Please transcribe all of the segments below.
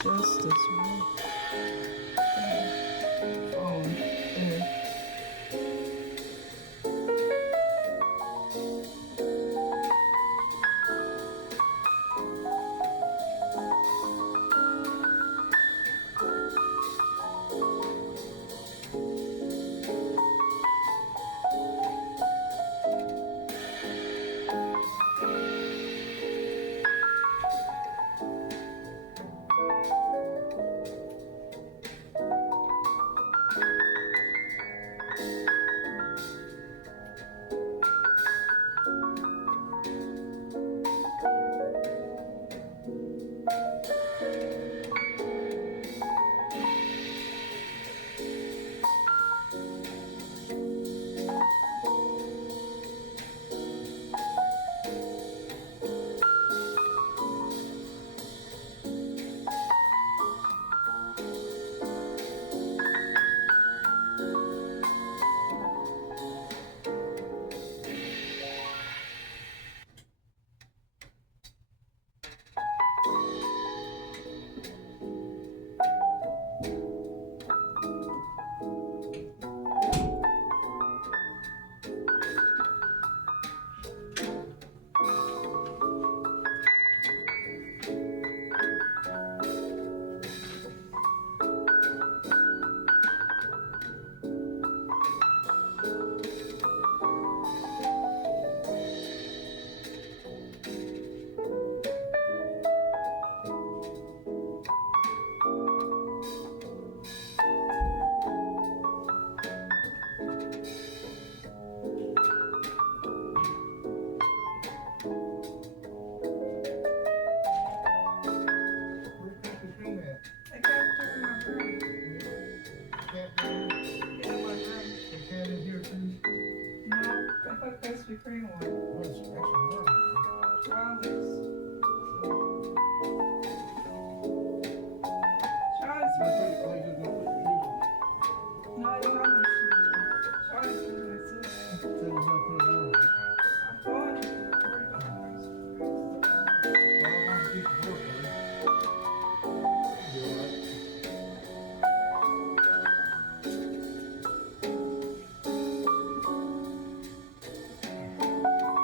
adjust this one. Phone. There. I got it in my room. In my room. No, I put Krispy Kreme one. Charlie's. Charlie's for no, I don't have no shoes. Charlie's for my sister. I'm going to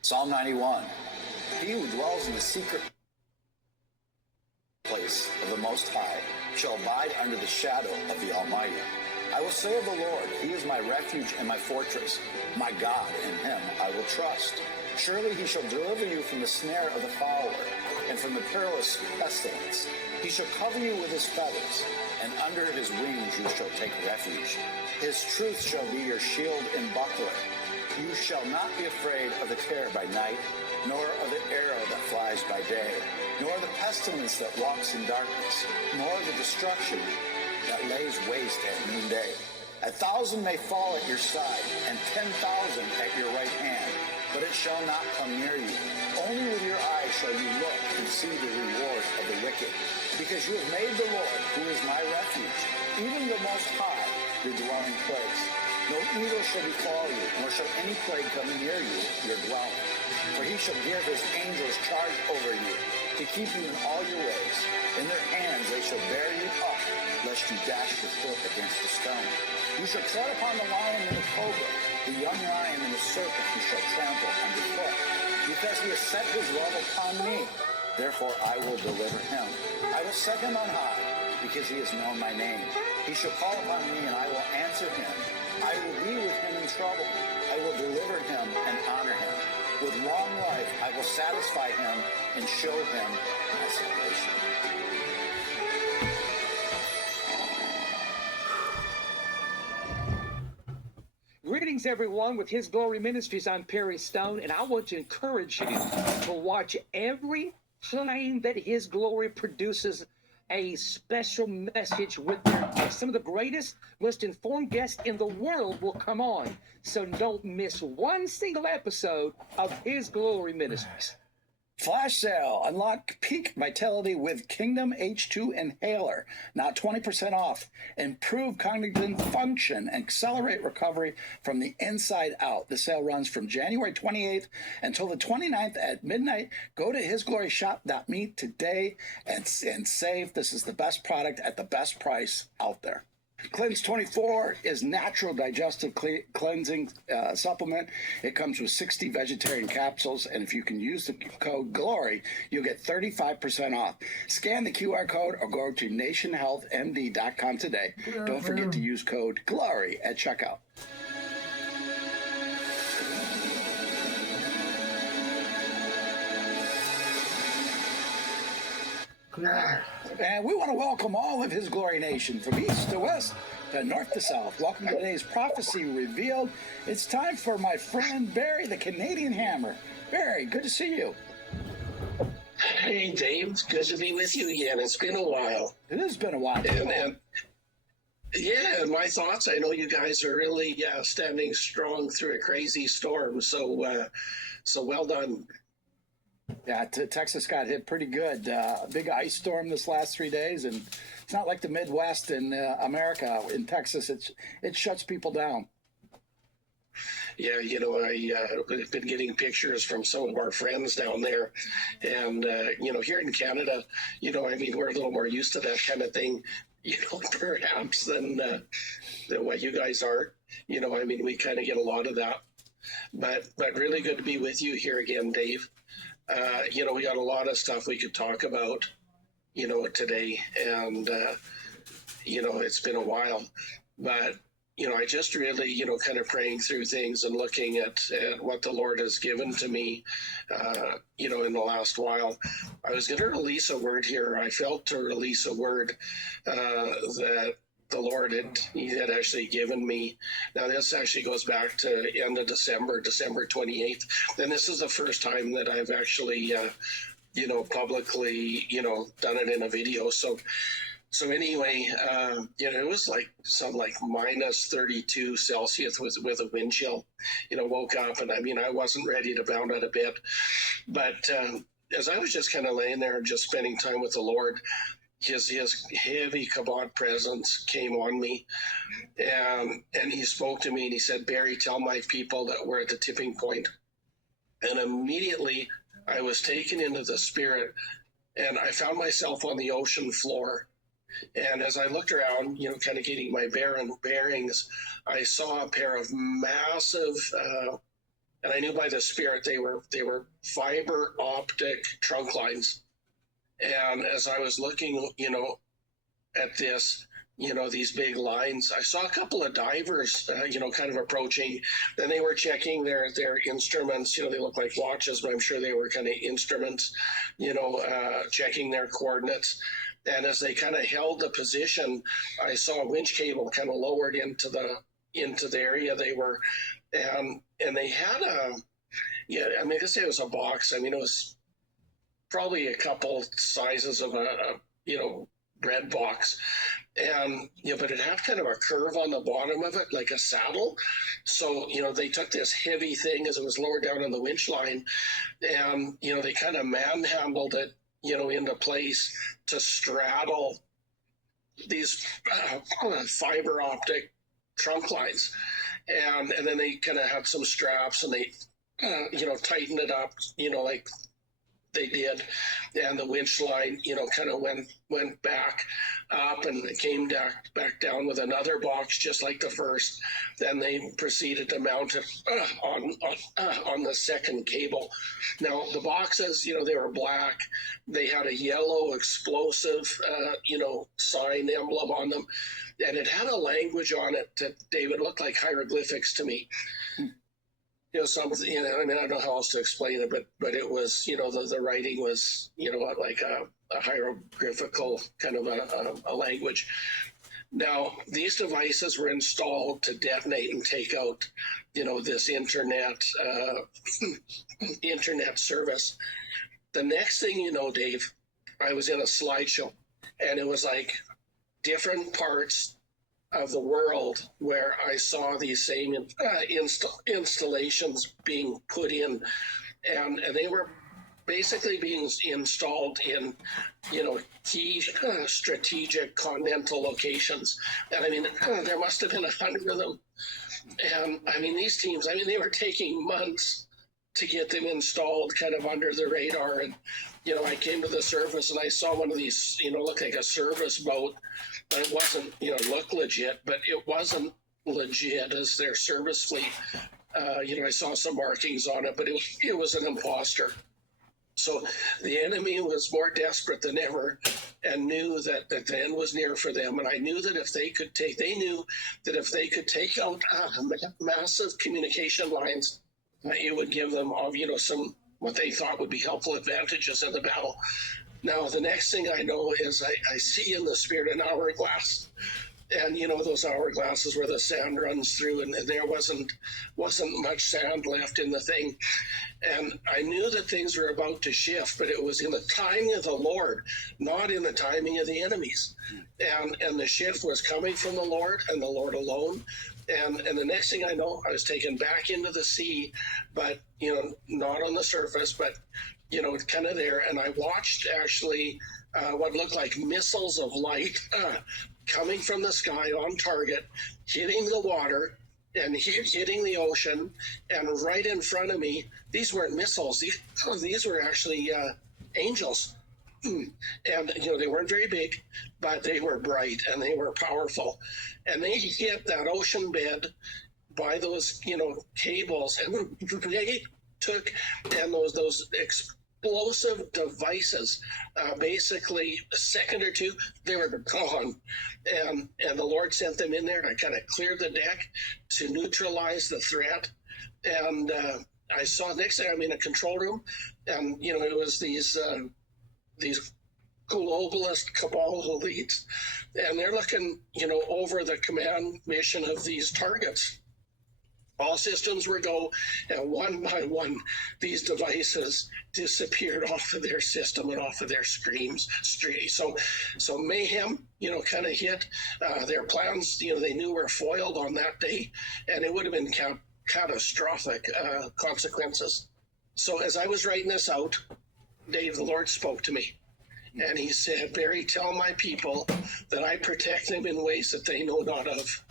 Psalm 91. He who dwells in the secret place of the Most High shall abide under the shadow of the Almighty. I will say of the Lord, he is my refuge and my fortress. My God, in him I will trust. Surely he shall deliver you from the snare of the fowler and from the perilous pestilence. He shall cover you with his feathers, and under his wings you shall take refuge. His truth shall be your shield and buckler. You shall not be afraid of the terror by night, nor of the arrow that flies by day, nor the pestilence that walks in darkness, nor the destruction that lays waste at noonday. 1,000 may fall at your side, and 10,000 at your right hand, but it shall not come near you. Only with your eyes shall you look and see the reward of the wicked, because you have made the Lord, who is my refuge, even the Most High, your dwelling place. No evil shall befall you, nor shall any plague come near you, your dwelling. For he shall give his angels charge over you, to keep you in all your ways. In their hands they shall bear you up, lest you dash your foot against a stone. You shall tread upon the lion and the cobra, the young lion and the serpent you shall trample underfoot. Because he has set his love upon me, therefore I will deliver him. I will set him on high, because he has known my name. He shall call upon me, and I will answer him. I will be with him in trouble. I will deliver him and honor him. With long life I will satisfy him and show him my salvation. Greetings, everyone, with His Glory Ministries. I'm Perry Stone, and I want to encourage you to watch every time that His Glory produces a special message with their guests. Some of the greatest, most informed guests in the world will come on. So don't miss one single episode of His Glory Ministries. Flash sale. Unlock peak vitality with Kingdom H2 Inhaler. Now 20% off. Improve cognitive function and accelerate recovery from the inside out. The sale runs from January 28th until the 29th at midnight. Go to hisgloryshop.me today and save. This is the best product at the best price out there. Cleanse 24 is natural digestive cleansing supplement. It comes with 60 vegetarian capsules, and if you can use the code GLORY, you'll get 35% off. Scan the QR code or go to nationhealthmd.com today. Don't forget to use code GLORY at checkout. And we want to welcome all of His Glory Nation from east to west to north to south. Welcome to today's Prophecy Revealed. It's time for my friend Barry, the Canadian Hammer. Barry, good to see you. Hey, Dave. It's good to be with you again. It's been a while. It has been a while. Yeah, my thoughts. I know you guys are really standing strong through a crazy storm. So well done. Yeah, Texas got hit pretty good. Big ice storm this last 3 days, and it's not like the Midwest in America. In Texas, it shuts people down. Yeah, I've been getting pictures from some of our friends down there, and here in Canada, we're a little more used to that kind of thing, perhaps than what you guys are. We kind of get a lot of that, but really good to be with you here again, Dave. We got a lot of stuff we could talk about, today, and it's been a while, but I just really, kind of praying through things and looking at what the Lord has given to me, in the last while. I was going to release a word here. I felt to release a word that the Lord had actually given me. Now, this actually goes back to end of December 28th. And this is the first time that I've actually, publicly, done it in a video. So anyway, it was like minus 32 Celsius with a wind chill. Woke up and I wasn't ready to bound out of bed. But as I was just kind of laying there and just spending time with the Lord, his heavy Kabod presence came on me, and he spoke to me and he said, "Barry, tell my people that we're at the tipping point." And immediately I was taken into the spirit, and I found myself on the ocean floor. And as I looked around, kind of getting my bearings, I saw a pair of massive, and I knew by the Spirit they were fiber optic trunk lines. And as I was looking, at this, these big lines, I saw a couple of divers, kind of approaching. Then they were checking their instruments. They look like watches, but I'm sure they were kind of instruments, checking their coordinates. And as they kind of held the position, I saw a winch cable kind of lowered into the area they were, and they had I could say it was a box. It was probably a couple sizes of a bread box, and but it had kind of a curve on the bottom of it, like a saddle. So they took this heavy thing as it was lowered down on the winch line, and they kind of manhandled it into place to straddle these fiber optic trunk lines. And then they kind of had some straps, and they, tightened it up, like they did. And the winch line, kind of went back up and it came back down with another box, just like the first. Then they proceeded to mount it on the second cable. Now, the boxes, they were black. They had a yellow explosive, sign emblem on them. And it had a language on it that, David, looked like hieroglyphics to me. Something, I don't know how else to explain it, but it was, the writing was, like a hieroglyphical kind of a language. Now, these devices were installed to detonate and take out, this internet service. The next thing you know, Dave, I was in a slideshow, and it was like different parts of the world where I saw these same installations being put in, and they were basically being installed in, key strategic continental locations. And there must have been 100 of them. And these teams, they were taking months to get them installed kind of under the radar. And, I came to the surface and I saw one of these, look like a service boat, but it wasn't, look legit, but it wasn't legit as their service fleet. I saw some markings on it, but it was an imposter. So the enemy was more desperate than ever and knew that the end was near for them. And I knew that if they could take out massive communication lines, it would give them, some what they thought would be helpful advantages in the battle. Now, the next thing I know is I see in the spirit an hourglass. And, those hourglasses where the sand runs through, and there wasn't much sand left in the thing. And I knew that things were about to shift, but it was in the timing of the Lord, not in the timing of the enemies. And the shift was coming from the Lord and the Lord alone. And the next thing I know, I was taken back into the sea, but, not on the surface, but, kind of there. And I watched actually what looked like missiles of light coming from the sky on target, hitting the water and hitting the ocean. And right in front of me, these weren't missiles. These were actually angels. And, they weren't very big, but they were bright and they were powerful. And they hit that ocean bed by those, cables, and they took, and those explosive devices. Basically, a second or two, they were gone. And the Lord sent them in there to kind of clear the deck to neutralize the threat. And I saw next thing I'm in a control room, and it was these globalist cabal elites, and they're looking over the command mission of these targets. All systems were go, and one by one, these devices disappeared off of their system and off of their screens. So mayhem, kind of hit their plans. They knew were foiled on that day, and it would have been catastrophic consequences. So as I was writing this out, Dave, the Lord spoke to me, and He said, "Barry, tell my people that I protect them in ways that they know not of.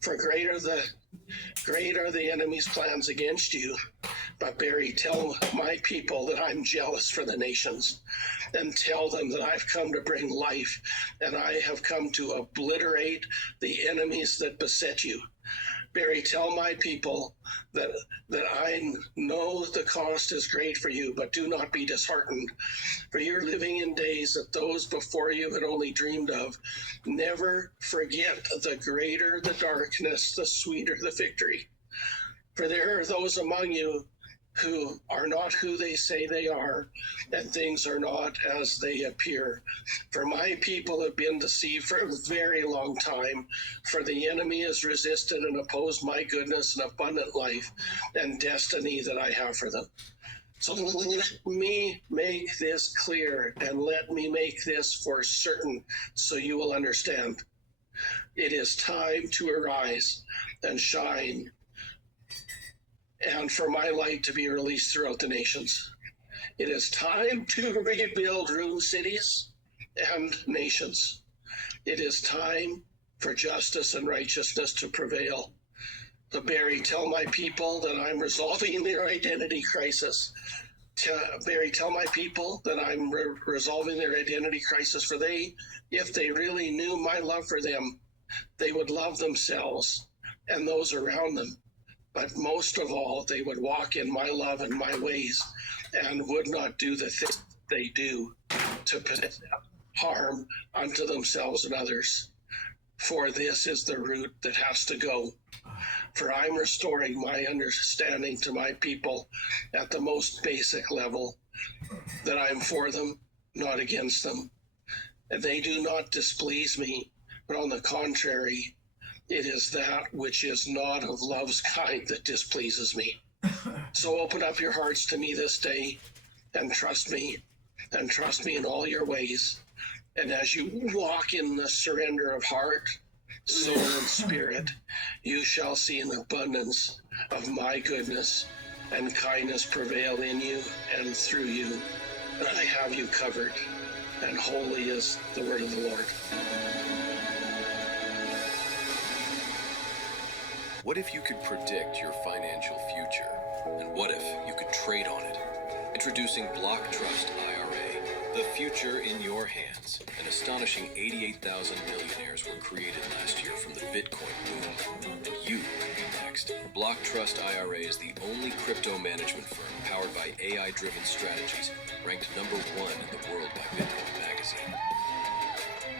For great are the enemy's plans against you. But Barry, tell my people that I'm jealous for the nations, and tell them that I've come to bring life, and I have come to obliterate the enemies that beset you. Barry, tell my people that I know the cost is great for you, but do not be disheartened, for you're living in days that those before you had only dreamed of. Never forget, the greater the darkness, the sweeter the victory. For there are those among you who are not who they say they are, and things are not as they appear. For my people have been deceived for a very long time, for the enemy has resisted and opposed my goodness and abundant life and destiny that I have for them." So let me make this clear, and let me make this for certain, so you will understand. It is time to arise and shine, and for my light to be released throughout the nations. It is time to rebuild ruined cities and nations. It is time for justice and righteousness to prevail. So Barry, tell my people that I'm resolving their identity crisis. Barry, tell my people that I'm resolving their identity crisis, for if they really knew my love for them, they would love themselves and those around them. But most of all, they would walk in my love and my ways, and would not do the things they do to put harm unto themselves and others. For this is the route that has to go. For I'm restoring my understanding to my people at the most basic level, that I'm for them, not against them. And they do not displease me, but on the contrary, it is that which is not of love's kind that displeases me. So open up your hearts to me this day, and trust me in all your ways. And as you walk in the surrender of heart, soul, and spirit, you shall see an abundance of my goodness and kindness prevail in you and through you. And I have you covered, and holy is the word of the Lord. What if you could predict your financial future? And what if you could trade on it? Introducing Block Trust IRA, the future in your hands. An astonishing 88,000 millionaires were created last year from the Bitcoin boom, and you could be next. Block Trust IRA is the only crypto management firm powered by AI-driven strategies, ranked #1 in the world by Bitcoin magazine.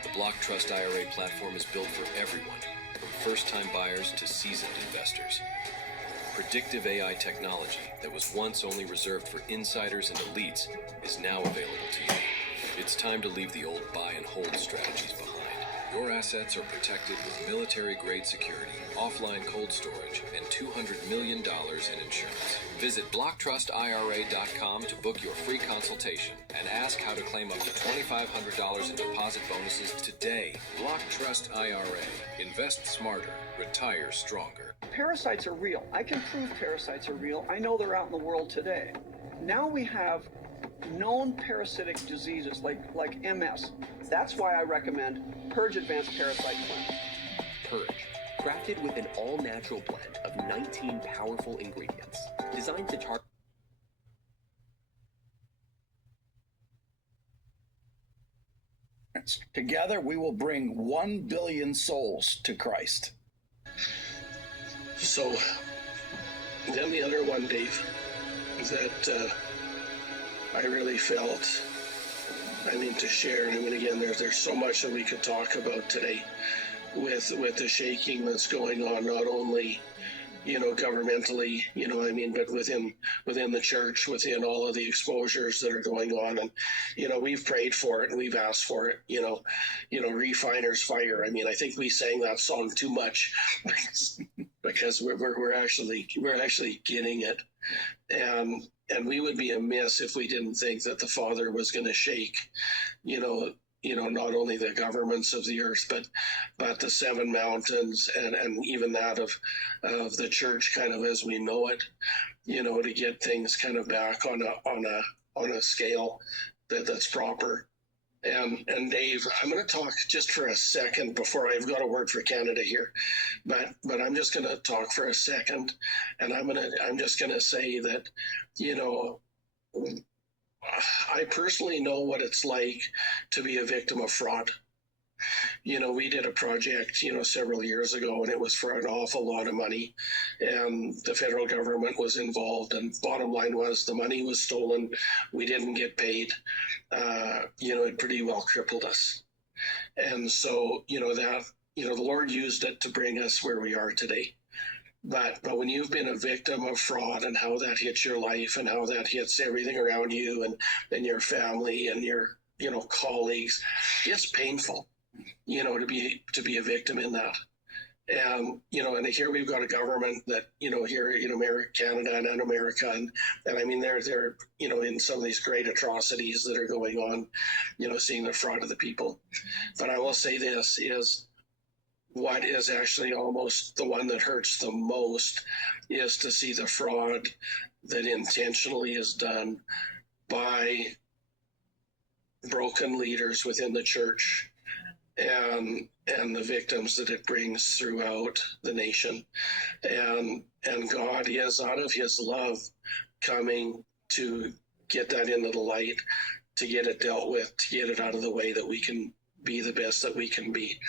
The Block Trust IRA platform is built for everyone, from first-time buyers to seasoned investors. Predictive AI technology that was once only reserved for insiders and elites is now available to you. It's time to leave the old buy and hold strategies behind. Your assets are protected with military-grade security, offline cold storage, and $200 million in insurance. Visit BlockTrustIRA.com to book your free consultation and ask how to claim up to $2,500 in deposit bonuses today. Block Trust IRA. Invest smarter. Retire stronger. Parasites are real. I can prove parasites are real. I know they're out in the world today. Now we have known parasitic diseases like MS. That's why I recommend Purge Advanced Parasite Cleanse. Purge, crafted with an all-natural blend of 19 powerful ingredients, designed to target. Together, we will bring 1 billion souls to Christ. So then the other one, Dave, is that I really felt, to share. Again, there's so much that we could talk about today with the shaking that's going on, not only governmentally, but within the church, within all of the exposures that are going on. And, we've prayed for it and we've asked for it, refiners fire. I think we sang that song too much because we're actually getting it. And we would be amiss if we didn't think that the Father was going to shake, not only the governments of the earth, but the seven mountains and even that of the church kind of as we know it, to get things kind of back on a scale that's proper. And Dave, I'm going to talk just for a second before I've got a word for Canada here, but I'm just going to talk for a second, and I'm just going to say that, I personally know what it's like to be a victim of fraud. We did a project, several years ago, and it was for an awful lot of money, and the federal government was involved, and bottom line was the money was stolen. We didn't get paid. It pretty well crippled us. And so, that, the Lord used it to bring us where we are today. But when you've been a victim of fraud and how that hits your life and how that hits everything around you and your family and your, colleagues, it's painful, to be a victim in that. And, and here we've got a government that, here in America, Canada and America, and they're, in some of these great atrocities that are going on, seeing the fraud of the people. But I will say this is, what is actually almost the one that hurts the most is to see the fraud that intentionally is done by broken leaders within the church and the victims that it brings throughout the nation. And God is, out of his love, coming to get that into the light, to get it dealt with, to get it out of the way, that we can be the best that we can be.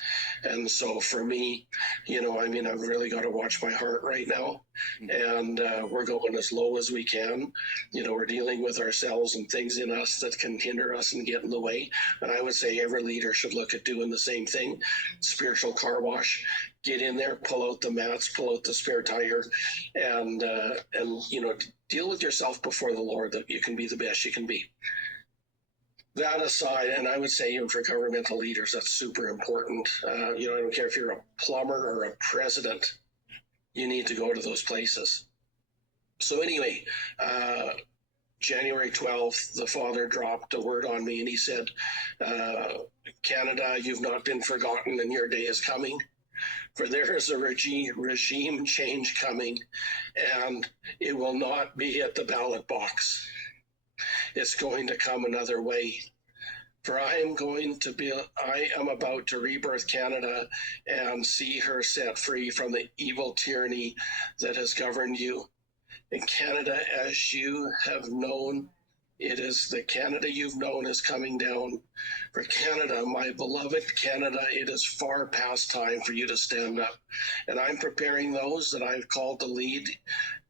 And so for me, I've really got to watch my heart right now, and we're going as low as we can. We're dealing with ourselves and things in us that can hinder us and get in the way. And I would say every leader should look at doing the same thing. Spiritual car wash. Get in there, pull out the mats, pull out the spare tire, and deal with yourself before the Lord, that you can be the best you can be. That aside, and I would say even for governmental leaders, that's super important. I don't care if you're a plumber or a president, you need to go to those places. So anyway, January 12th, the Father dropped a word on me, and he said, Canada, you've not been forgotten, and your day is coming. For there is a regime change coming, and it will not be at the ballot box. It's going to come another way. For I am about to rebirth Canada and see her set free from the evil tyranny that has governed you. In Canada, as you have known, it is the Canada you've known is coming down. For Canada, my beloved Canada, it is far past time for you to stand up. And I'm preparing those that I've called to lead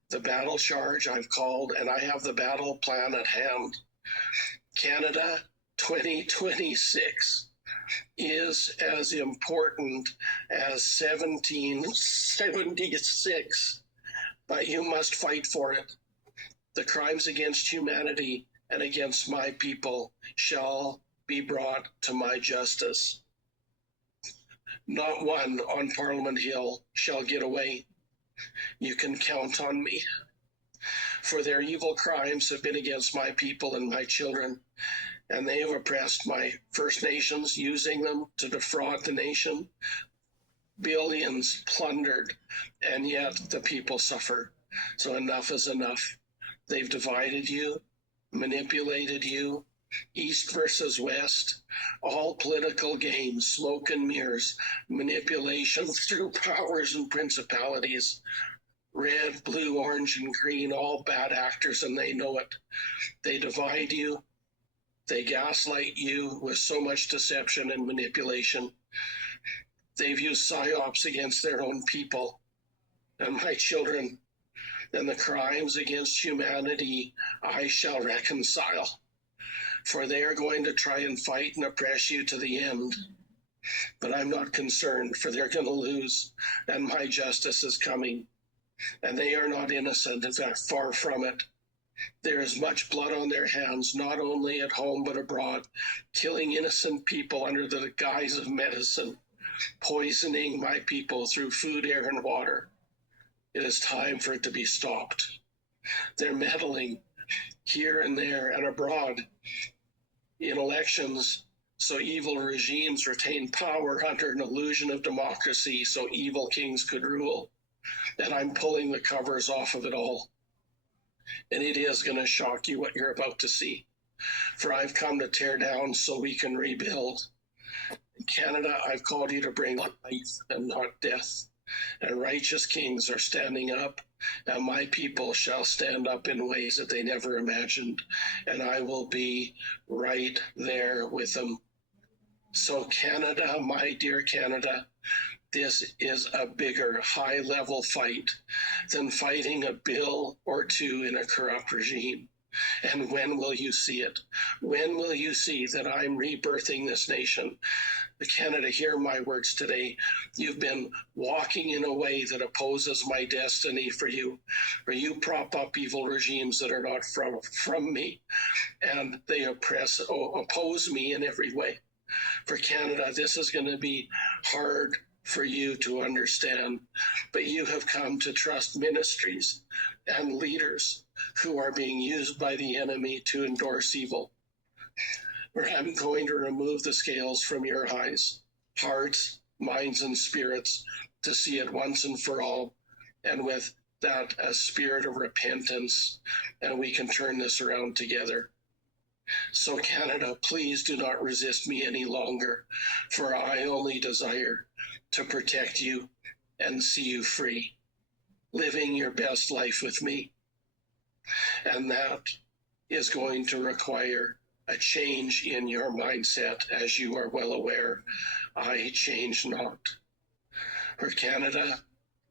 the battle charge. I've called, and I have the battle plan at hand. Canada 2026 is as important as 1776, but you must fight for it. The crimes against humanity and against my people shall be brought to my justice. Not one on Parliament Hill shall get away. You can count on me. For their evil crimes have been against my people and my children, and they have oppressed my First Nations, using them to defraud the nation. Billions plundered, and yet the people suffer. So enough is enough. They've divided you, manipulated you, East versus West, all political games, smoke and mirrors, manipulation through powers and principalities. Red, blue, orange, and green, all bad actors, and they know it. They divide you. They gaslight you with so much deception and manipulation. They've used psyops against their own people and my children, and the crimes against humanity I shall reconcile. for they are going to try and fight and oppress you to the end. But I'm not concerned, for they're going to lose, and my justice is coming. And they are not innocent, in fact, far from it. There is much blood on their hands, not only at home but abroad, killing innocent people under the guise of medicine, poisoning my people through food, air, and water. It is time for it to be stopped. They're meddling here and there and abroad in elections, so evil regimes retain power under an illusion of democracy, so evil kings could rule. And I'm pulling the covers off of it all. And it is going to shock you what you're about to see. For I've come to tear down so we can rebuild. In Canada, I've called you to bring life and not death. And righteous kings are standing up, and my people shall stand up in ways that they never imagined. And I will be right there with them. So Canada, my dear Canada, this is a bigger, high-level fight than fighting a bill or two in a corrupt regime. And when will you see it? When will you see that I'm rebirthing this nation? Canada, hear my words today. You've been walking in a way that opposes my destiny for you, where you prop up evil regimes that are not from me, and they oppose me in every way. For Canada, this is going to be hard for you to understand, but you have come to trust ministries and leaders who are being used by the enemy to endorse evil. Where I'm going to remove the scales from your eyes, hearts, minds, and spirits to see it once and for all, and with that a spirit of repentance, and we can turn this around together. So Canada, please do not resist me any longer, for I only desire to protect you and see you free, living your best life with me. And that is going to require a change in your mindset, as you are well aware. I change not. For Canada,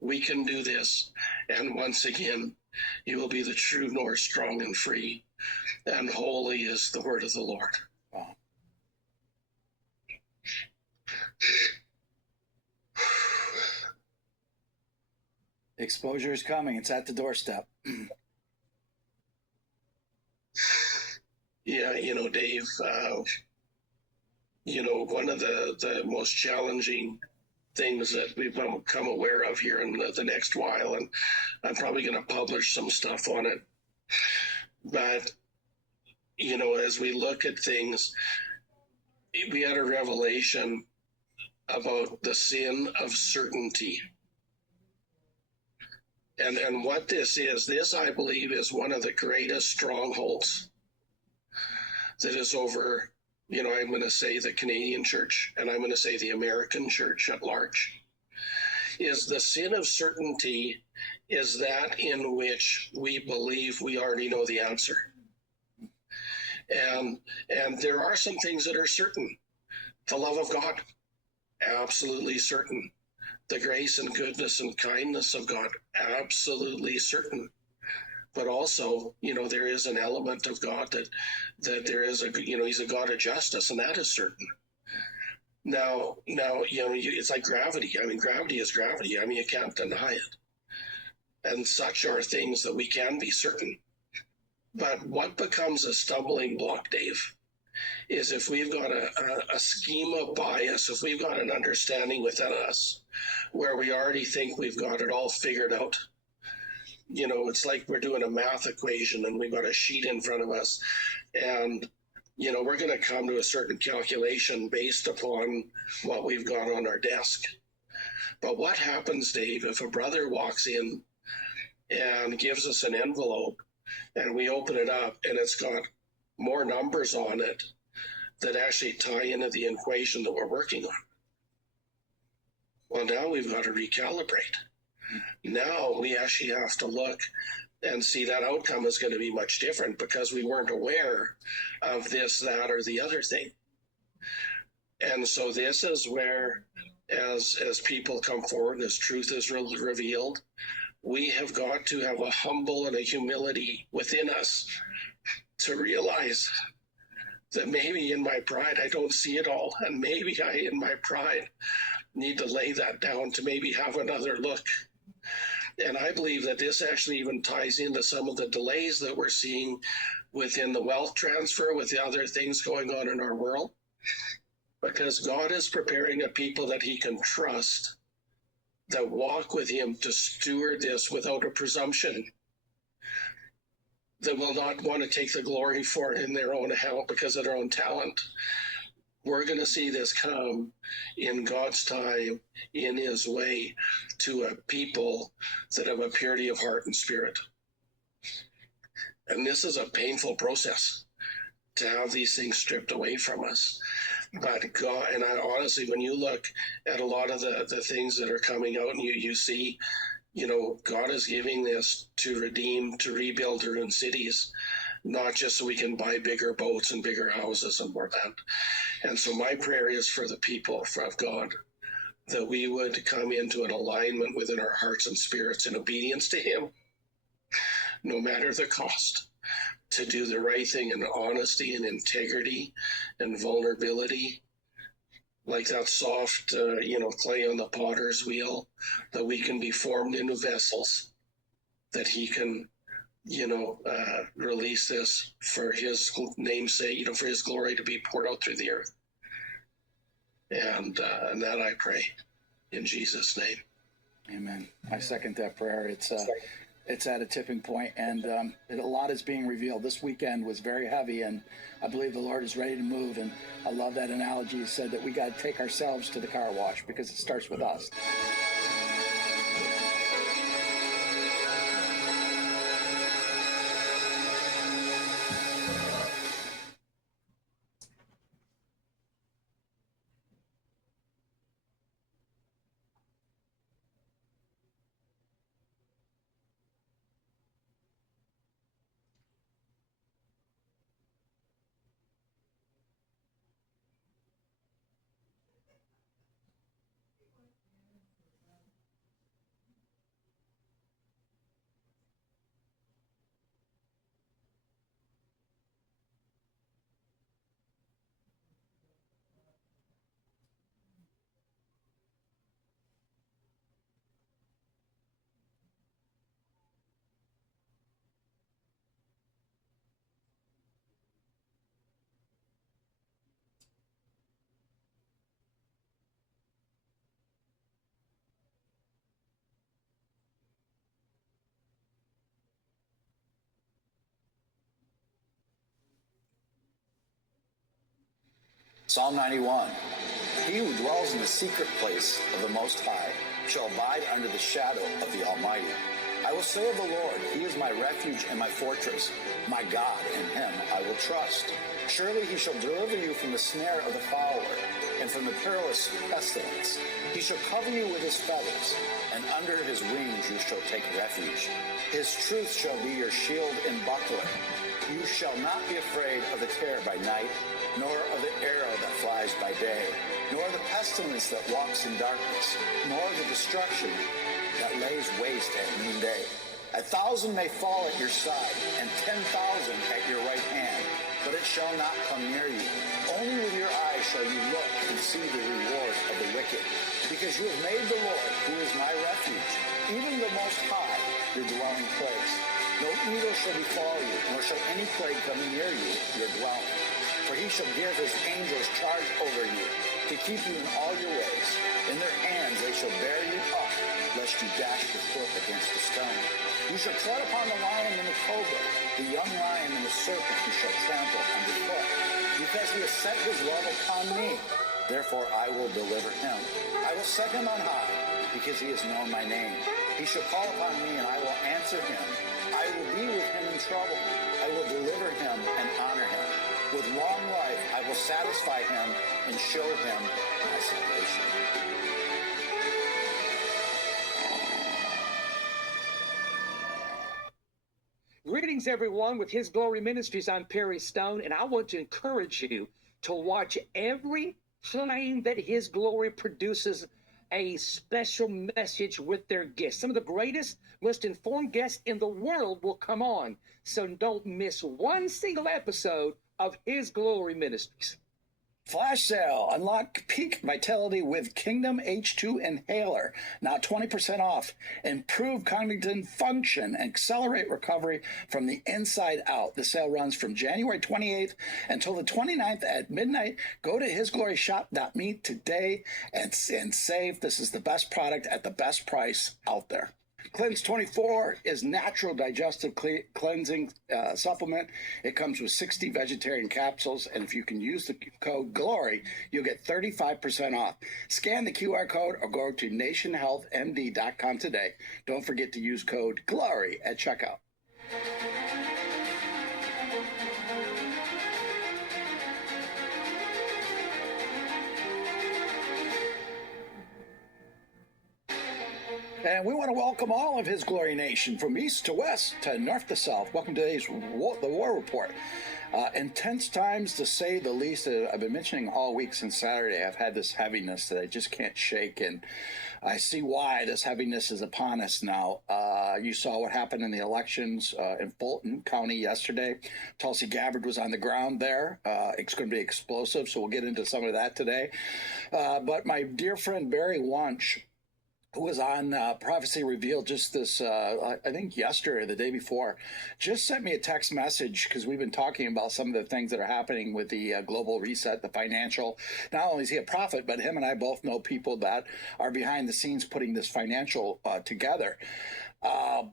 we can do this, and once again, you will be the true north, strong and free, and holy is the word of the Lord. Wow. Exposure is coming. It's at the doorstep. Yeah, Dave, one of the most challenging things that we've become aware of here in the next while, and I'm probably going to publish some stuff on it. But, as we look at things, we had a revelation about the sin of certainty. And what this, I believe, is one of the greatest strongholds that is over, I'm going to say the Canadian church, and I'm going to say the American church at large, is the sin of certainty is that in which we believe we already know the answer. And there are some things that are certain. The love of God, absolutely certain. The grace and goodness and kindness of God, absolutely certain. But also, there is an element of God that there is he's a God of justice, and that is certain. Now, it's like gravity. Gravity is gravity. You can't deny it. And such are things that we can be certain. But what becomes a stumbling block, Dave, is if we've got a schema bias, if we've got an understanding within us where we already think we've got it all figured out. It's like we're doing a math equation and we've got a sheet in front of us, and we're going to come to a certain calculation based upon what we've got on our desk. But what happens, Dave, if a brother walks in and gives us an envelope and we open it up and it's got more numbers on it that actually tie into the equation that we're working on? Well, now we've got to recalibrate. Now we actually have to look and see that outcome is going to be much different because we weren't aware of this, that, or the other thing. And so this is where, as people come forward, as truth is revealed, we have got to have a humble and a humility within us to realize that maybe in my pride I don't see it all, and maybe I, in my pride, need to lay that down to maybe have another look. And I believe that this actually even ties into some of the delays that we're seeing within the wealth transfer, with the other things going on in our world, because God is preparing a people that he can trust, that walk with him to steward this without a presumption, that will not want to take the glory for it in their own help because of their own talent. We're going to see this come in God's time, in his way, to a people that have a purity of heart and spirit. And this is a painful process, to have these things stripped away from us. But God, and I honestly, when you look at a lot of the things that are coming out, and you see, God is giving this to redeem, to rebuild their own cities, not just so we can buy bigger boats and bigger houses and more land. And so my prayer is for the people of God, that we would come into an alignment within our hearts and spirits in obedience to him, no matter the cost, to do the right thing in honesty and integrity and vulnerability, like that soft, clay on the potter's wheel, that we can be formed into vessels, that he can, release this for his name's sake, for his glory to be poured out through the earth. And that I pray in Jesus' name. Amen. I second that prayer. It's at a tipping point, and a lot is being revealed. This weekend was very heavy, and I believe the Lord is ready to move. And I love that analogy. He said that we got to take ourselves to the car wash, because it starts with us. Psalm 91. He who dwells in the secret place of the Most High shall abide under the shadow of the Almighty. I will say of the Lord, he is my refuge and my fortress. My God, in him I will trust. Surely he shall deliver you from the snare of the fowler and from the perilous pestilence. He shall cover you with his feathers, and under his wings you shall take refuge. His truth shall be your shield and buckler. You shall not be afraid of the terror by night, nor of the arrow that flies by day, nor the pestilence that walks in darkness, nor the destruction that lays waste at noonday. 1,000 may fall at your side, and 10,000 at your right hand, but it shall not come near you. Only with your eyes shall you look and see the reward of the wicked, because you have made the Lord, who is my refuge, even the Most High, your dwelling place. No evil shall befall you, nor shall any plague come near you, your dwelling. For he shall give his angels charge over you, to keep you in all your ways. In their hands they shall bear you up, lest you dash your foot against a stone. You shall tread upon the lion and the cobra, the young lion and the serpent you shall trample underfoot. Because he has set his love upon me, therefore I will deliver him. I will set him on high, because he has known my name. He shall call upon me, and I will answer him. I will be with him in trouble. I will deliver him and honor him. With long life I will satisfy him and show him my salvation. Greetings, everyone, with His Glory Ministries. I'm Perry Stone, and I want to encourage you to watch every time that His Glory produces a special message with their guests. Some of the greatest, most informed guests in the world will come on. So don't miss one single episode of His Glory Ministries. Flash sale. Unlock peak vitality with Kingdom H2 Inhaler. Now 20% off. Improve cognitive function and accelerate recovery from the inside out. The sale runs from January 28th until the 29th at midnight. Go to hisgloryshop.me today and save. This is the best product at the best price out there. Cleanse 24 is natural digestive cleansing supplement. It comes with 60 vegetarian capsules, and if you can use the code GLORY, you'll get 35% off. Scan the QR code or go to nationhealthmd.com today. Don't forget to use code GLORY at checkout. And we want to welcome all of His Glory Nation from east to west to north to south. Welcome to today's the War Report. Intense times, to say the least. I've been mentioning all week since Saturday. I've had this heaviness that I just can't shake, and I see why this heaviness is upon us now. You saw what happened in the elections in Fulton County yesterday. Tulsi Gabbard was on the ground there. It's going to be explosive, so we'll get into some of that today. But my dear friend Barry Wunsch, who was on Prophecy Revealed just this, I think yesterday or the day before, just sent me a text message because we've been talking about some of the things that are happening with the global reset, the financial. Not only is he a prophet, but him and I both know people that are behind the scenes putting this financial together.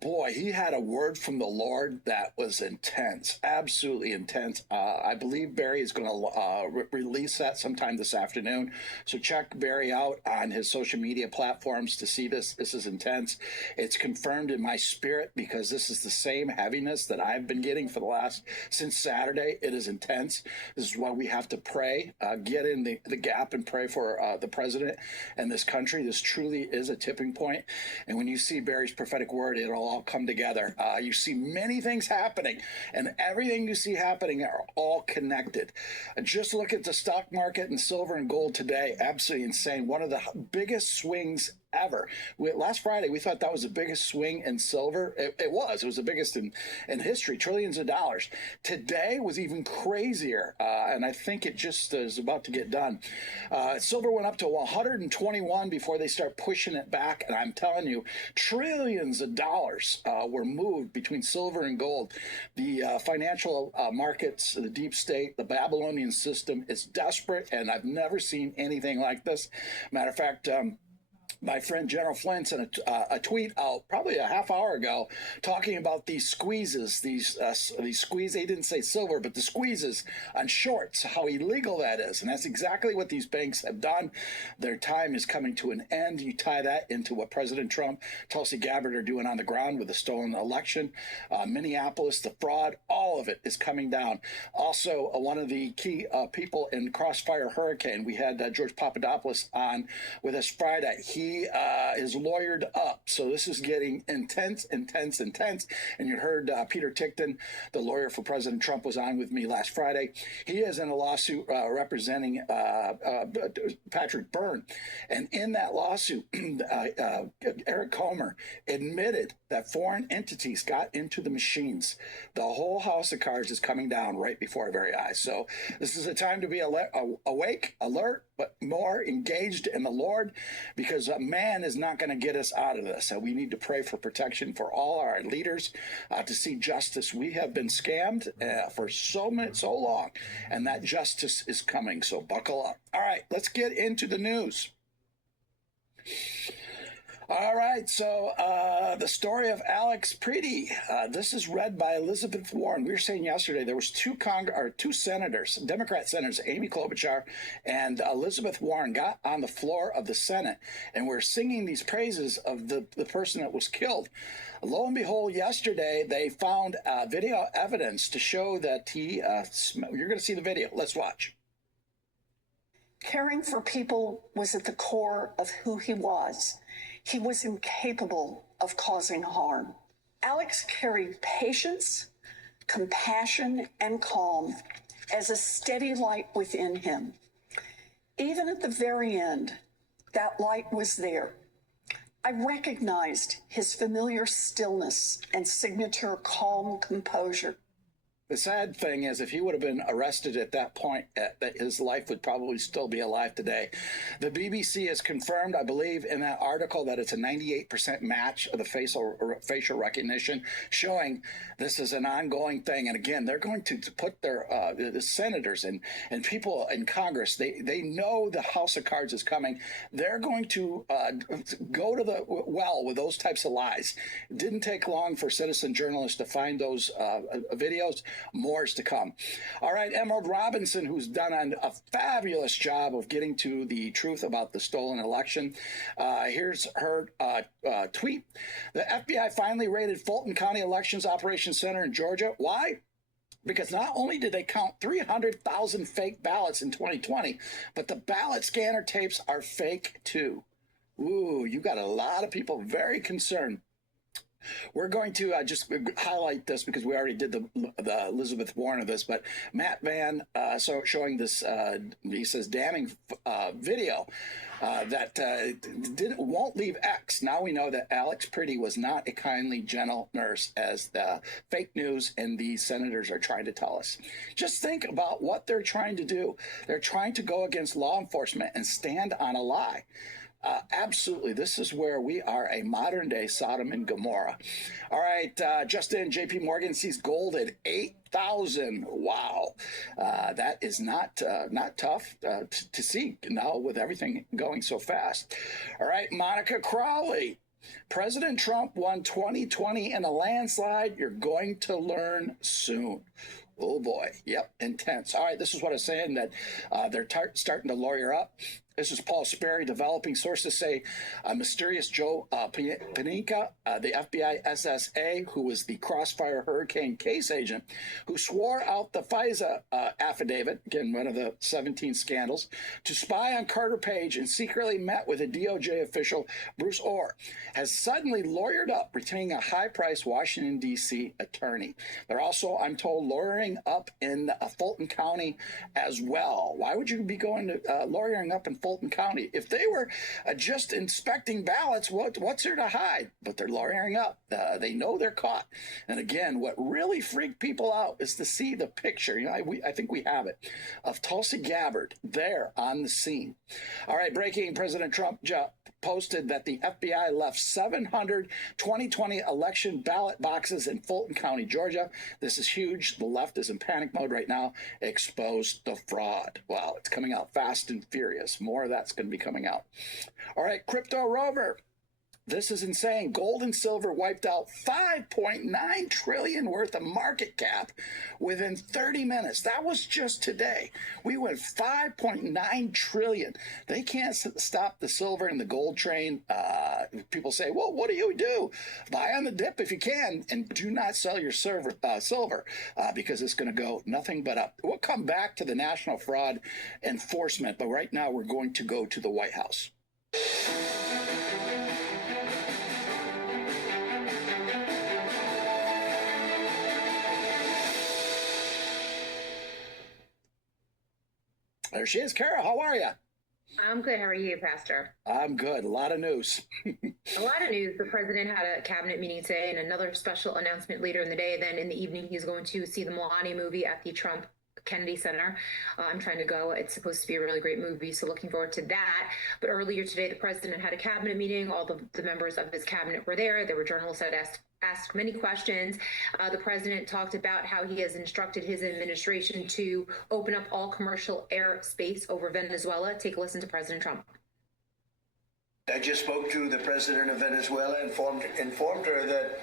Boy, he had a word from the Lord that was intense, absolutely intense. I believe Barry is going to release that sometime this afternoon. So check Barry out on his social media platforms to see this. This is intense. It's confirmed in my spirit because this is the same heaviness that I've been getting for since Saturday. It is intense. This is why we have to pray, get in the gap and pray for the president and this country. This truly is a tipping point. And when you see Barry's prophetic word, it'll all come together. You see many things happening, and everything you see happening are all connected. Just look at the stock market and silver and gold today. Absolutely insane. One of the biggest swings ever. Last Friday, we thought that was the biggest swing in silver. It was the biggest in history, trillions of dollars. Today was even crazier, and I think it just is about to get done. Silver went up to 121 before they start pushing it back, and I'm telling you, trillions of dollars were moved between silver and gold. The financial markets, the deep state, the Babylonian system is desperate, and I've never seen anything like this. Matter of fact, my friend General Flynn sent a tweet out probably a half hour ago talking about these squeezes, these squeezes. He didn't say silver, but the squeezes on shorts, how illegal that is. And that's exactly what these banks have done. Their time is coming to an end. You tie that into what President Trump, Tulsi Gabbard are doing on the ground with the stolen election, Minneapolis, the fraud, all of it is coming down. Also, one of the key people in Crossfire Hurricane, we had George Papadopoulos on with us Friday. He is lawyered up. So this is getting intense. And you heard Peter Tickton, the lawyer for President Trump, was on with me last Friday. He is in a lawsuit representing Patrick Byrne. And in that lawsuit, Eric Comer admitted that foreign entities got into the machines. The whole house of cards is coming down right before our very eyes. So this is a time to be awake, alert, but more engaged in the Lord, because man is not going to get us out of this. We need to pray for protection for all our leaders to see justice. We have been scammed for so long, and that justice is coming. So buckle up. All right, let's get into the news. All right, so the story of Alex Preedy. This is read by Elizabeth Warren. We were saying yesterday there was two senators, Democrat senators, Amy Klobuchar and Elizabeth Warren, got on the floor of the Senate and were singing these praises of the person that was killed. Lo and behold, yesterday they found video evidence to show that you're going to see the video. Let's watch. Caring for people was at the core of who he was. He was incapable of causing harm. Alex carried patience, compassion, and calm as a steady light within him. Even at the very end, that light was there. I recognized his familiar stillness and signature calm composure. The sad thing is, if he would have been arrested at that point, his life would probably still be alive today. The BBC has confirmed, I believe, in that article that it's a 98% match of the facial recognition, showing this is an ongoing thing. And again, they're going to put their the senators and people in Congress, they know the House of Cards is coming. They're going to go to the well with those types of lies. It didn't take long for citizen journalists to find those videos. More is to come. All right, Emerald Robinson, who's done a fabulous job of getting to the truth about the stolen election. Here's her tweet. The FBI finally raided Fulton County Elections Operations Center in Georgia. Why? Because not only did they count 300,000 fake ballots in 2020, but the ballot scanner tapes are fake too. Ooh, you got a lot of people very concerned. We're going to just highlight this because we already did the Elizabeth Warren of this, but Matt Vann showing this, he says, damning video that won't leave X. Now we know that Alex Pretty was not a kindly, gentle nurse, as the fake news and the senators are trying to tell us. Just think about what they're trying to do. They're trying to go against law enforcement and stand on a lie. Absolutely. This is where we are a modern day Sodom and Gomorrah. All right. Justin, JP Morgan sees gold at 8,000. Wow. That is not tough to see now with everything going so fast. All right. Monica Crowley. President Trump won 2020 in a landslide. You're going to learn soon. Oh boy. Yep. Intense. All right. This is what I'm saying, that they're starting to lawyer up. This is Paul Sperry developing. Sources say mysterious Joe Paninka, the FBI SSA, who was the Crossfire Hurricane case agent, who swore out the FISA affidavit, again, one of the 17 scandals, to spy on Carter Page and secretly met with a DOJ official, Bruce Orr, has suddenly lawyered up, retaining a high-priced Washington, D.C. attorney. They're also, I'm told, lawyering up in Fulton County as well. Why would you be going to lawyering up in Fulton County? If they were just inspecting ballots, what's there to hide? But they're lawyering up. They know they're caught. And again, what really freaked people out is to see the picture. You know, I think we have it, of Tulsi Gabbard there on the scene. All right, breaking. President Trump posted that the FBI left 700 2020 election ballot boxes in Fulton County, Georgia. This is huge. The left is in panic mode right now. Exposed the fraud. Wow, it's coming out fast and furious. More of that's going to be coming out. All right, Crypto Rover. This is insane. Gold and silver wiped out $5.9 trillion worth of market cap within 30 minutes. That was just today. We went $5.9 trillion. They can't stop the silver and the gold train. People say, well, what do you do? Buy on the dip if you can, and do not sell your silver because it's going to go nothing but up. We'll come back to the National Fraud Enforcement, but right now we're going to go to the White House. There she is. Kara, how are you? I'm good. How are you, Pastor? I'm good. A lot of news. A lot of news. The president had a cabinet meeting today and another special announcement later in the day. Then in the evening, he's going to see the Moana movie at the Trump Kennedy Center. I'm trying to go. It's supposed to be a really great movie, so looking forward to that. But earlier today, the president had a cabinet meeting. All the members of his cabinet were there. There were journalists that asked many questions. The president talked about how he has instructed his administration to open up all commercial airspace over Venezuela. Take a listen to President Trump. I just spoke to the president of Venezuela and informed her that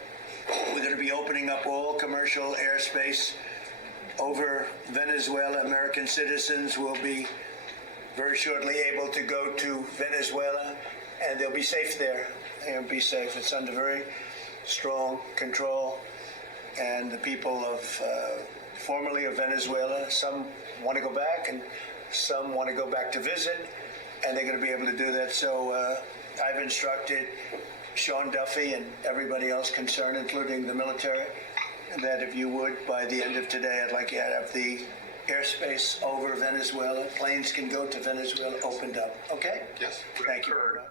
we're going to be opening up all commercial airspace over Venezuela. American citizens will be very shortly able to go to Venezuela, and they'll be safe there. They'll be safe. It's under very strong control, and the people of formerly of Venezuela, some want to go back and some want to go back to visit, and they're going to be able to do that. So I've instructed Sean Duffy and everybody else concerned, including the military, that if you would, by the end of today, I'd like you to have the airspace over Venezuela. Planes can go to Venezuela opened up. Okay? Yes. Thank you very much.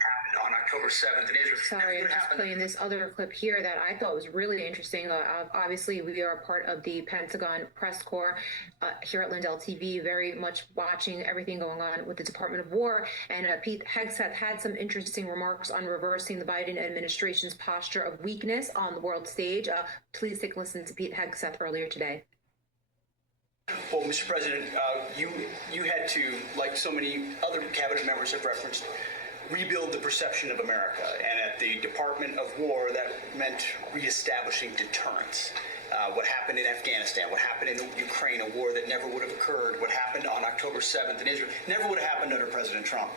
on October 7th in Israel. Sorry, I'm just playing this other clip here that I thought was really interesting. Obviously, we are part of the Pentagon press corps here at Lindell TV, very much watching everything going on with the Department of War. And Pete Hegseth had some interesting remarks on reversing the Biden administration's posture of weakness on the world stage. Please take a listen to Pete Hegseth earlier today. Well, Mr. President, you had to, like so many other cabinet members have referenced, rebuild the perception of America. And at the Department of War, that meant reestablishing deterrence. What happened in Afghanistan, what happened in Ukraine, a war that never would have occurred, what happened on October 7th in Israel, never would have happened under President Trump.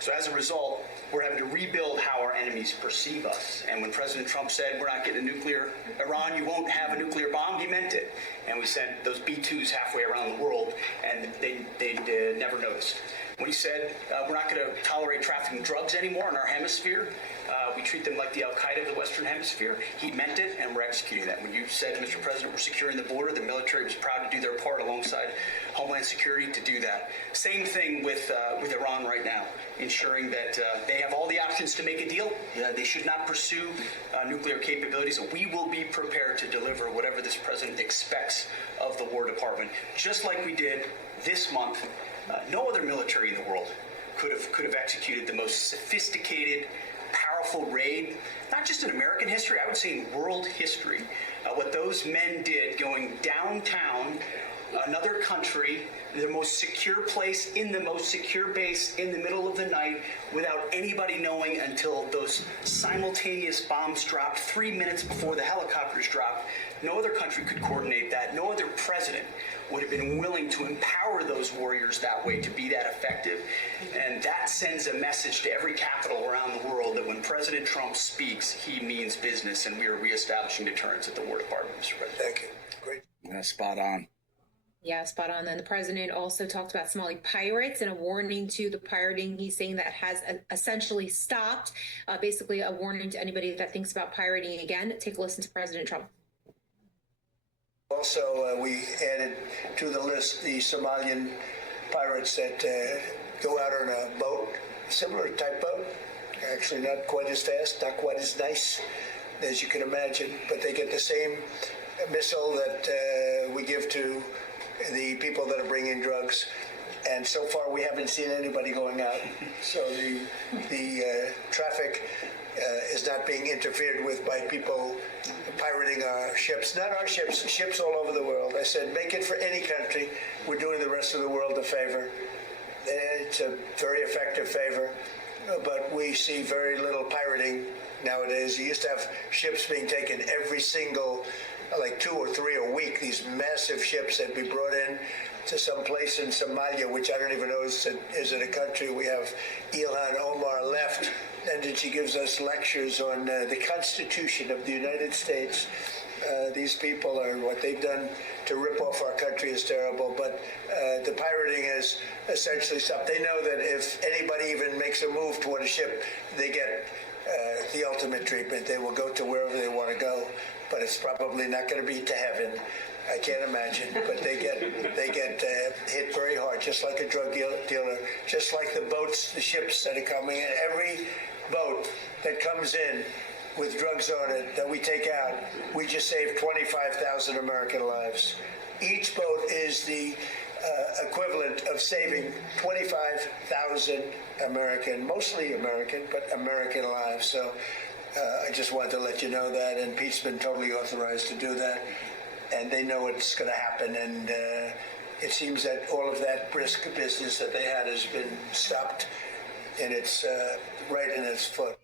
So as a result, we're having to rebuild how our enemies perceive us. And when President Trump said, we're not getting a nuclear, Iran, you won't have a nuclear bomb, he meant it. And we sent those B-2s halfway around the world, and they never noticed. When he said, we're not going to tolerate trafficking drugs anymore in our hemisphere, we treat them like the Al-Qaeda of the Western Hemisphere, he meant it, and we're executing that. When you said, Mr. President, we're securing the border, the military was proud to do their part alongside Homeland Security to do that. Same thing with Iran right now, ensuring that they have all the options to make a deal. They should not pursue nuclear capabilities, and we will be prepared to deliver whatever this president expects of the War Department, just like we did this month. No other military in the world could have executed the most sophisticated, powerful raid, not just in American history, I would say in world history. What those men did going downtown, another country, the most secure place in the most secure base in the middle of the night without anybody knowing until those simultaneous bombs dropped 3 minutes before the helicopters dropped. No other country could coordinate that. No other president would have been willing to empower those warriors that way to be that effective. And that sends a message to every capital around the world that when President Trump speaks, he means business, and we are reestablishing deterrence at the War Department, Mr. President. Thank you. Great. Yeah, spot on. Yeah, spot on. Then the president also talked about Somali pirates and a warning to the pirating. He's saying that has essentially stopped. Basically, a warning to anybody that thinks about pirating again. Take a listen to President Trump. Also, we added to the list the Somalian pirates that go out on a boat, similar type boat, actually not quite as fast, not quite as nice as you can imagine, but they get the same missile that we give to the people that are bringing drugs. And so far, we haven't seen anybody going out. So the traffic is not being interfered with by people pirating our ships. Not our ships, ships all over the world. I said, make it for any country. We're doing the rest of the world a favor. It's a very effective favor, but we see very little pirating nowadays. You used to have ships being taken every single, like 2 or 3 a week, these massive ships that be brought in to some place in Somalia, which I don't even know is it a country. We have Ilhan Omar left, and then she gives us lectures on the Constitution of the United States. These people are, what they've done to rip off our country is terrible, but the pirating has essentially stopped. They know that if anybody even makes a move toward a ship, they get the ultimate treatment. They will go to wherever they want to go, but it's probably not going to be to heaven. I can't imagine, but they get hit very hard, just like a drug dealer, just like the boats, the ships that are coming in. Every boat that comes in with drugs on it that we take out, we just saved 25,000 American lives. Each boat is the equivalent of saving 25,000 American, mostly American, but American lives. So I just wanted to let you know that, and Pete's been totally authorized to do that, and they know it's going to happen, and it seems that all of that brisk business that they had has been stopped, and it's right in its foot.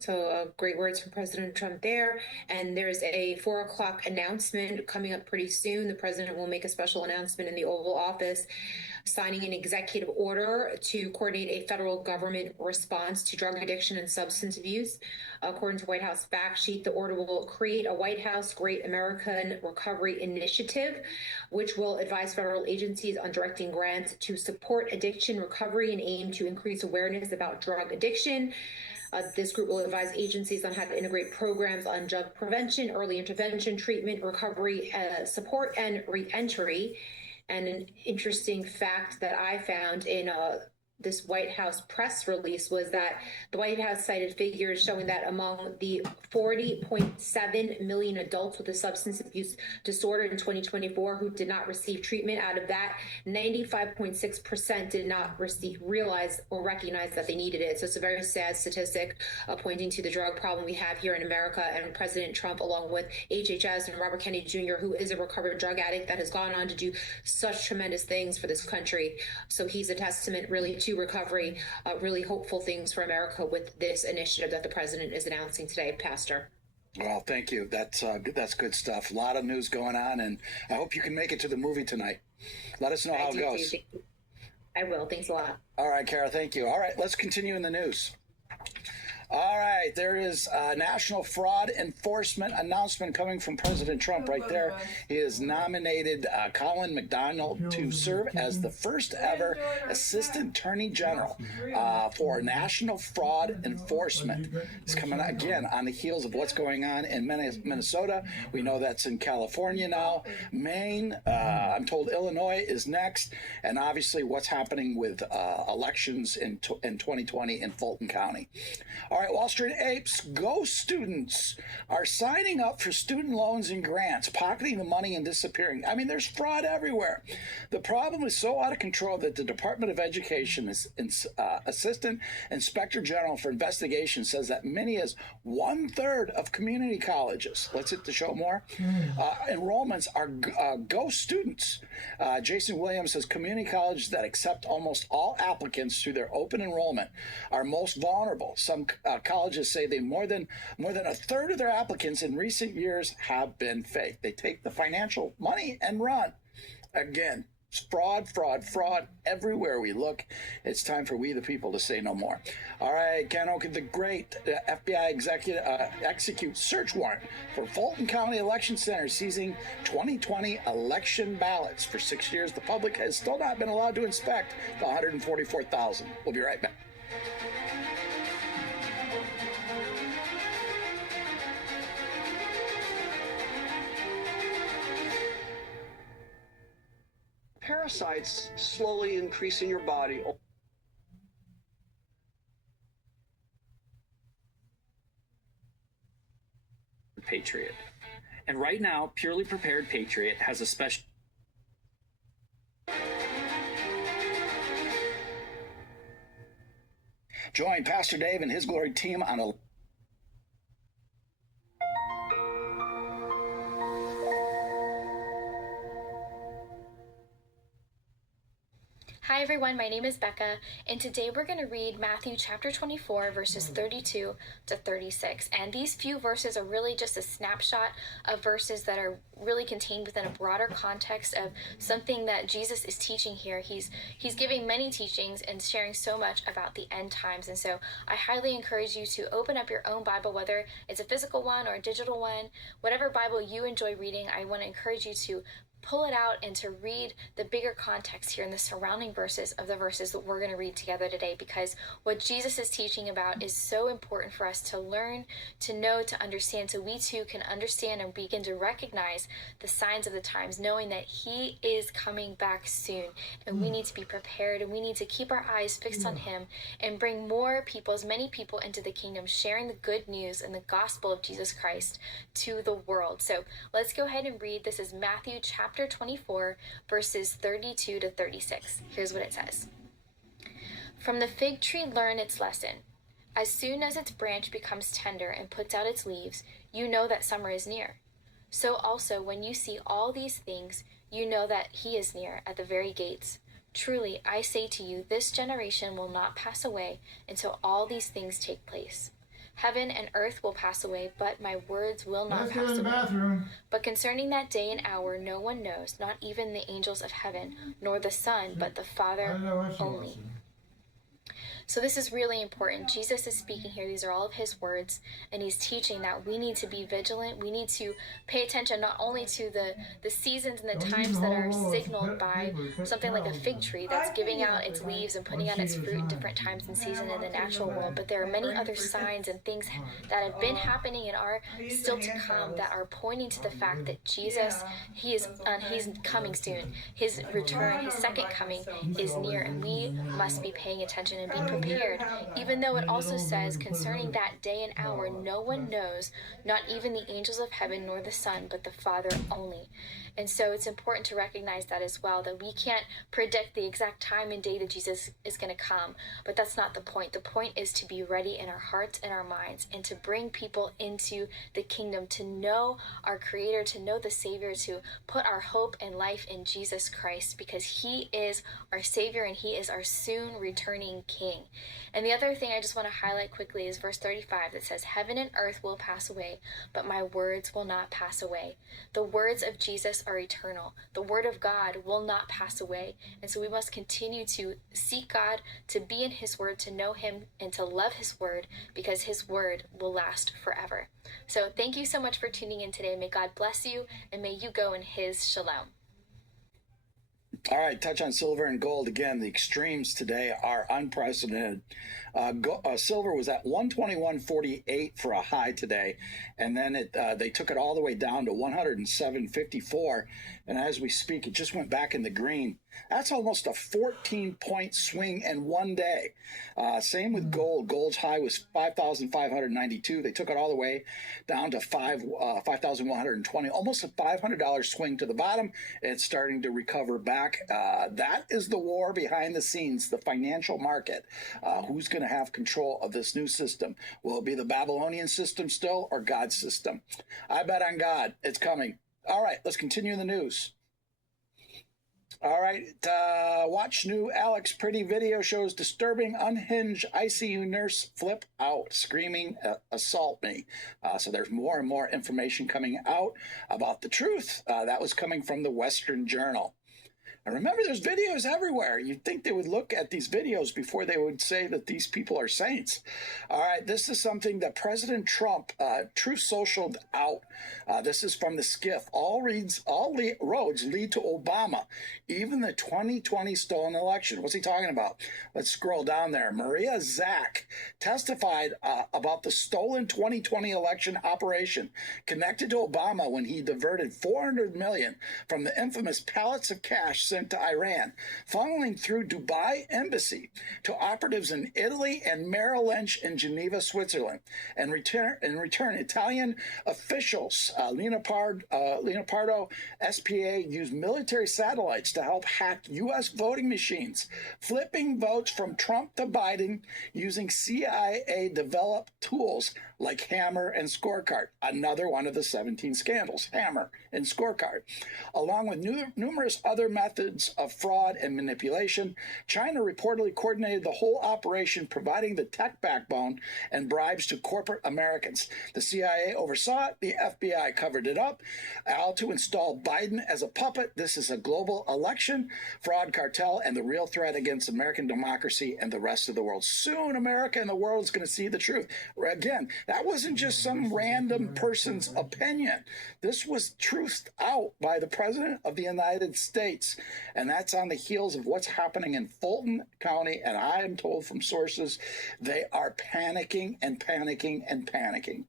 So great words from President Trump there. And there's a 4 o'clock announcement coming up pretty soon. The president will make a special announcement in the Oval Office, signing an executive order to coordinate a federal government response to drug addiction and substance abuse. According to White House fact sheet, the order will create a White House Great American Recovery Initiative, which will advise federal agencies on directing grants to support addiction recovery and aim to increase awareness about drug addiction. This group will advise agencies on how to integrate programs on drug prevention, early intervention, treatment, recovery, support, and reentry. And an interesting fact that I found in this White House press release was that the White House cited figures showing that among the 40.7 million adults with a substance abuse disorder in 2024 who did not receive treatment, out of that, 95.6% did not realize or recognize that they needed it. So it's a very sad statistic pointing to the drug problem we have here in America. And President Trump, along with HHS and Robert Kennedy Jr., who is a recovered drug addict that has gone on to do such tremendous things for this country. So he's a testament really to recovery, really hopeful things for America with this initiative that the president is announcing today, Pastor. Well, thank you. That's good stuff. A lot of news going on, and I hope you can make it to the movie tonight. Let us know how it goes. I will. Thanks a lot. All right, Kara, thank you. All right, let's continue in the news. All right, there is a national fraud enforcement announcement coming from President Trump right there. He has nominated Colin McDonald to serve as the first ever Assistant Attorney General for national fraud enforcement. It's coming again on the heels of what's going on in Minnesota. We know that's in California now. Maine, I'm told Illinois is next. And obviously what's happening with elections in 2020 in Fulton County. All right, Wall Street Apes, go students are signing up for student loans and grants, pocketing the money and disappearing. I mean, there's fraud everywhere. The problem is so out of control that the Department of Education Assistant Inspector General for Investigation says that many as 1/3 of community colleges, let's hit the show more, enrollments are ghost students. Jason Williams says community colleges that accept almost all applicants through their open enrollment are most vulnerable. Some colleges say they more than 1/3 of their applicants in recent years have been fake. They take the financial money and run. Again, fraud everywhere we look. It's time for we the people to say no more. All right, Ken Oken the Great, FBI executive executes search warrant for Fulton County Election Center, seizing 2020 election ballots. For 6 years, the public has still not been allowed to inspect the 144,000. We'll be right back. Parasites slowly increase in your body. Patriot. And right now, Purely Prepared Patriot has a special... Join Pastor Dave and his glory team on a Hi everyone, my name is Becca, and today we're going to read Matthew chapter 24, verses 32 to 36. And these few verses are really just a snapshot of verses that are really contained within a broader context of something that Jesus is teaching here. He's giving many teachings and sharing so much about the end times. And so I highly encourage you to open up your own Bible, whether it's a physical one or a digital one, whatever Bible you enjoy reading. I want to encourage you to pull it out and to read the bigger context here in the surrounding verses of the verses that we're going to read together today, because what Jesus is teaching about is so important for us to learn, to know, to understand, so we too can understand and begin to recognize the signs of the times, knowing that he is coming back soon, and we need to be prepared, and we need to keep our eyes fixed on him and bring more people, as many people, into the kingdom, sharing the good news and the gospel of Jesus Christ to the world. So let's go ahead and read. This is Matthew chapter 24, verses 32 to 36. Here's what it says. From the fig tree learn its lesson. As soon as its branch becomes tender and puts out its leaves, you know that summer is near. So also, when you see all these things, you know that he is near at the very gates. Truly, I say to you, this generation will not pass away until all these things take place. Heaven and earth will pass away, but my words will not pass away. But concerning that day and hour, no one knows, not even the angels of heaven, nor the Son, but the Father only. So this is really important. Jesus is speaking here. These are all of his words, and he's teaching that we need to be vigilant. We need to pay attention not only to the seasons and the times that are signaled by something like a fig tree that's giving out its leaves and putting out its fruit in different times and seasons in the natural world, but there are many other signs and things that have been happening and are still to come that are pointing to the fact that Jesus, he's coming soon. His return, his second coming is near, and we must be paying attention and be prepared. Even though it also says concerning that day and hour, no one knows, not even the angels of heaven nor the Son, but the Father only. And so it's important to recognize that as well, that we can't predict the exact time and day that Jesus is going to come, but that's not the point. The point is to be ready in our hearts and our minds and to bring people into the kingdom, to know our Creator, to know the Savior, to put our hope and life in Jesus Christ, because he is our Savior and he is our soon returning King. And the other thing I just want to highlight quickly is verse 35 that says, heaven and earth will pass away, but my words will not pass away. The words of Jesus are eternal. The word of God will not pass away. And so we must continue to seek God, to be in his word, to know him, and to love his word, because his word will last forever. So thank you so much for tuning in today. May God bless you, and may you go in his shalom. All right, touch on silver and gold again. The extremes today are unprecedented. Silver was at 121.48 for a high today, and then they took it all the way down to 107.54. And as we speak, it just went back in the green. That's almost a 14-point swing in one day. Same with gold. Gold's high was 5,592. They took it all the way down to 5,120, almost a $500 swing to the bottom. It's starting to recover back. That is the war behind the scenes, the financial market. Who's going to have control of this new system? Will it be the Babylonian system still, or God's system? I bet on God. It's coming. All right, let's continue the news. All right, watch new Alex Pretty video shows disturbing unhinged ICU nurse flip out, screaming, assault me. So there's more and more information coming out about the truth. That was coming from the Western Journal. And remember, there's videos everywhere. You'd think they would look at these videos before they would say that these people are saints. All right, this is something that President Trump Truth Socialed out. This is from the Skiff. All roads lead to Obama, even the 2020 stolen election. What's he talking about? Let's scroll down there. Maria Zack testified about the stolen 2020 election operation connected to Obama when he diverted $400 million from the infamous pallets of cash sent to Iran, funneling through Dubai embassy to operatives in Italy and Merrill Lynch in Geneva, Switzerland. In return, Italian officials, Leonardo SPA, used military satellites to help hack U.S. voting machines, flipping votes from Trump to Biden using CIA-developed tools like Hammer and Scorecard. Another one of the 17 scandals, Hammer and Scorecard. Along with numerous other methods of fraud and manipulation, China reportedly coordinated the whole operation, providing the tech backbone and bribes to corporate Americans. The CIA oversaw it. The FBI covered it up, all to install Biden as a puppet. This is a global election fraud cartel and the real threat against American democracy and the rest of the world. Soon, America and the world is going to see the truth. Again, that wasn't just some random person's opinion. This was truthed out by the President of the United States. And that's on the heels of what's happening in Fulton County. And I am told from sources they are panicking and panicking and panicking.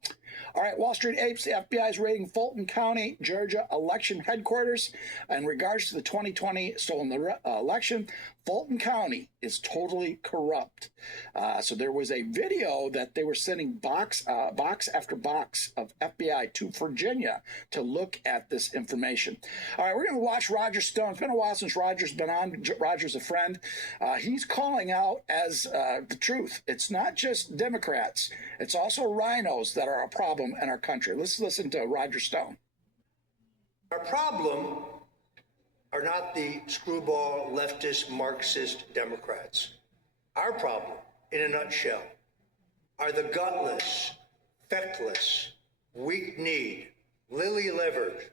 All right, Wall Street Apes, the FBI is raiding Fulton County, Georgia election headquarters. In regards to the 2020 stolen election, Fulton County is totally corrupt. So there was a video that they were sending box after box of FBI to Virginia to look at this information. All right, we're going to watch Roger Stone. It's been a while since Roger's been on. Roger's a friend. He's calling out as the truth. It's not just Democrats. It's also rhinos that are a problem in our country. Let's listen to Roger Stone. Our problem are not the screwball leftist Marxist Democrats. Our problem, in a nutshell, are the gutless, feckless, weak-kneed, lily-livered,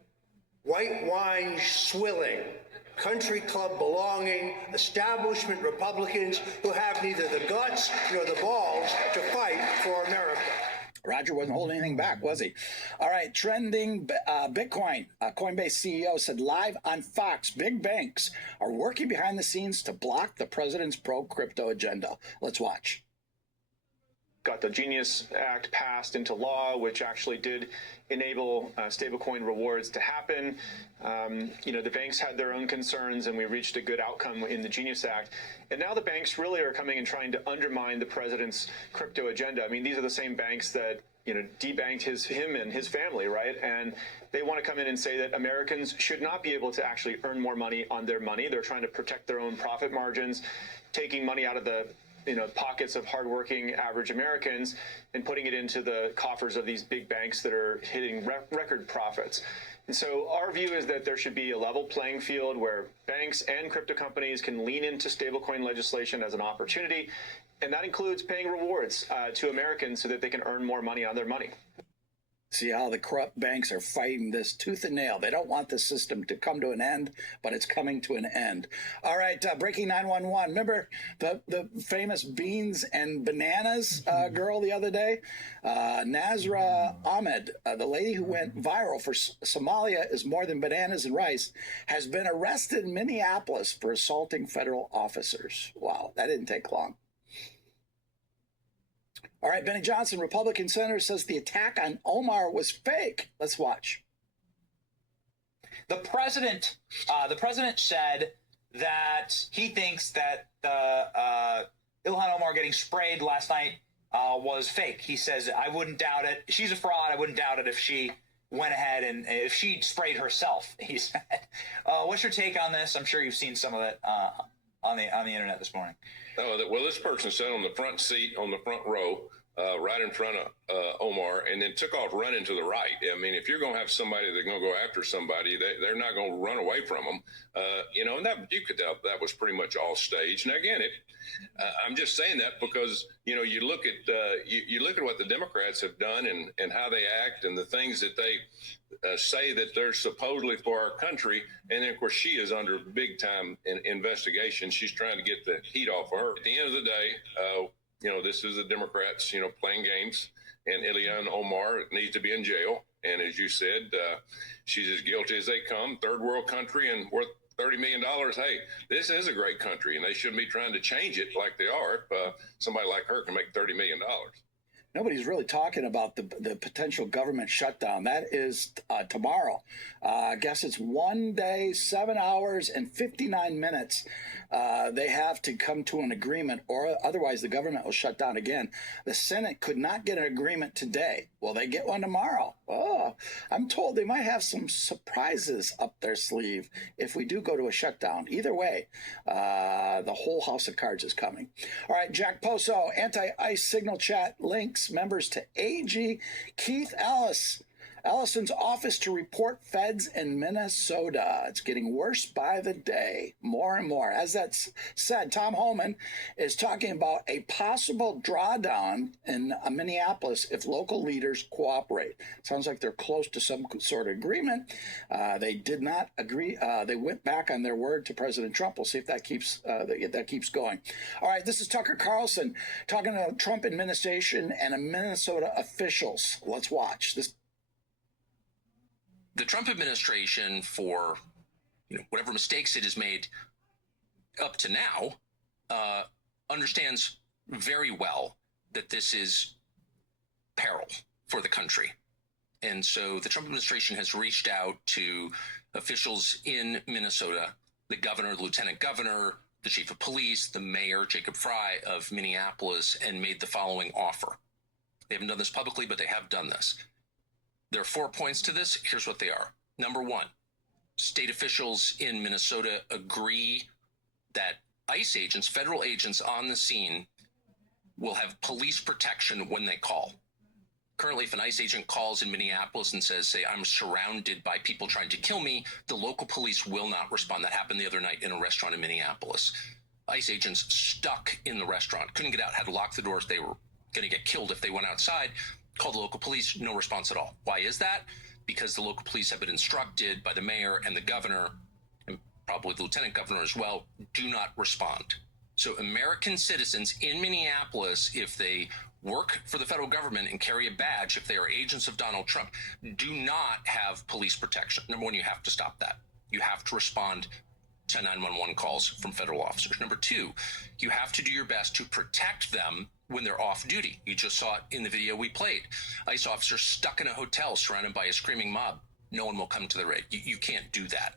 white wine swilling, country club belonging establishment Republicans who have neither the guts nor the balls to fight for America. Roger wasn't holding anything back, was he? All right, trending Bitcoin. Coinbase CEO said live on Fox, big banks are working behind the scenes to block the president's pro-crypto agenda. Let's watch. Got the Genius Act passed into law, which actually did enable stablecoin rewards to happen. The banks had their own concerns, and we reached a good outcome in the Genius Act. And now the banks really are coming and trying to undermine the president's crypto agenda. I mean, these are the same banks that debanked him and his family, right? And they want to come in and say that Americans should not be able to actually earn more money on their money. They're trying to protect their own profit margins, taking money out of the pockets of hardworking average Americans and putting it into the coffers of these big banks that are hitting record profits. And so our view is that there should be a level playing field where banks and crypto companies can lean into stablecoin legislation as an opportunity. And that includes paying rewards to Americans so that they can earn more money on their money. See how the corrupt banks are fighting this tooth and nail. They don't want the system to come to an end, but it's coming to an end. All right, breaking 911. Remember the famous beans and bananas girl the other day? Nazra Ahmed, the lady who went viral for Somalia is more than bananas and rice, has been arrested in Minneapolis for assaulting federal officers. Wow, that didn't take long. All right, Benny Johnson, Republican senator, says the attack on Omar was fake. Let's watch. The president said that he thinks that Ilhan Omar getting sprayed last night was fake. He says, I wouldn't doubt it. She's a fraud. I wouldn't doubt it if she went ahead and if she sprayed herself, he said. What's your take on this? I'm sure you've seen some of it on the internet this morning. Oh, well, this person sat on the front seat on the front row, right in front of Omar, and then took off running to the right. I mean, if you're going to have somebody that's going to go after somebody, they're not going to run away from them. And that you could tell that was pretty much all staged. And again, I'm just saying that because you look at you look at what the Democrats have done and how they act and the things that they say that they're supposedly for our country, and then of course she is under big time investigation. She's trying to get the heat off of her. At the end of the day, this is the Democrats, playing games, and Ilhan Omar needs to be in jail. And as you said, she's as guilty as they come. Third world country and worth $30 million. Hey, this is a great country, and they shouldn't be trying to change it like they are. If somebody like her can make $30 million. Nobody's really talking about the potential government shutdown. That is tomorrow. I guess it's 1 day, 7 hours, and 59 minutes. They have to come to an agreement, or otherwise the government will shut down again. The Senate could not get an agreement today. Will they get one tomorrow? Oh, I'm told they might have some surprises up their sleeve if we do go to a shutdown. Either way, the whole house of cards is coming. All right, Jack Poso, anti-ICE signal chat links members to AG Keith Ellison's office to report feds in Minnesota. It's getting worse by the day, more and more. As that's said, Tom Homan is talking about a possible drawdown in Minneapolis if local leaders cooperate. Sounds like they're close to some sort of agreement. They did not agree. They went back on their word to President Trump. We'll see if that keeps going. All right, this is Tucker Carlson talking to Trump administration and Minnesota officials. Let's watch this. The Trump administration, for whatever mistakes it has made up to now, understands very well that this is peril for the country. And so the Trump administration has reached out to officials in Minnesota, the governor, the lieutenant governor, the chief of police, the mayor, Jacob Fry of Minneapolis, and made the following offer. They haven't done this publicly, but they have done this. There are 4 points to this. Here's what they are. Number one, state officials in Minnesota agree that ICE agents, federal agents on the scene, will have police protection when they call. Currently, if an ICE agent calls in Minneapolis and says, say, I'm surrounded by people trying to kill me, the local police will not respond. That happened the other night in a restaurant in Minneapolis. ICE agents stuck in the restaurant, couldn't get out, had to lock the doors. They were going to get killed if they went outside. Called the local police, no response at all. Why is that? Because the local police have been instructed by the mayor and the governor, and probably the lieutenant governor as well, do not respond. So American citizens in Minneapolis, if they work for the federal government and carry a badge, if they are agents of Donald Trump, do not have police protection. Number one, you have to stop that. You have to respond to 911 calls from federal officers. Number two, you have to do your best to protect them when they're off duty. You just saw it in the video we played. ICE officers stuck in a hotel surrounded by a screaming mob. No one will come to their aid. You can't do that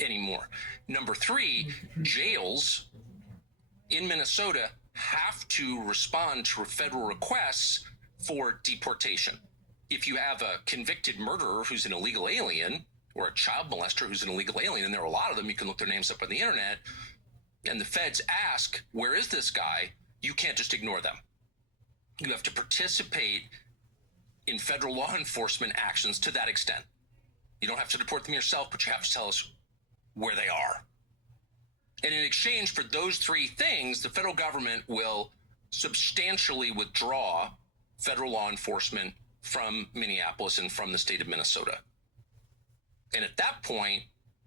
anymore. Number three, jails in Minnesota have to respond to federal requests for deportation. If you have a convicted murderer who's an illegal alien, or a child molester who's an illegal alien, and there are a lot of them, you can look their names up on the internet, and the feds ask, where is this guy? You can't just ignore them. You have to participate in federal law enforcement actions to that extent. You don't have to deport them yourself, but you have to tell us where they are. And in exchange for those three things, the federal government will substantially withdraw federal law enforcement from Minneapolis and from the state of Minnesota. And at that point,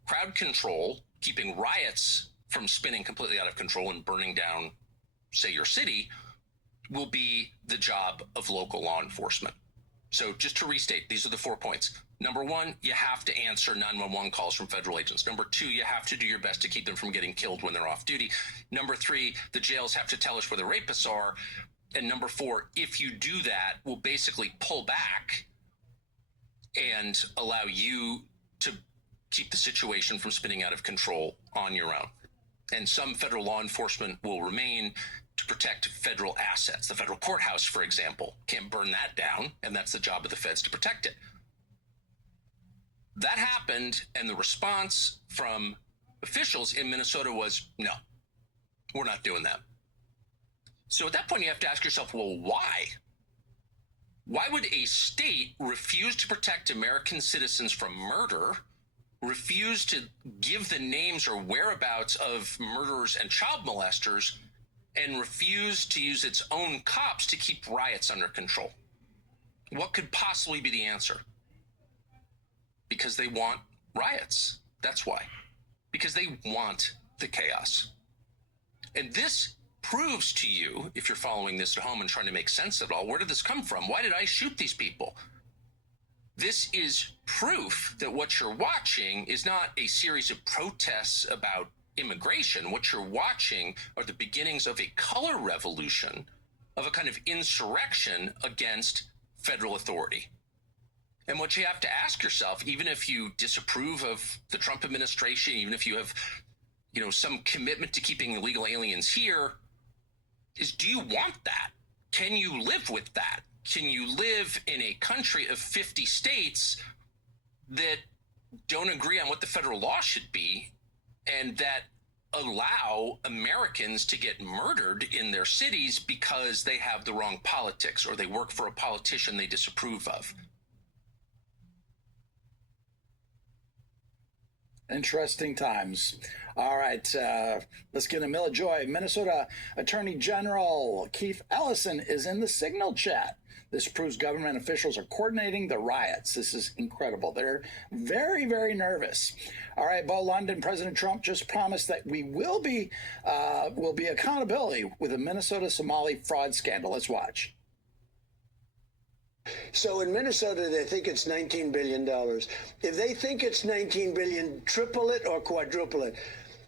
crowd control, keeping riots from spinning completely out of control and burning down, say, your city, will be the job of local law enforcement. So just to restate, these are the 4 points. Number one, you have to answer 911 calls from federal agents. Number two, you have to do your best to keep them from getting killed when they're off duty. Number three, the jails have to tell us where the rapists are. And number four, if you do that, we'll basically pull back and allow you to keep the situation from spinning out of control on your own. And some federal law enforcement will remain to protect federal assets. The federal courthouse, for example, can't burn that down, and that's the job of the feds to protect it. That happened, and the response from officials in Minnesota was, no, we're not doing that. So at that point, you have to ask yourself, well, why? Why would a state refuse to protect American citizens from murder, refuse to give the names or whereabouts of murderers and child molesters, and refuse to use its own cops to keep riots under control? What could possibly be the answer? Because they want riots. That's why. Because they want the chaos. And this proves to you, if you're following this at home and trying to make sense of it all, where did this come from? Why did I shoot these people? This is proof that what you're watching is not a series of protests about immigration. What you're watching are the beginnings of a color revolution, of a kind of insurrection against federal authority. And what you have to ask yourself, even if you disapprove of the Trump administration, even if you have, some commitment to keeping illegal aliens here, is, do you want that? Can you live with that? Can you live in a country of 50 states that don't agree on what the federal law should be and that allow Americans to get murdered in their cities because they have the wrong politics or they work for a politician they disapprove of? Interesting times. All right, let's get a Mill of Joy. Minnesota Attorney General Keith Ellison is in the Signal chat. This proves government officials are coordinating the riots. This is incredible. They're very, very nervous. All right, Bo London, President Trump just promised that we will be accountability with a Minnesota Somali fraud scandal. Let's watch. So in Minnesota, they think it's $19 billion. If they think it's $19 billion, triple it or quadruple it.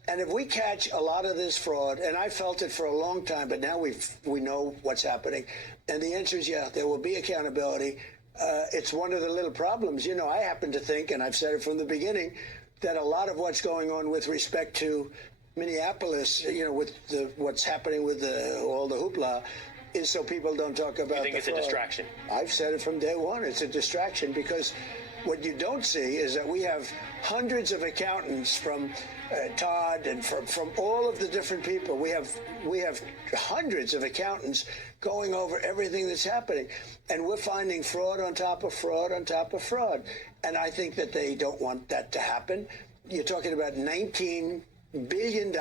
And if we catch a lot of this fraud, and I felt it for a long time, but now we know what's happening. And the answer is, yeah, there will be accountability. It's one of the little problems. I happen to think, and I've said it from the beginning, that a lot of what's going on with respect to Minneapolis, with what's happening with all the hoopla, is so people don't talk about. You think it's a distraction? I've said it from day one. It's a distraction because what you don't see is that we have hundreds of accountants from Todd and from all of the different people. We have hundreds of accountants going over everything that's happening, and we're finding fraud on top of fraud on top of fraud. And I think that they don't want that to happen. You're talking about $19 billion.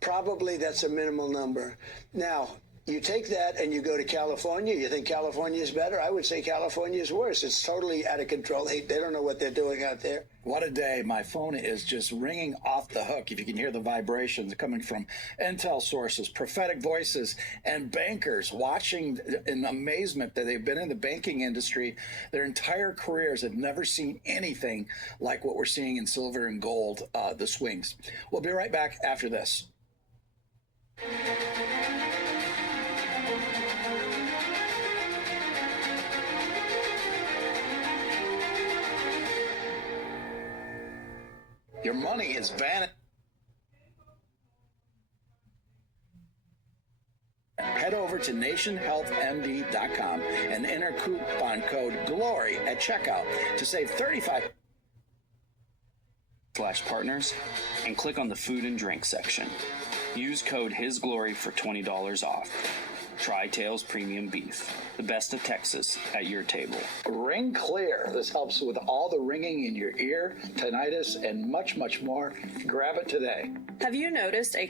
Probably that's a minimal number. Now, You take that and you go to California. You think California is better? I would say California is worse. It's totally out of control. They don't know what they're doing out there. What a day. My phone is just ringing off the hook. If you can hear the vibrations coming from intel sources, prophetic voices, and bankers watching in amazement that they've been in the banking industry their entire careers, have never seen anything like what we're seeing in silver and gold, the swings. We'll be right back after this. Your money is vanished. Head over to nationhealthmd.com and enter coupon code GLORY at checkout to save 35/partners and click on the food and drink section. Use code HISGLORY for $20 off. Try Tails Premium Beef, the best of Texas at your table. Ring clear. This helps with all the ringing in your ear, tinnitus, and much, much more. Grab it today. Have you noticed a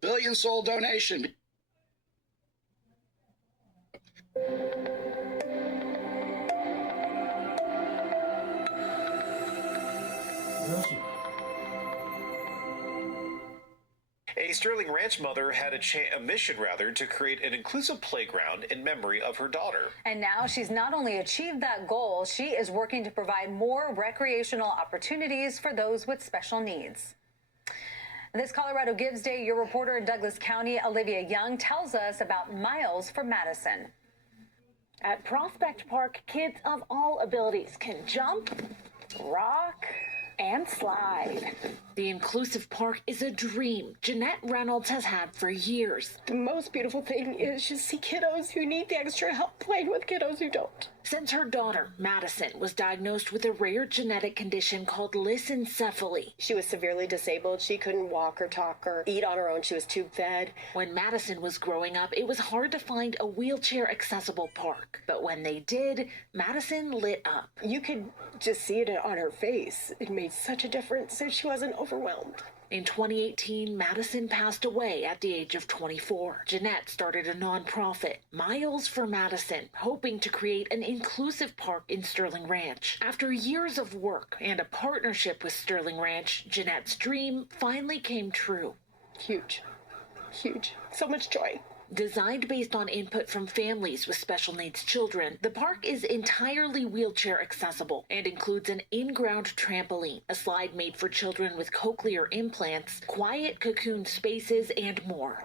Billion soul donation. A Sterling Ranch mother had a mission to create an inclusive playground in memory of her daughter. And now she's not only achieved that goal, she is working to provide more recreational opportunities for those with special needs. This Colorado Gives Day, your reporter in Douglas County, Olivia Young, tells us about Miles for Madison. At Prospect Park, kids of all abilities can jump, rock, and slide. The inclusive park is a dream Jeanette Reynolds has had for years. The most beautiful thing is to see kiddos who need the extra help playing with kiddos who don't. Since her daughter, Madison, was diagnosed with a rare genetic condition called lysencephaly. She was severely disabled. She couldn't walk or talk or eat on her own. She was tube fed. When Madison was growing up, it was hard to find a wheelchair-accessible park. But when they did, Madison lit up. You could just see it on her face. It made such a difference, so she wasn't overwhelmed. In 2018, Madison passed away at the age of 24. Jeanette started a nonprofit, Miles for Madison, hoping to create an inclusive park in Sterling Ranch. After years of work and a partnership with Sterling Ranch, Jeanette's dream finally came true. Huge. Huge. So much joy. Designed based on input from families with special needs children, the park is entirely wheelchair accessible and includes an in-ground trampoline, a slide made for children with cochlear implants, quiet cocoon spaces, and more.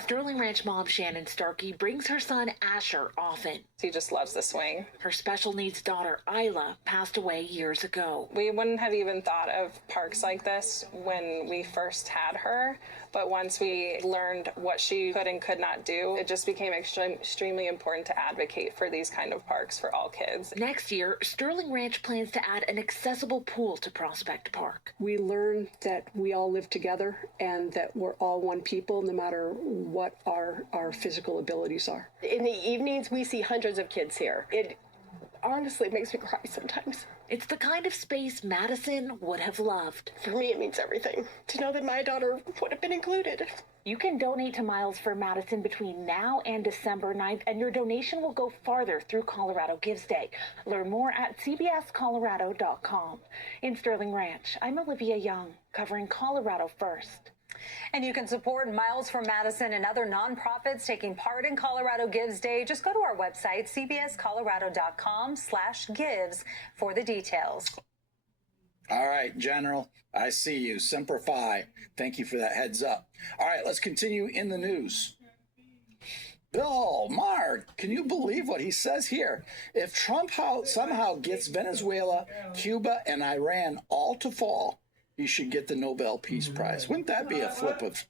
Sterling Ranch mom Shannon Starkey brings her son Asher often. He just loves the swing. Her special needs daughter Isla passed away years ago. We wouldn't have even thought of parks like this when we first had her, but once we learned what she could and could not do, it just became extremely important to advocate for these kind of parks for all kids. Next year, Sterling Ranch plans to add an accessible pool to Prospect Park. We learned that we all live together and that we're all one people, no matter what our physical abilities are. In the evenings, we see hundreds of kids here. It honestly makes me cry sometimes. It's the kind of space Madison would have loved. For me, it means everything to know that my daughter would have been included. You can donate to Miles for Madison between now and December 9th, and your donation will go farther through Colorado Gives Day. Learn more at cbscolorado.com. In Sterling Ranch, I'm Olivia Young, covering Colorado First. And you can support Miles for Madison and other nonprofits taking part in Colorado Gives Day. Just go to our website, cbscolorado.com/gives for the details. All right, General, I see you. Semper Fi. Thank you for that heads up. All right, let's continue in the news. Bill Maher, can you believe what he says here? If Trump somehow gets Venezuela, Cuba, and Iran all to fall, he should get the Nobel Peace Prize. Wouldn't that be a flip of,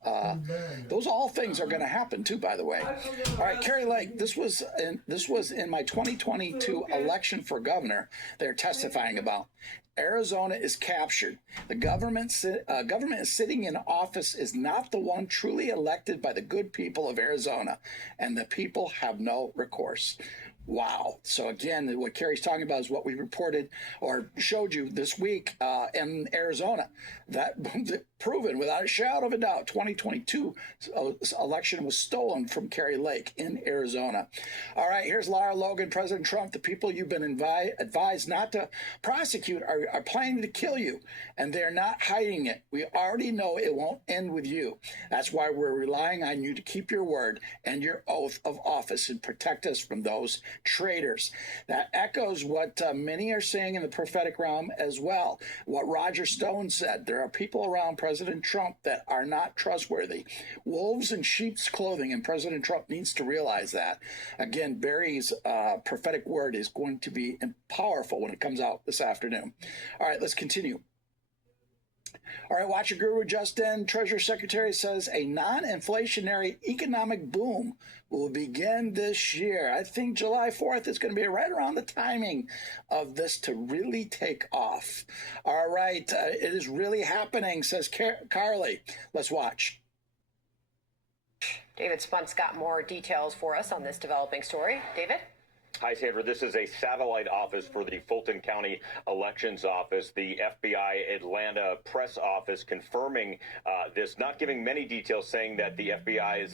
those all things are going to happen too, by the way. All right, Carrie Lake, this was in my 2022 election for governor they're testifying about. Arizona is captured. The government is sitting in office is not the one truly elected by the good people of Arizona, and the people have no recourse. Wow. So again, what Carrie's talking about is what we reported or showed you this week in Arizona. That proven without a shadow of a doubt, 2022 election was stolen from Carrie Lake in Arizona. All right, here's Lara Logan. President Trump, the people you've been advised not to prosecute are planning to kill you, and they're not hiding it. We already know it won't end with you. That's why we're relying on you to keep your word and your oath of office and protect us from those traitors. That echoes what many are saying in the prophetic realm as well. What Roger Stone said, there are people around President Trump that are not trustworthy. Wolves in sheep's clothing, and President Trump needs to realize that. Again, Barry's prophetic word is going to be powerful when it comes out this afternoon. All right, let's continue. All right, Watcher Guru Justin, Treasury Secretary, says a non-inflationary economic boom will begin this year. I think July 4th is going to be right around the timing of this to really take off. All right, it is really happening, says Carly. Let's watch. David Spunt's got more details for us on this developing story. David? Hi, Sandra. This is a satellite office for the Fulton County Elections Office. The FBI Atlanta press office confirming this, not giving many details, saying that the FBI is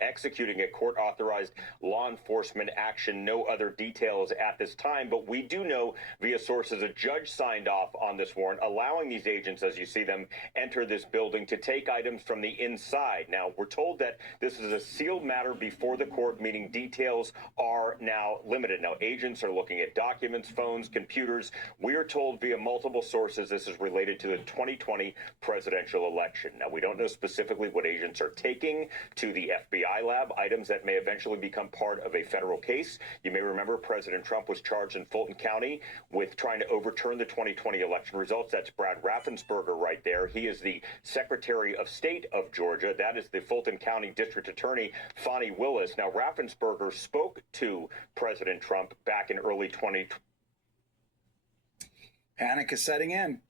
executing a court-authorized law enforcement action. No other details at this time, but we do know via sources a judge signed off on this warrant, allowing these agents, as you see them, enter this building to take items from the inside. Now, we're told that this is a sealed matter before the court, meaning details are now limited. Now, agents are looking at documents, phones, computers. We are told via multiple sources this is related to the 2020 presidential election. Now, we don't know specifically what agents are taking to the FBI lab, items that may eventually become part of a federal case. You may remember President Trump was charged in Fulton County with trying to overturn the 2020 election results. That's Brad Raffensperger right there. He is the Secretary of State of Georgia. That is the Fulton County District Attorney, Fani Willis. Now, Raffensperger spoke to President Trump back in early 2020. Panic is setting in.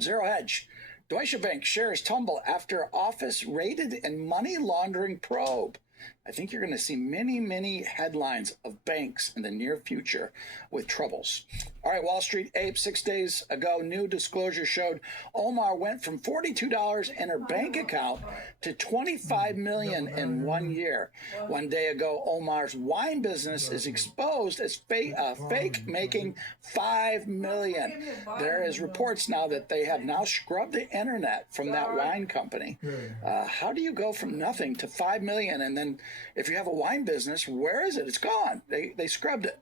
Zero Hedge. Deutsche Bank shares tumble after office raided and money laundering probe. I think you're going to see many, many headlines of banks in the near future with troubles. All right, Wall Street Ape, 6 days ago, new disclosure showed Omar went from $42 in her bank account to $25 million in 1 year. 1 day ago, Omar's wine business is exposed as fake making $5 million. There is reports now that they have now scrubbed the internet from that wine company. How do you go from nothing to $5 million? And then if you have a wine business, where is it? It's gone. They scrubbed it.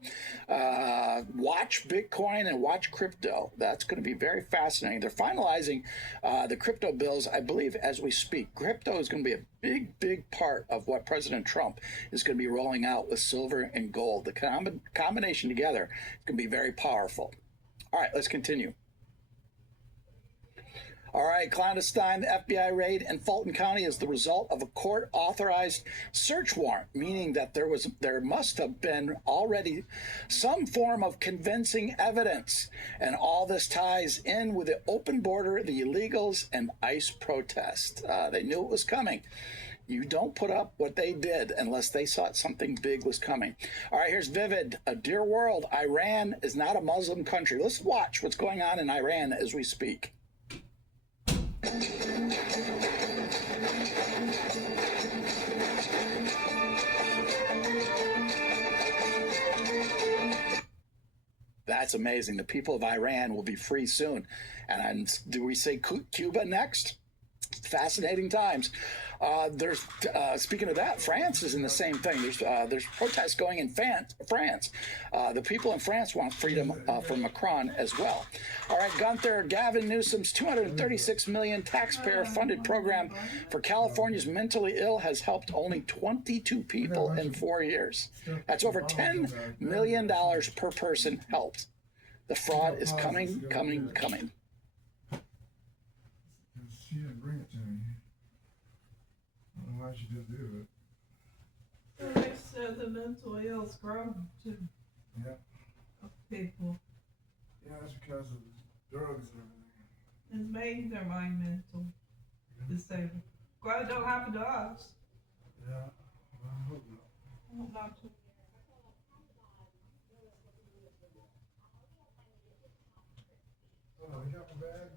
Watch Bitcoin and watch crypto. That's going to be very fascinating. They're finalizing the crypto bills, I believe, as we speak. Crypto is going to be a big, big part of what President Trump is going to be rolling out with silver and gold. The combination together is going to be very powerful. All right, let's continue. All right, clandestine, the FBI raid in Fulton County is the result of a court-authorized search warrant, meaning that there must have been already some form of convincing evidence. And all this ties in with the open border, the illegals, and ICE protest. They knew it was coming. You don't put up what they did unless they thought something big was coming. All right, here's Vivid. Dear world, Iran is not a Muslim country. Let's watch what's going on in Iran as we speak. That's amazing. The people of Iran will be free soon. And do we say Cuba next? Fascinating times. Speaking of that, France is in the same thing. There's protests going in France. The people in France want freedom for Macron as well. All right, Gunther, Gavin Newsom's $236 million taxpayer-funded program for California's mentally ill has helped only 22 people in 4 years. That's over $10 million per person helped. The fraud is coming. She didn't bring it to me. I don't know why she didn't do it. They said the mental ill's grown too. Yeah. Of people. Yeah, that's because of the drugs and everything. It's made their mind mental. Disabled. Glad it don't happen to us. Yeah, well, I hope not. I hope not to. you got my bag?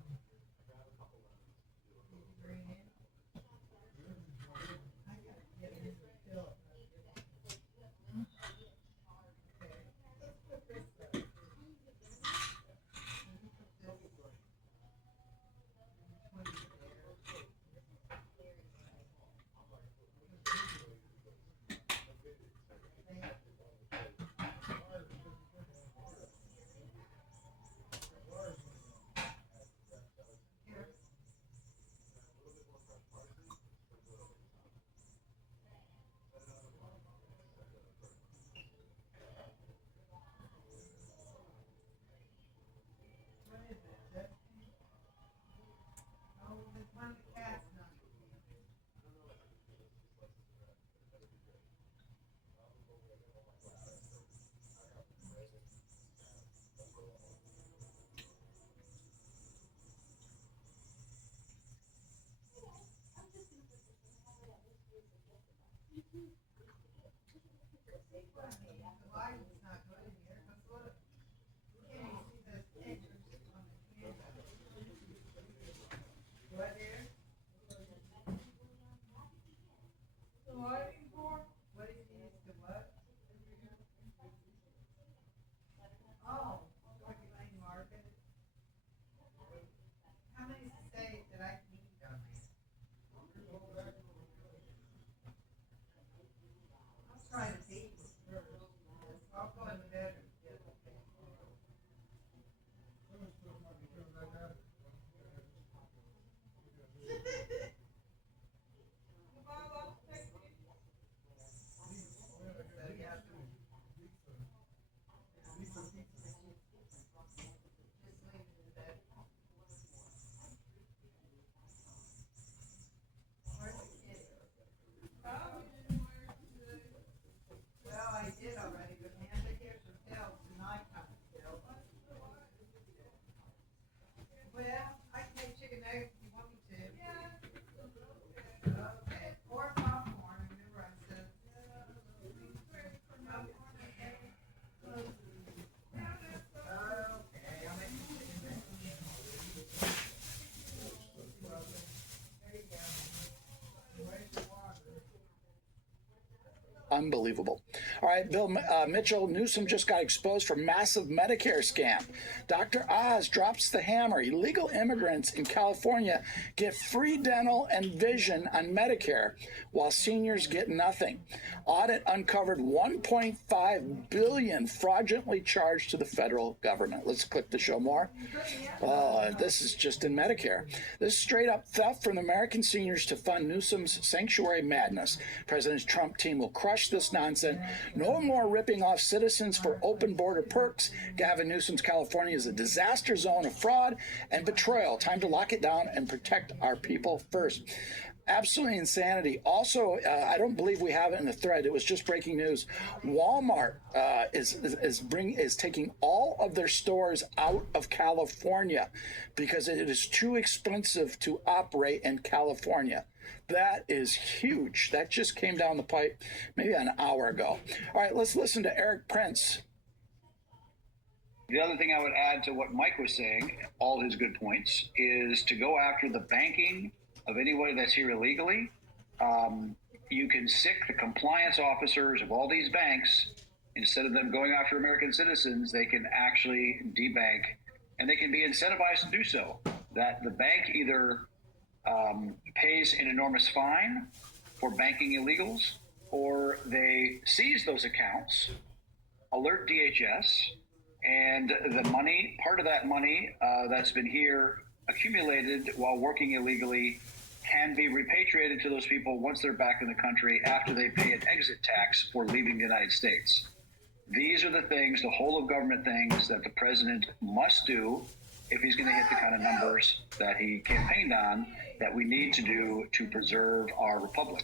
Unbelievable. All right, Bill Mitchell, Newsom just got exposed for massive Medicare scam. Dr. Oz drops the hammer. Illegal immigrants in California get free dental and vision on Medicare, while seniors get nothing. Audit uncovered $1.5 billion fraudulently charged to the federal government. Let's click to show more. Oh, this is just in Medicare. This is straight up theft from the American seniors to fund Newsom's sanctuary madness. President Trump team will crush this nonsense. No more ripping off citizens for open border perks. Gavin Newsom's California is a disaster zone of fraud and betrayal. Time to lock it down and protect our people first. Absolutely insanity. Also, I don't believe we have it in the thread. It was just breaking news. Walmart is taking all of their stores out of California because it is too expensive to operate in California. That is huge. That just came down the pipe maybe an hour ago. All right, let's listen to Eric Prince. The other thing I would add to what Mike was saying, all his good points, is to go after the banking of anybody that's here illegally. You can sick the compliance officers of all these banks. Instead of them going after American citizens, they can actually debank, and they can be incentivized to do so. That the bank either pays an enormous fine for banking illegals, or they seize those accounts, alert DHS, and the money, part of that money that's been here accumulated while working illegally, can be repatriated to those people once they're back in the country after they pay an exit tax for leaving the United States. These are the things, the whole of government things that the president must do if he's going to hit the kind of numbers that he campaigned on, that we need to do to preserve our republic.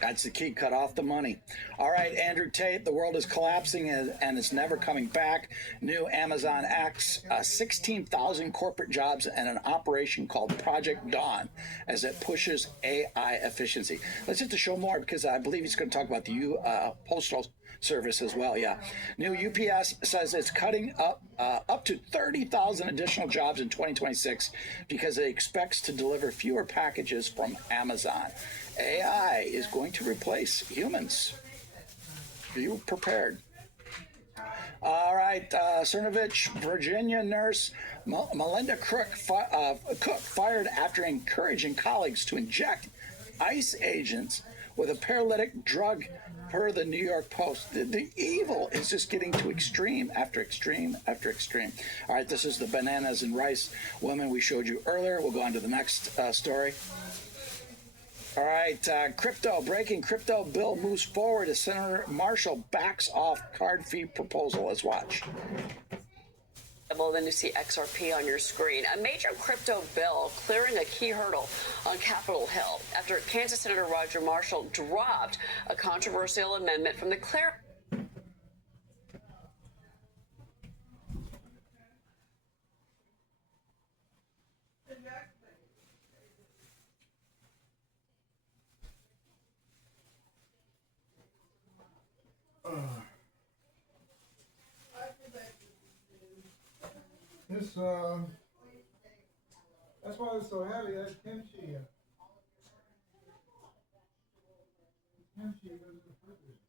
That's the key. Cut off the money. All right, Andrew Tate, the world is collapsing and it's never coming back. New Amazon acts 16,000 corporate jobs and an operation called Project Dawn as it pushes AI efficiency. Let's hit the show more because I believe he's going to talk about the Postal service as well. Yeah. New UPS says it's cutting up to 30,000 additional jobs in 2026 because it expects to deliver fewer packages from Amazon. AI is going to replace humans. Are you prepared? All right, Cernovich, Virginia nurse Melinda Cook fired after encouraging colleagues to inject ICE agents with a paralytic drug, per the New York Post. The evil is just getting to extreme after extreme after extreme. All right, this is the bananas and rice woman we showed you earlier. We'll go on to the next story. All right, breaking crypto bill moves forward as Senator Marshall backs off card fee proposal. Let's watch. Than to see XRP on your screen. A major crypto bill clearing a key hurdle on Capitol Hill after Kansas Senator Roger Marshall dropped a controversial amendment from the That's why it's so heavy. That's kimchi. Kimchi goes in the fridge.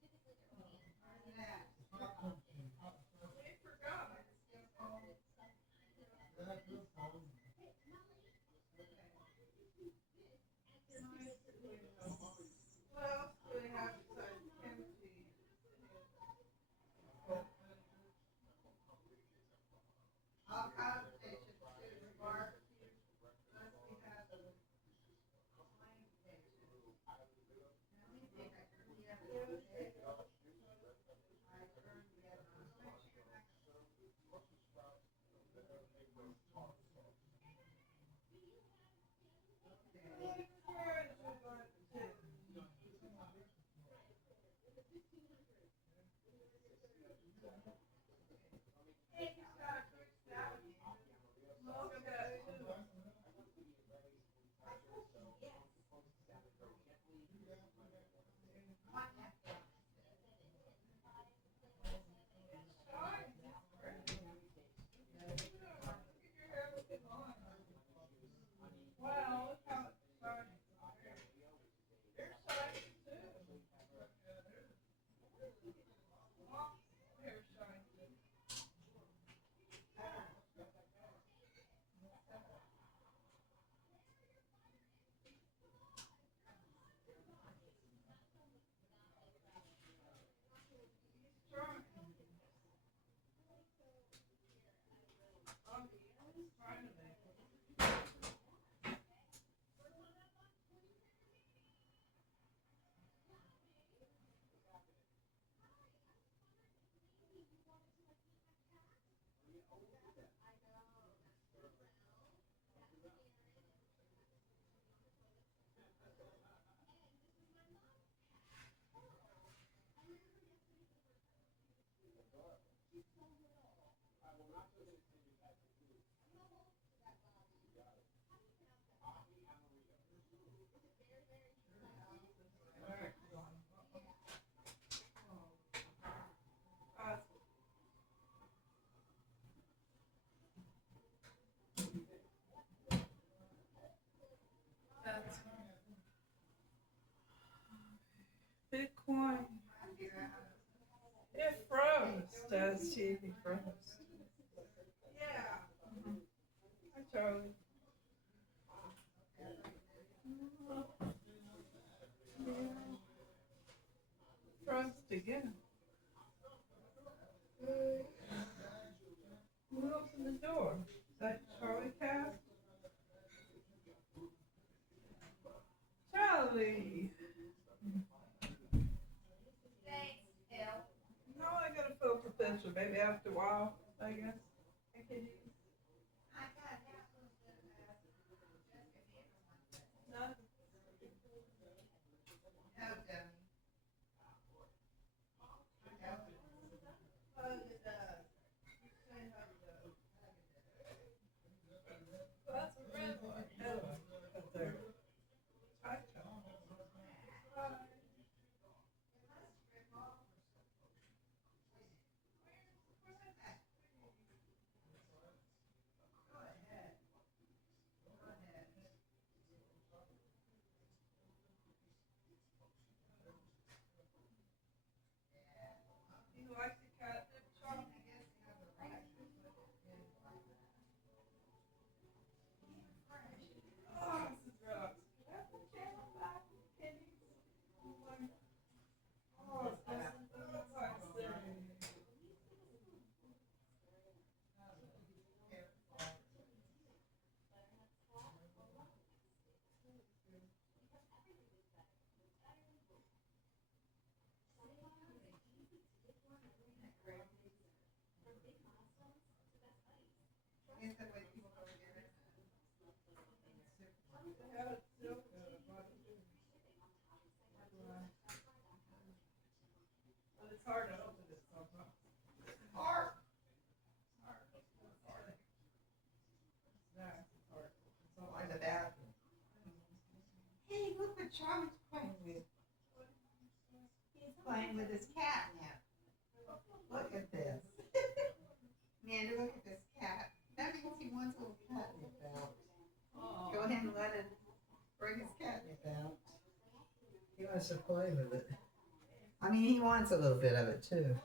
Bitcoin. It froze, does TV froze. Yeah. Hi, Charlie. Froze again. Who opened the door? Is that Charlie Cat? Charlie! No, I got a filter picture. Maybe after a while, I guess. I can use. No. It's hard to open it sometimes. It's hard. In the bathroom. Hey, look what Charlie's playing with. He's playing with his catnip. Look at this. Amanda, look at this cat. That means he wants a little catnip out. Go ahead and let it bring his catnip out. He wants to play with it. I mean, he wants a little bit of it too.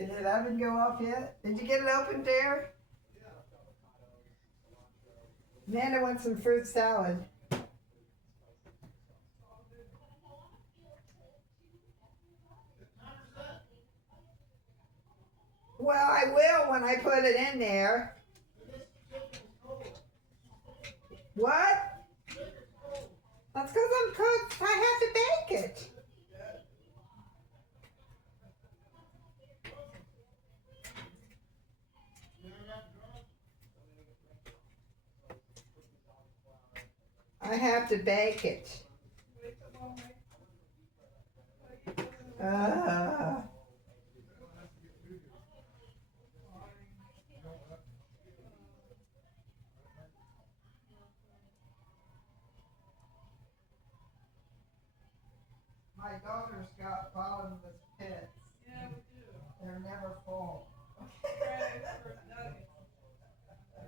Did that oven go off yet? Did you get it open, dear? Amanda wants some fruit salad. Well, I will when I put it in there. What? That's because I'm cooked. I have to bake it. I have to bake it. My daughter's got bottomless pits. Yeah, we do. They're never full.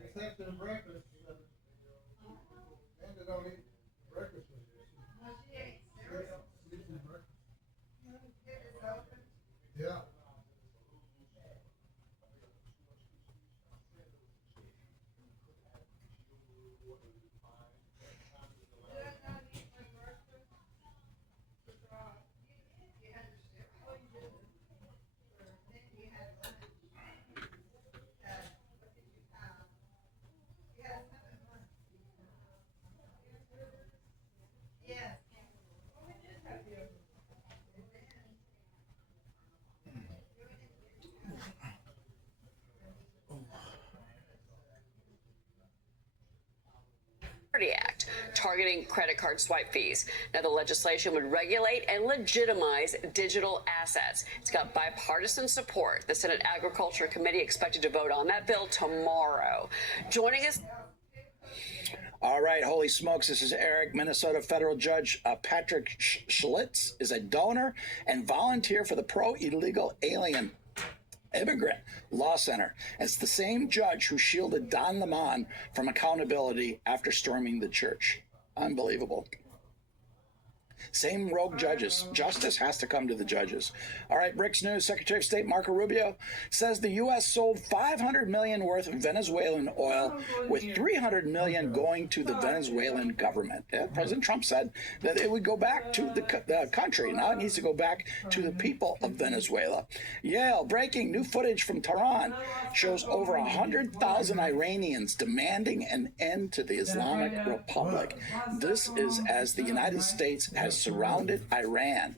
Except in breakfast. Amanda don't eat breakfast with you. No, she ate cereal. Sleeps in breakfast. Get it open? Yeah. targeting credit card swipe fees. Now, the legislation would regulate and legitimize digital assets. It's got bipartisan support. The Senate Agriculture Committee expected to vote on that bill tomorrow. Joining us. All right, holy smokes, this is Eric. Minnesota federal judge Patrick Schlitz is a donor and volunteer for the pro-illegal alien immigrant law center. It's the same judge who shielded Don Lemon from accountability after storming the church. Unbelievable. Same rogue judges. Justice has to come to the judges. All right, Bricks News. Secretary of State Marco Rubio says the U.S. sold $500 million worth of Venezuelan oil, with $300 million going to the Venezuelan government. President Trump said that it would go back to the country. Now it needs to go back to the people of Venezuela. Yale, breaking new footage from Tehran shows over 100,000 Iranians demanding an end to the Islamic Republic. This is as the United States has surrounded Iran.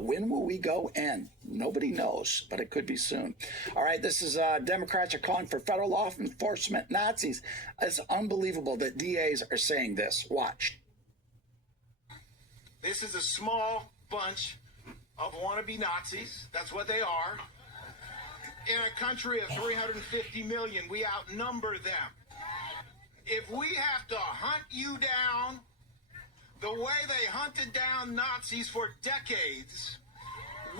When will we go in? Nobody knows, but it could be soon. All right, this is Democrats are calling for federal law enforcement Nazis. It's unbelievable that DAs are saying this. Watch. This is a small bunch of wannabe Nazis. That's what they are. In a country of 350 million, we outnumber them. If we have to hunt you down the way they hunted down Nazis for decades,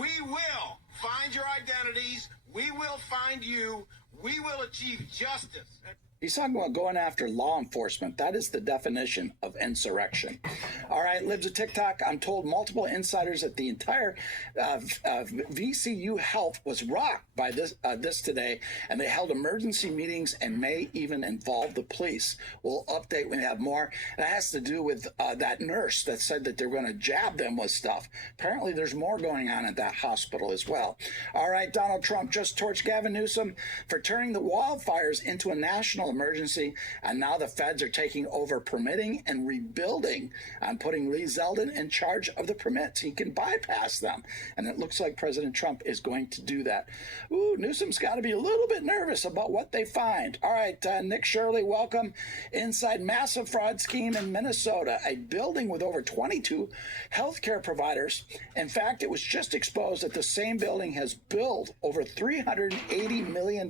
we will find your identities, we will find you, we will achieve justice. He's talking about going after law enforcement. That is the definition of insurrection. All right, Libs of TikTok. I'm told multiple insiders that the entire VCU Health was rocked by this today, and they held emergency meetings and may even involve the police. We'll update when we have more. And it has to do with that nurse that said that they're going to jab them with stuff. Apparently, there's more going on at that hospital as well. All right, Donald Trump just torched Gavin Newsom for turning the wildfires into a national emergency, and now the feds are taking over permitting and rebuilding and putting Lee Zeldin in charge of the permits. He can bypass them, and it looks like President Trump is going to do that. Ooh, Newsom's got to be a little bit nervous about what they find. All right, Nick Shirley, welcome. Inside massive fraud scheme in Minnesota, a building with over 22 healthcare providers. In fact, it was just exposed that the same building has billed over $380 million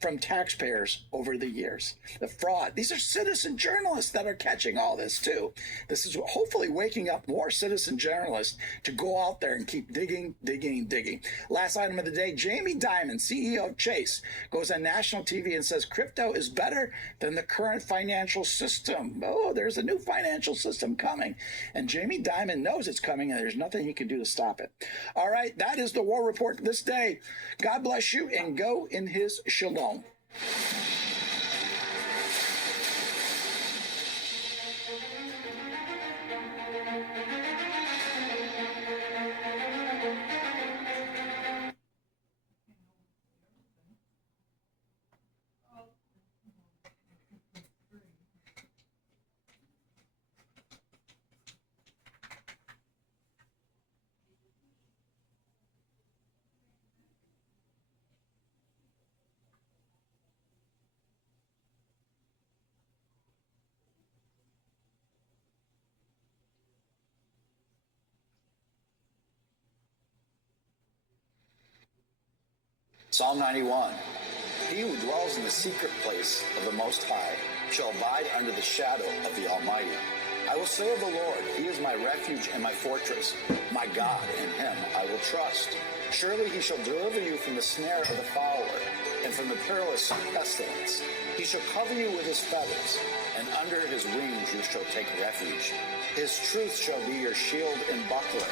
from taxpayers over the years. The fraud. These are citizen journalists that are catching all this too. This is hopefully waking up more citizen journalists to go out there and keep digging. Last item of the day, Jamie Dimon, CEO of Chase, goes on national TV and says crypto is better than the current financial system. Oh, there's a new financial system coming. And Jamie Dimon knows it's coming, and there's nothing he can do to stop it. All right, that is the War Report this day. God bless you, and go in his shalom. Psalm 91. He who dwells in the secret place of the Most High shall abide under the shadow of the Almighty. I will say of the Lord, He is my refuge and my fortress, my God, in Him I will trust. Surely He shall deliver you from the snare of the fowler and from the perilous pestilence. He shall cover you with His feathers, and under His wings you shall take refuge. His truth shall be your shield and buckler.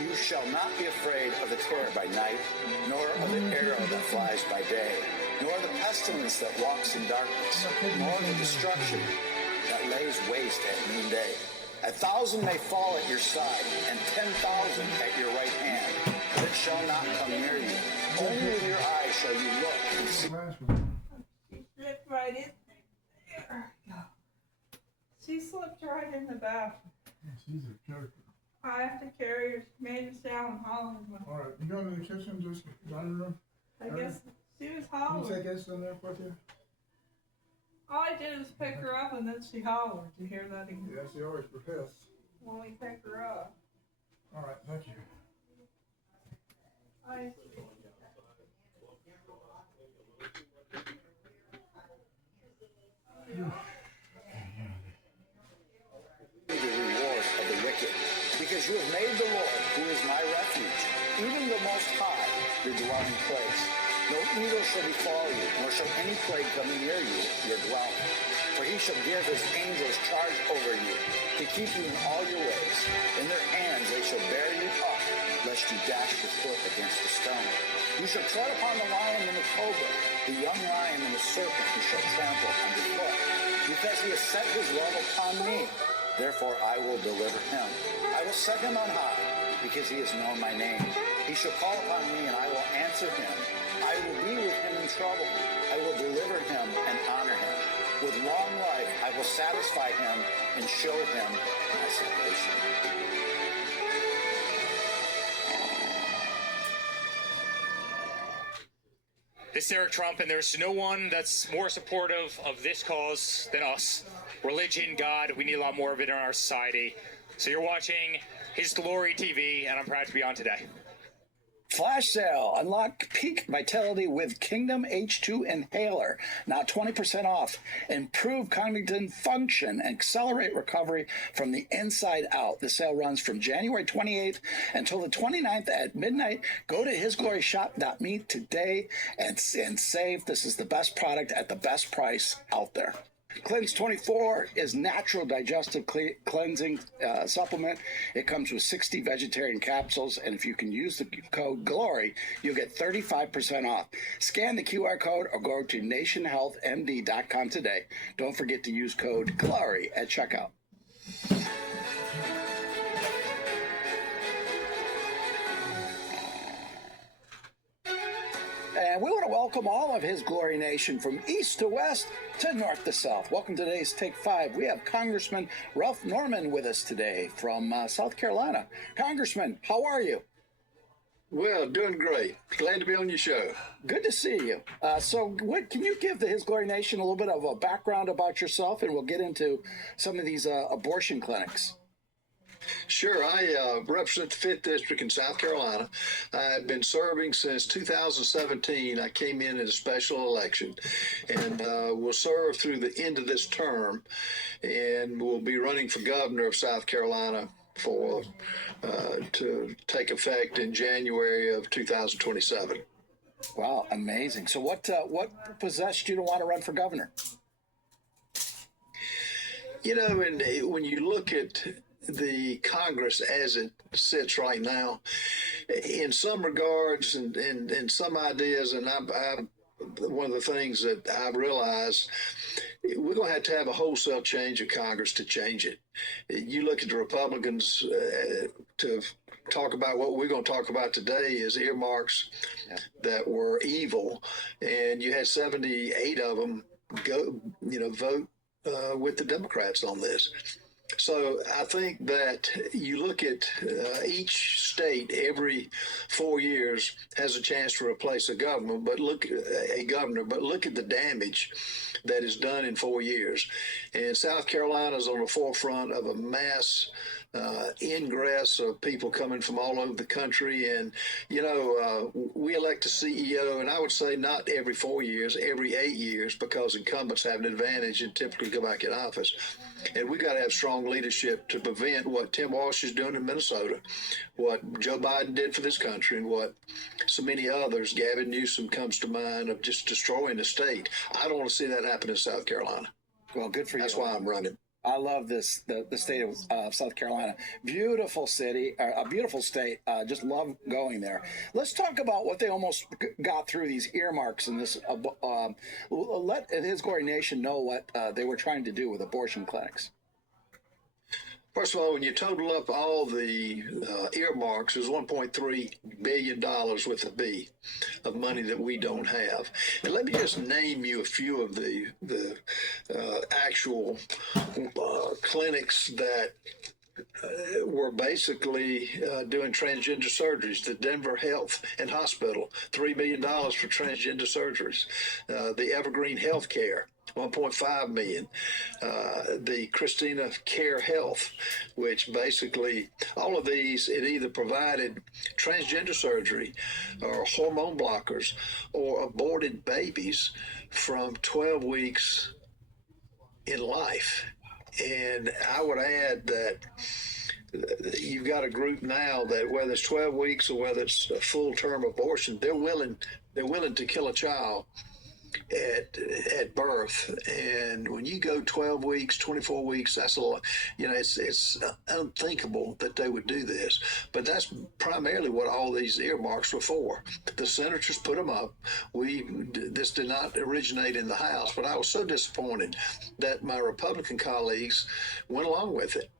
You shall not be afraid of the terror by night, nor of the arrow that flies by day, nor the pestilence that walks in darkness, nor the destruction that lays waste at noonday. 1,000 may fall at your side, and 10,000 at your right hand, but it shall not come near you. Only with your eyes shall you look and see. She slipped right in there. She slipped right in the bathroom. She's a joker. I have to carry her. She made us down hollering. All right, you go to the kitchen, just dining room? I guess she was Can hollering. you take us in there with you? All I did was pick her up and then she hollered. Did you hear that again? Yeah, she always protests. When we picked her up. All right, thank you. I The reward of the wicked, because you have made the Lord, who is my refuge, even the Most High, your dwelling place. No evil shall befall you, nor shall any plague come near you, your dwelling. For he shall give his angels charge over you, to keep you in all your ways. In their hands they shall bear you up, lest you dash your foot against a stone. You shall tread upon the lion and the cobra, the young lion and the serpent you shall trample underfoot. Because he has set his love upon me, therefore I will deliver him. I will set him on high, because he has known my name. He shall call upon me, and I will answer him. I will be with him in trouble. I will deliver him and honor him. With long life I will satisfy him and show him my salvation. This is Eric Trump, and there's no one that's more supportive of this cause than us. Religion, God, we need a lot more of it in our society. So you're watching His Glory TV, and I'm proud to be on today. Flash sale. Unlock peak vitality with Kingdom H2 Inhaler. Now 20% off. Improve cognitive function and accelerate recovery from the inside out. The sale runs from January 28th until the 29th at midnight. Go to hisgloryshop.me today and save. This is the best product at the best price out there. Cleanse 24 is natural digestive cleansing supplement. It comes with 60 vegetarian capsules, and if you can use the code GLORY, you'll get 35% off. Scan the QR code or go to nationhealthmd.com today. Don't forget to use code GLORY at checkout. And we want to welcome all of His Glory Nation from east to west to north to south. Welcome to today's Take 5. We have Congressman Ralph Norman with us today from South Carolina. Congressman, how are you? Well, doing great. Glad to be on your show. Good to see you. Can you give the His Glory Nation a little bit of a background about yourself, and we'll get into some of these abortion clinics. Sure. I represent the 5th District in South Carolina. I've been serving since 2017. I came in a special election and will serve through the end of this term, and will be running for governor of South Carolina to take effect in January of 2027. Wow, amazing. So what possessed you to want to run for governor? You know, and when you look at the Congress as it sits right now, in some regards and some ideas, and one of the things that I've realized, we're going to have a wholesale change of Congress to change it. You look at the Republicans to talk about what we're going to talk about today is earmarks that were evil, and you had 78 of them vote with the Democrats on this. So I think that you look at each state every 4 years has a chance to replace a governor, but look at the damage that is done in 4 years. And South Carolina is on the forefront of a mass ingress of people coming from all over the country. And, we elect a CEO, and I would say not every 4 years, every 8 years, because incumbents have an advantage and typically go back in office. And we got to have strong leadership to prevent what Tim Walsh is doing in Minnesota, what Joe Biden did for this country, and what so many others, Gavin Newsom comes to mind, of just destroying the state. I don't want to see that happen in South Carolina. Well, good for you. That's why I'm running. I love the state of South Carolina. Beautiful city, a beautiful state. Just love going there. Let's talk about what they almost got through these earmarks in this. Let His Glory Nation know what they were trying to do with abortion clinics. First of all, when you total up all the earmarks, there's $1.3 billion with a B of money that we don't have. And let me just name you a few of the actual clinics that were basically doing transgender surgeries. The Denver Health and Hospital, $3 million for transgender surgeries. The Evergreen Healthcare, 1.5 million. The Christina Care Health, which basically all of these, it either provided transgender surgery or hormone blockers or aborted babies from 12 weeks in life. And I would add that you've got a group now that whether it's 12 weeks or whether it's a full term abortion, they're willing to kill a child at birth. And when you go 12 weeks, 24 weeks, that's a lot. It's unthinkable that they would do this. But that's primarily what all these earmarks were for. The senators put them up. This did not originate in the House, but I was so disappointed that my Republican colleagues went along with it.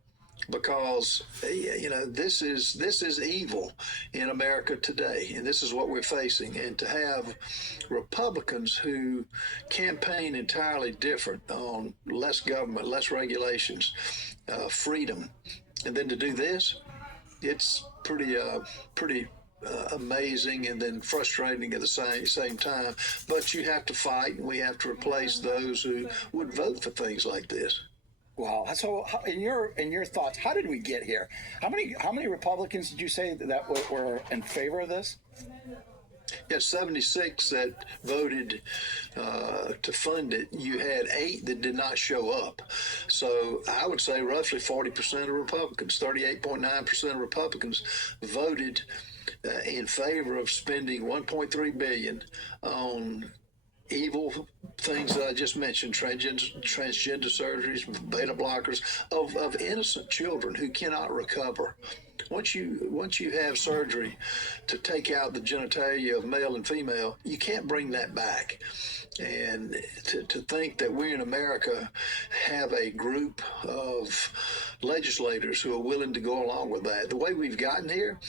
Because this is evil in America today, and this is what we're facing. And to have Republicans who campaign entirely different on less government, less regulations, freedom, and then to do this, it's pretty amazing and then frustrating at the same time. But you have to fight, and we have to replace those who would vote for things like this. Wow. So, in your thoughts, how did we get here? How many Republicans did you say that were in favor of this? You had 76 that voted to fund it. You had 8 that did not show up. So I would say roughly 40% of Republicans, 38.9% of Republicans voted in favor of spending $1.3 billion on evil things that I just mentioned, transgender surgeries, beta blockers of innocent children who cannot recover. Once you have surgery to take out the genitalia of male and female, you can't bring that back. And to think that we in America have a group of legislators who are willing to go along with that. The way we've gotten here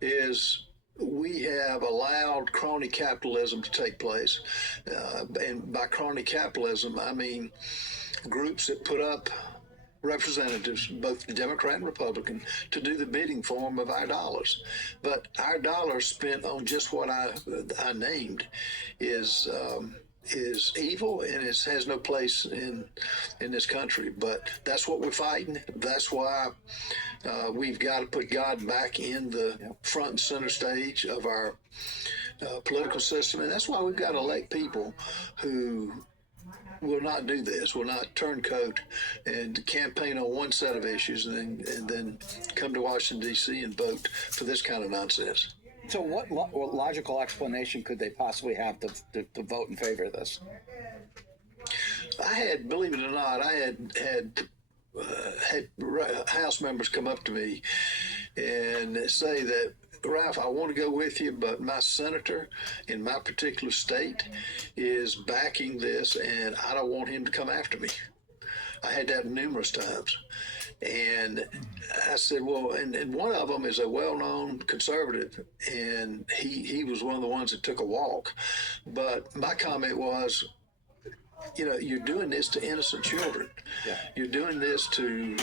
is we have allowed crony capitalism to take place. And by crony capitalism, I mean groups that put up representatives, both Democrat and Republican, to do the bidding for them of our dollars. But our dollars spent on just what I named is evil, and it has no place in this country. But that's what we're fighting. That's why we've got to put God back in the front and center stage of our political system, and that's why we've got to elect people who will not do this, will not turncoat and campaign on one set of issues and then come to Washington, D.C. and vote for this kind of nonsense. So what logical explanation could they possibly have to vote in favor of this? I had, believe it or not, I had House members come up to me and say that, Ralph, I want to go with you, but my senator in my particular state is backing this, and I don't want him to come after me. I had that numerous times. And I said, well, and one of them is a well-known conservative, and he was one of the ones that took a walk. But my comment was, you're doing this to innocent children. Yeah. You're doing this to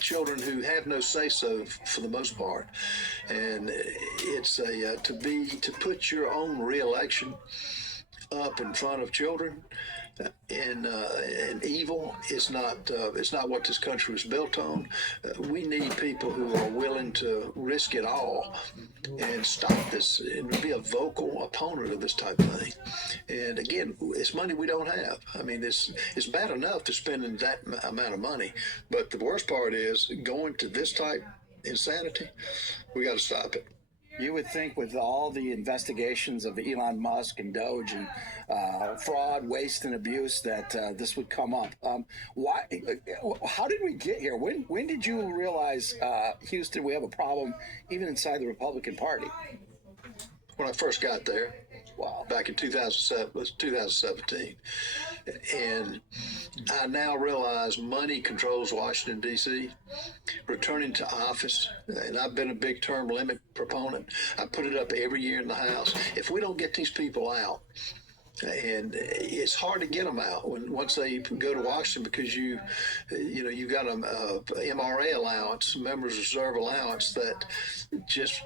children who have no say-so for the most part, and it's to put your own re-election up in front of children and evil is not what this country was built on. We need people who are willing to risk it all and stop this and be a vocal opponent of this type of thing. And again, it's money we don't have. I mean, it's bad enough to spending that amount of money, but the worst part is going to this type insanity. We got to stop it. You would think with all the investigations of Elon Musk and Doge and fraud, waste, and abuse that this would come up. Why? How did we get here? When did you realize, Houston, we have a problem even inside the Republican Party? When I first got there, back in 2017. And I now realize money controls Washington, D.C. Returning to office, and I've been a big term limit proponent. I put it up every year in the House. If we don't get these people out, And it's hard to get them out once they go to Washington, because you've got a MRA allowance, members reserve allowance, that just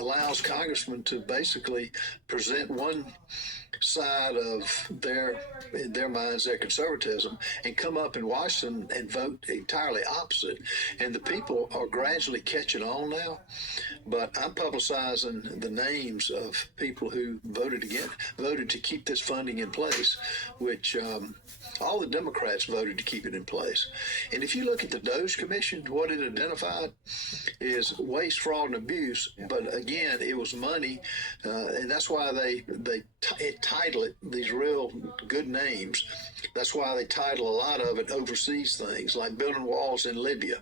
allows congressmen to basically present one side of in their minds, their conservatism, and come up in Washington and vote entirely opposite. And the people are gradually catching on now. But I'm publicizing the names of people who voted to keep this funding in place, which all the Democrats voted to keep it in place. And if you look at the DOJ Commission, what it identified is waste, fraud, and abuse. But again, it was money, and that's why they title it these real good names. That's why they title a lot of it overseas things, like building walls in Libya.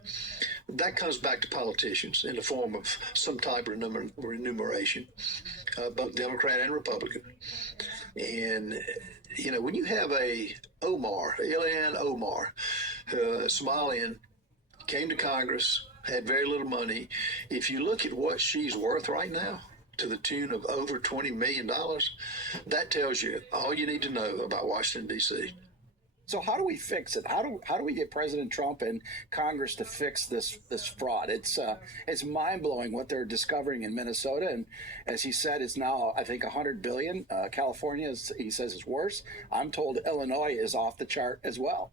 That comes back to politicians in the form of some type of remuneration, both Democrat and Republican. And, when you have Ilhan Omar, Somalian, came to Congress, had very little money. If you look at what she's worth right now, to the tune of over $20 million, that tells you all you need to know about Washington, D.C. So how do we fix it? How do we get President Trump and Congress to fix this fraud? It's mind-blowing what they're discovering in Minnesota, and as he said, it's now I think $100 billion. California, he says, is worse. I'm told Illinois is off the chart as well.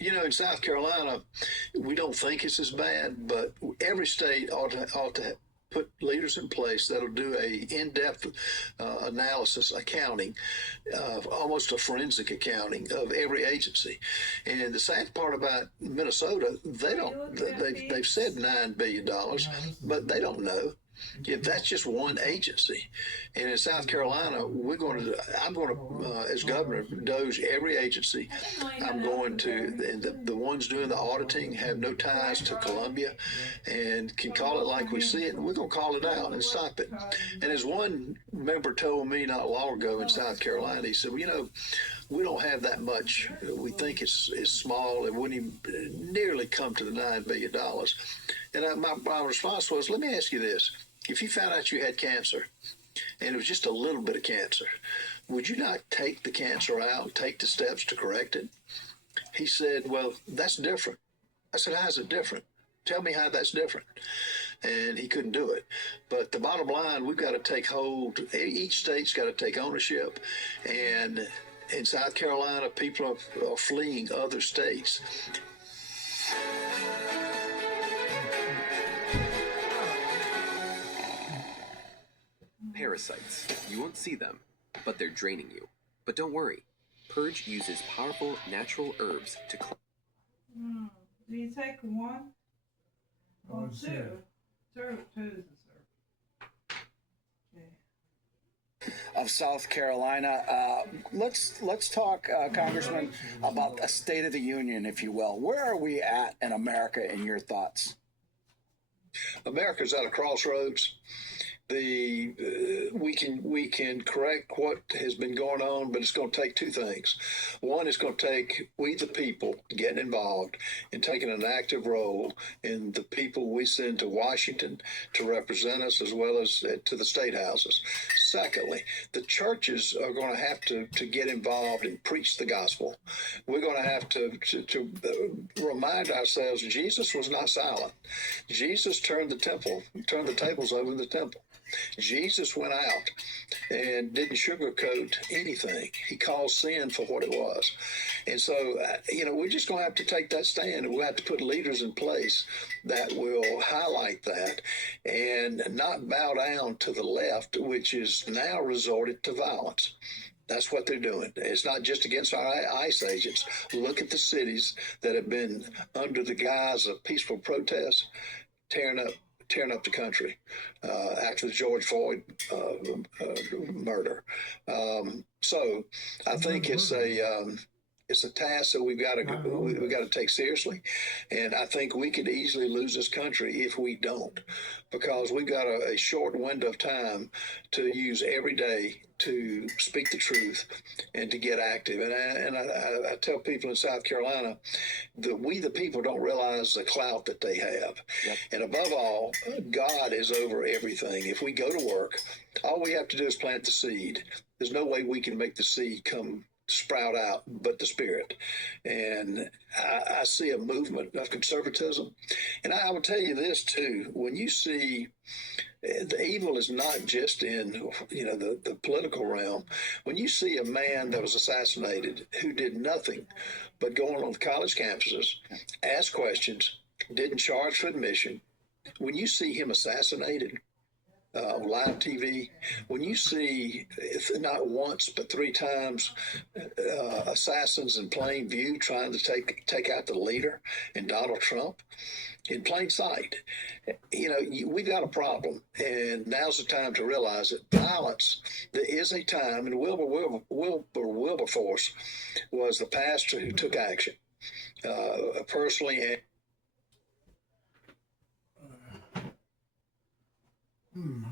In South Carolina, we don't think it's as bad, but every state ought to put leaders in place that'll do a in-depth analysis, accounting, almost a forensic accounting of every agency. And the sad part about Minnesota, they've said $9 billion, but they don't know if that's just one agency. And in South Carolina, I'm going to, as governor, doge every agency. I'm going to, and the ones doing the auditing have no ties to Columbia and can call it like we see it, and we're going to call it out and stop it. And as one member told me not long ago in South Carolina, he said, we don't have that much. We think it's small. It wouldn't even nearly come to the $9 billion. And my response was, let me ask you this. If you found out you had cancer, and it was just a little bit of cancer, would you not take the cancer out, take the steps to correct it? He said, well, that's different. I said, how's it different? Tell me how that's different. And he couldn't do it. But the bottom line, we've got to take hold. Each state's got to take ownership. And in South Carolina, people are fleeing other states. Parasites. You won't see them, but they're draining you. But don't worry. Purge uses powerful natural herbs to Do you take one or two? Two is of South Carolina. Let's talk, Congressman, about a State of the Union, if you will. Where are we at in America in your thoughts? America's at a crossroads. We can correct what has been going on, but it's going to take two things. One, it's going to take we the people getting involved and taking an active role in the people we send to Washington to represent us, as well as to the state houses. Secondly, the churches are going to have to get involved and preach the gospel. We're going to have to remind ourselves Jesus was not silent. Jesus turned the tables over in the temple. Jesus went out and didn't sugarcoat anything. He called sin for what it was. And so, we're just going to have to take that stand, and we'll have to put leaders in place that will highlight that and not bow down to the left, which is now resorted to violence. That's what they're doing. It's not just against our ICE agents. Look at the cities that have been under the guise of peaceful protests, tearing up the country after the George Floyd murder. So I think it's It's a task that we've got to take seriously, and I think we could easily lose this country if we don't, because we've got a short window of time to use every day to speak the truth and to get active. And I tell people in South Carolina that we, the people, don't realize the clout that they have. Yep. And above all, God is over everything. If we go to work, all we have to do is plant the seed. There's no way we can make the seed come sprout out but the Spirit. And I see a movement of conservatism. And I will tell you this too, when you see the evil is not just in the political realm. When you see a man that was assassinated who did nothing but go on college campuses, ask questions, didn't charge for admission, when you see him assassinated on live TV, when you see not once but 3 times assassins in plain view trying to take out the leader and Donald Trump in plain sight, we've got a problem, and now's the time to realize that violence. There is a time, and Wilberforce was the pastor who took action personally. I'm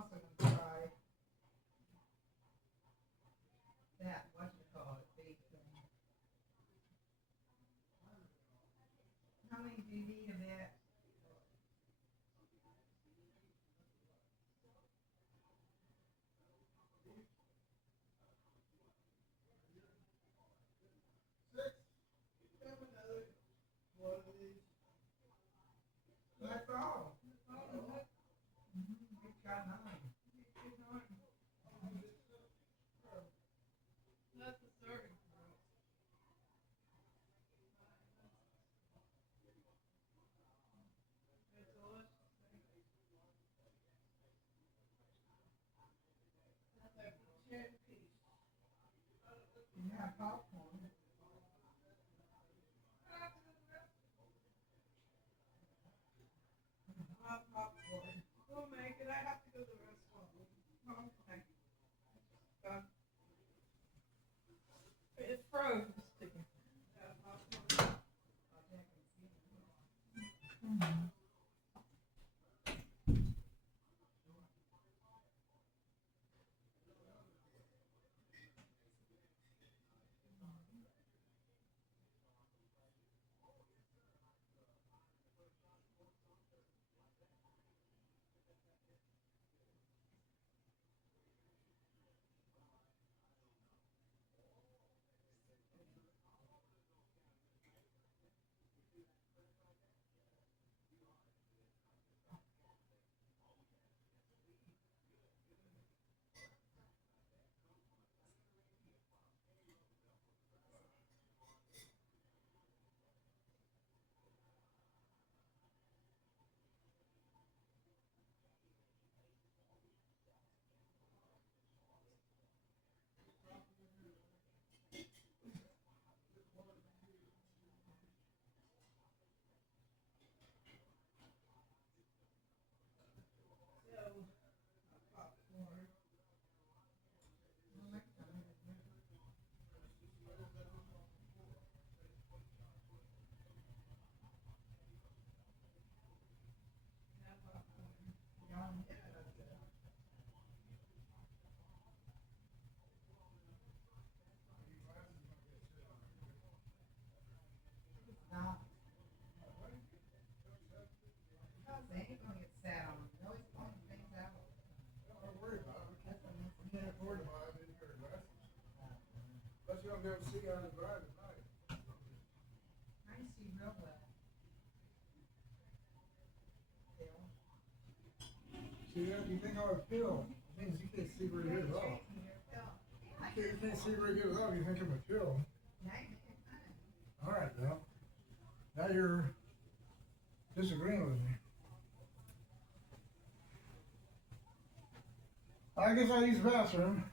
also going to try that, bake thing. How many do you need of that? That's all. We've got 9. That's a serving. You have popcorn. Popcorn. We'll make it. I have to go to the restaurant. Okay. It's frozen. But you don't be able to see on the drive at night. I see real well. See that? You think I'm a pill. It means you can't see very good at all. You can't see very good at all. You think I'm a pill. All right, now. Now you're disagreeing with me. I guess I'll use the bathroom.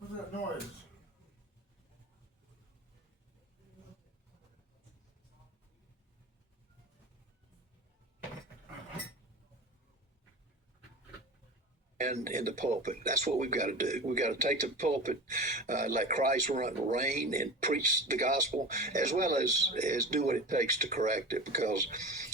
What's that noise? And in the pulpit. That's what we've got to do. We've got to take the pulpit, let Christ reign and preach the gospel, as well as do what it takes to correct it. Because,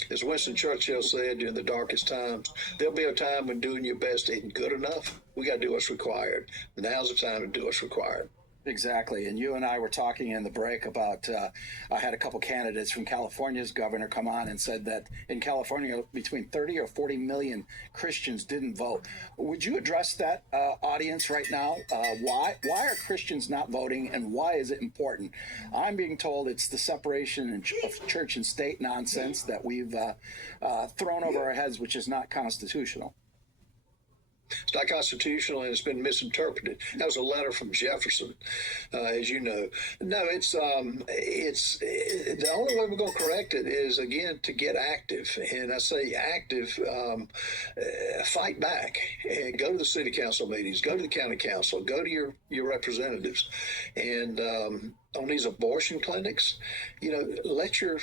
as Winston Churchill said during the darkest times, there'll be a time when doing your best isn't good enough. We got to do what's required. Now's the time to do what's required. Exactly. And you and I were talking in the break about, I had a couple candidates from California's governor come on and said that in California, between 30 or 40 million Christians didn't vote. Would you address that audience right now? Why are Christians not voting, and why is it important? I'm being told it's the separation of church and state nonsense that we've thrown over our heads, which is not constitutional. It's not constitutional, and it's been misinterpreted. That was a letter from Jefferson, as you know. No, it's the only way we're going to correct it is, again, to get active. And I say active, fight back and go to the city council meetings, go to the county council, go to your representatives, and on these abortion clinics, let your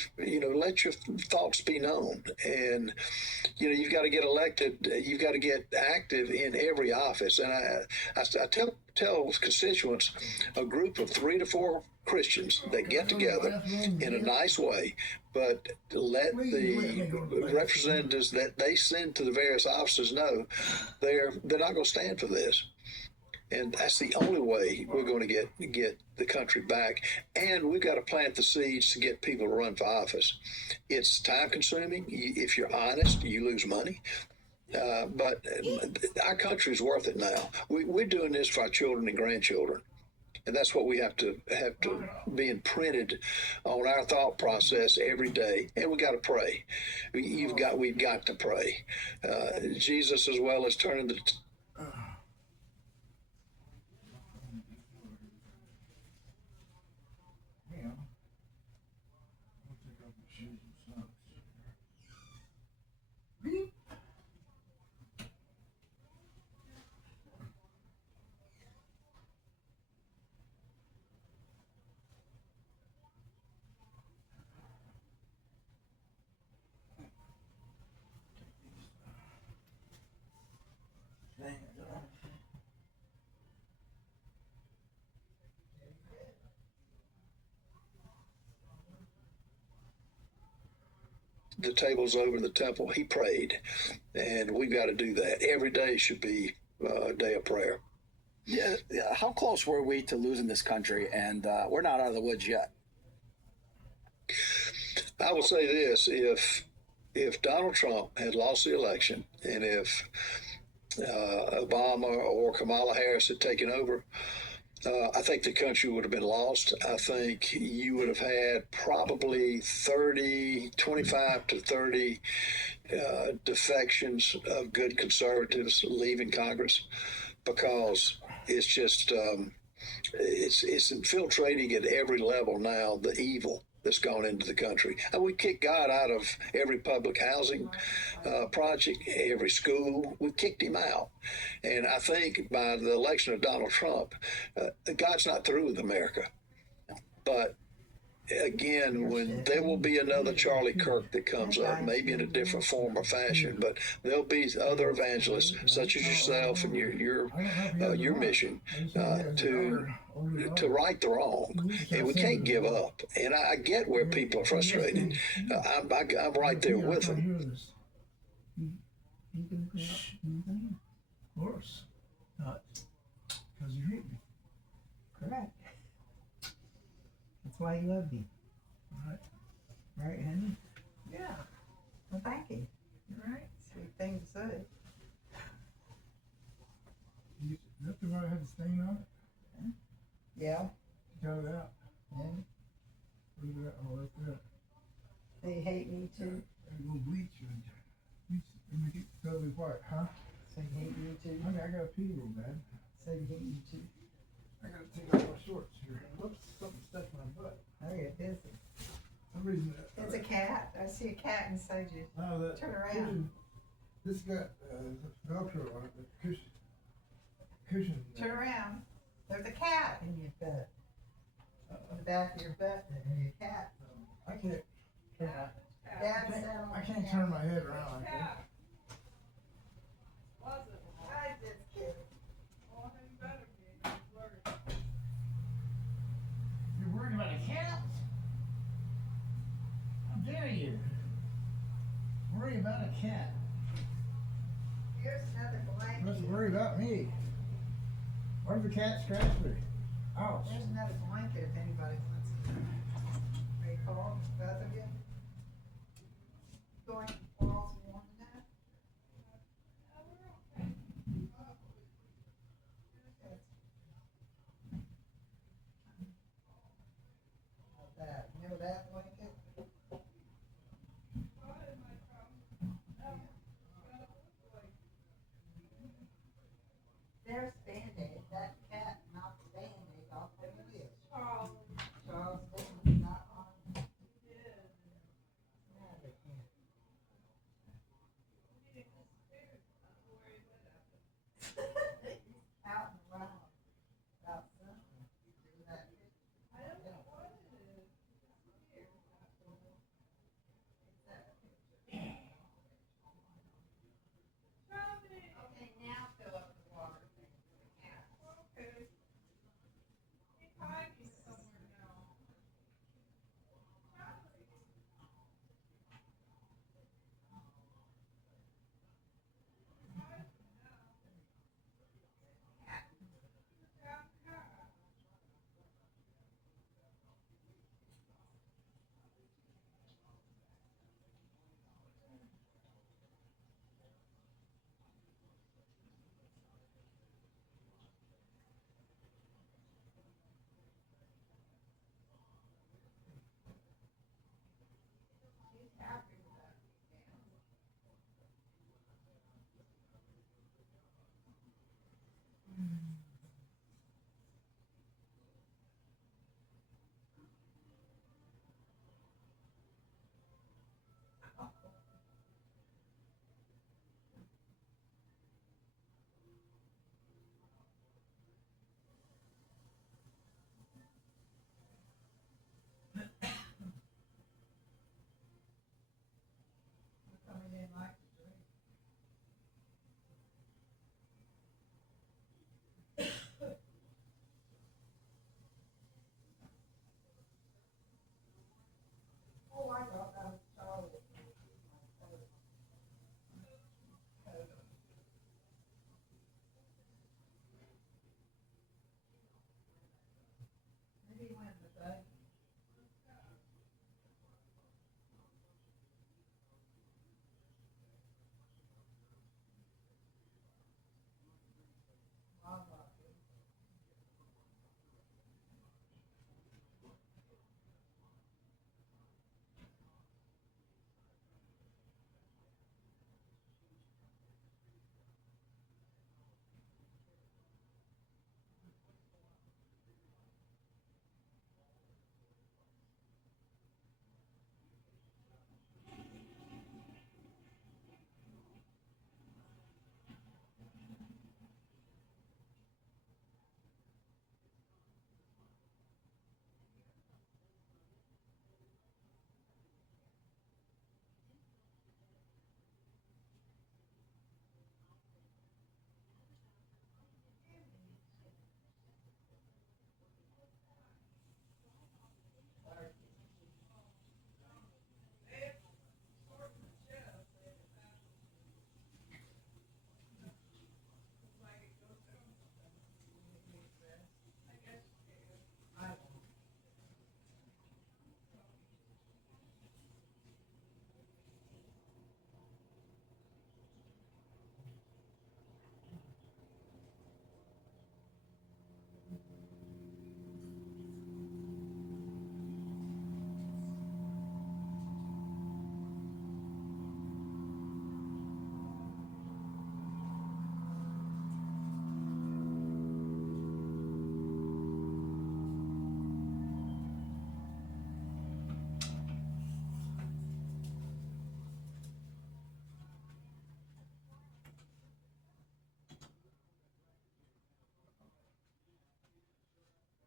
thoughts be known. And you've got to get elected. You've got to get active in every office. And I tell constituents, a group of 3 to 4 Christians that get together in a nice way, but let the representatives that they send to the various offices know they're not going to stand for this. And that's the only way we're going to get the country back. And we've got to plant the seeds to get people to run for office. It's time consuming. If you're honest, you lose money. But our country is worth it now. We're doing this for our children and grandchildren. And that's what we have to be imprinted on our thought process every day. And we got to pray. We've got to pray. Jesus, as well as turning the tables over in the temple. He prayed, and we've got to do that. Every day should be a day of prayer. Yeah. How close were we to losing this country? And we're not out of the woods yet. I will say this: if Donald Trump had lost the election, and if Obama or Kamala Harris had taken over, I think the country would have been lost. I think you would have had probably 25 to 30 defections of good conservatives leaving Congress, because it's just it's infiltrating at every level now, the evil that's gone into the country. And we kicked God out of every public housing project, every school. We kicked him out. And I think by the election of Donald Trump, God's not through with America. But again, when there will be another Charlie Kirk that comes up, maybe in a different form or fashion, but there'll be other evangelists such as yourself and your mission to right the wrong. And we can't give up. And I get where people are frustrated. I'm right there with them. Of course. Not because you hate me. Correct. That's why you love me. Right. Right, honey? Yeah. Well, thank you. You're right. Sweet thing to say. Is that the one that had the stain on it? Yeah. Cut it out. Yeah. Leave it. Oh, that's it. They hate me too. A little bleach and make it totally white, huh? So you hate me too. Honey, I gotta pee real bad. So you hate me too. I gotta take off my shorts here. Whoops, something stuck in my butt. Oh, you're busy. For some reason. It's a cat. I see a cat inside you. No, that Turn around. cushion, this got Velcro on it. The cushion. Turn around. There's a cat in your butt. On the back of your butt, there's a cat. I can't. Turn Dad my, sat on I the can't cat. turn my head around like that. I just kidding. You're worried about a cat? How dare you? Worry about a cat. Here's another You blanket. must worry about me. What if the cat scratched me? Ouch. There's another blanket if anybody wants it. Are you cold, both of you? Going walls warm enough? That, you know that blanket? There's Band-Aid, that cat knocked the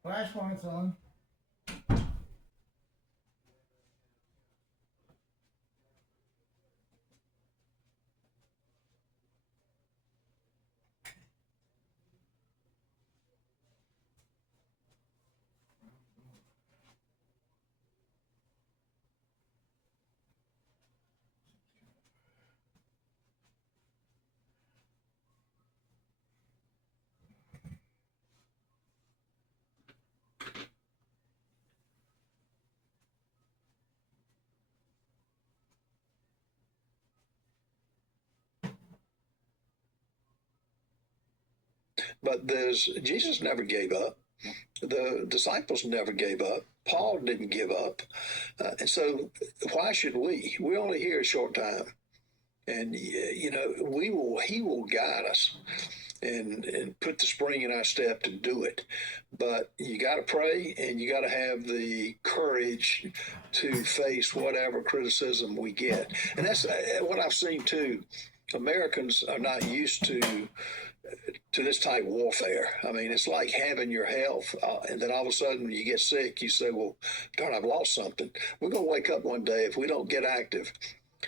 Flashlight's on. But Jesus never gave up. The disciples never gave up. Paul didn't give up. And so why should we? We're only here a short time. And, he will guide us and put the spring in our step to do it. But you got to pray, and you got to have the courage to face whatever criticism we get. And that's what I've seen too. Americans are not used to this type of warfare. I mean, it's like having your health, and then all of a sudden when you get sick, you say, well, darn, I've lost something. We're going to wake up one day, if we don't get active,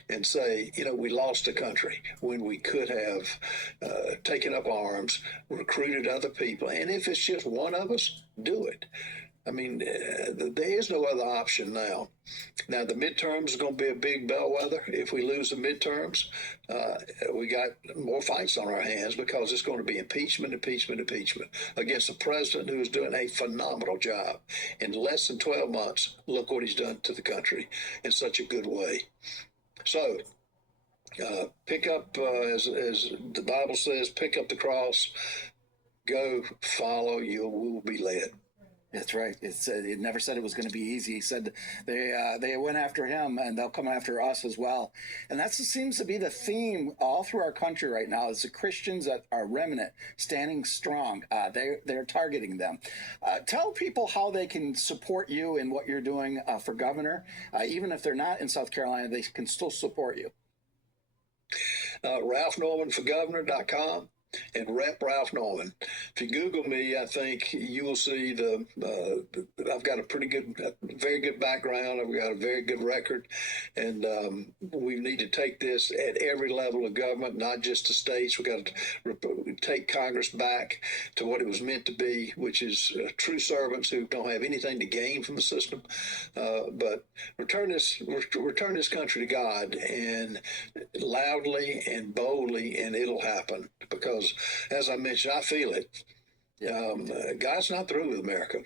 and say, we lost a country when we could have taken up arms, recruited other people. And if it's just one of us, do it. I mean, there is no other option now. Now, the midterms is going to be a big bellwether. If we lose the midterms, we got more fights on our hands because it's going to be impeachment against a president who is doing a phenomenal job. In less than 12 months, look what he's done to the country in such a good way. So, pick up, as the Bible says, pick up the cross, go, follow, you will be led. That's right. It never said it was going to be easy. He said they went after him, and they'll come after us as well. And that seems to be the theme all through our country right now. Is the Christians that are remnant standing strong. They're targeting them. Tell people how they can support you in what you're doing for governor. Even if they're not in South Carolina, they can still support you. RalphNormanForGovernor.com. And Rep Ralph Norman. If you Google me, I think you will see I've got a very good background. I've got a very good record, and we need to take this at every level of government, not just the states. We've got to take Congress back to what it was meant to be, which is true servants who don't have anything to gain from the system, but return this country to God, and loudly and boldly, and it'll happen. Because, as I mentioned, I feel it. God's not through with America.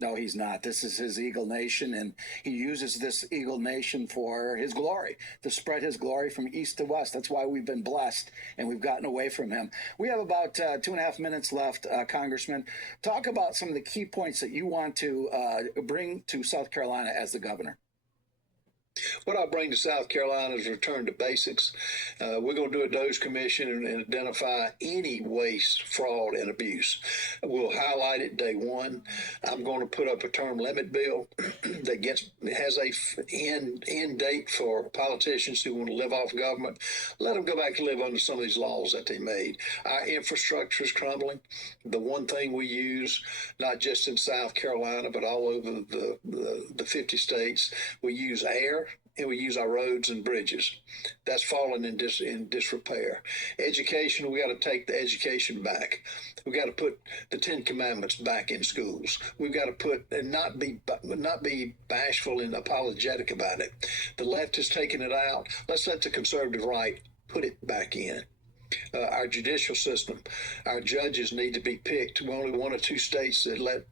No, he's not. This is his Eagle Nation, and he uses this Eagle Nation for his glory, to spread his glory from east to west. That's why we've been blessed, and we've gotten away from him. We have about 2.5 minutes left, Congressman. Talk about some of the key points that you want to bring to South Carolina as the governor. What I'll bring to South Carolina is return to basics. We're going to do a Doge Commission and identify any waste, fraud, and abuse. We'll highlight it day one. I'm going to put up a term limit bill that has a end date for politicians who want to live off government. Let them go back to live under some of these laws that they made. Our infrastructure is crumbling. The one thing we use, not just in South Carolina, but all over the 50 states, we use air. And we use our roads and bridges. That's fallen in disrepair. Education, we got to take the education back. We got to put the 10 Commandments back in schools. We've got to put and not be bashful and apologetic about it. The left has taken it out. Let's let the conservative right put it back in. Our judicial system, our judges need to be picked. We're only one or two states that let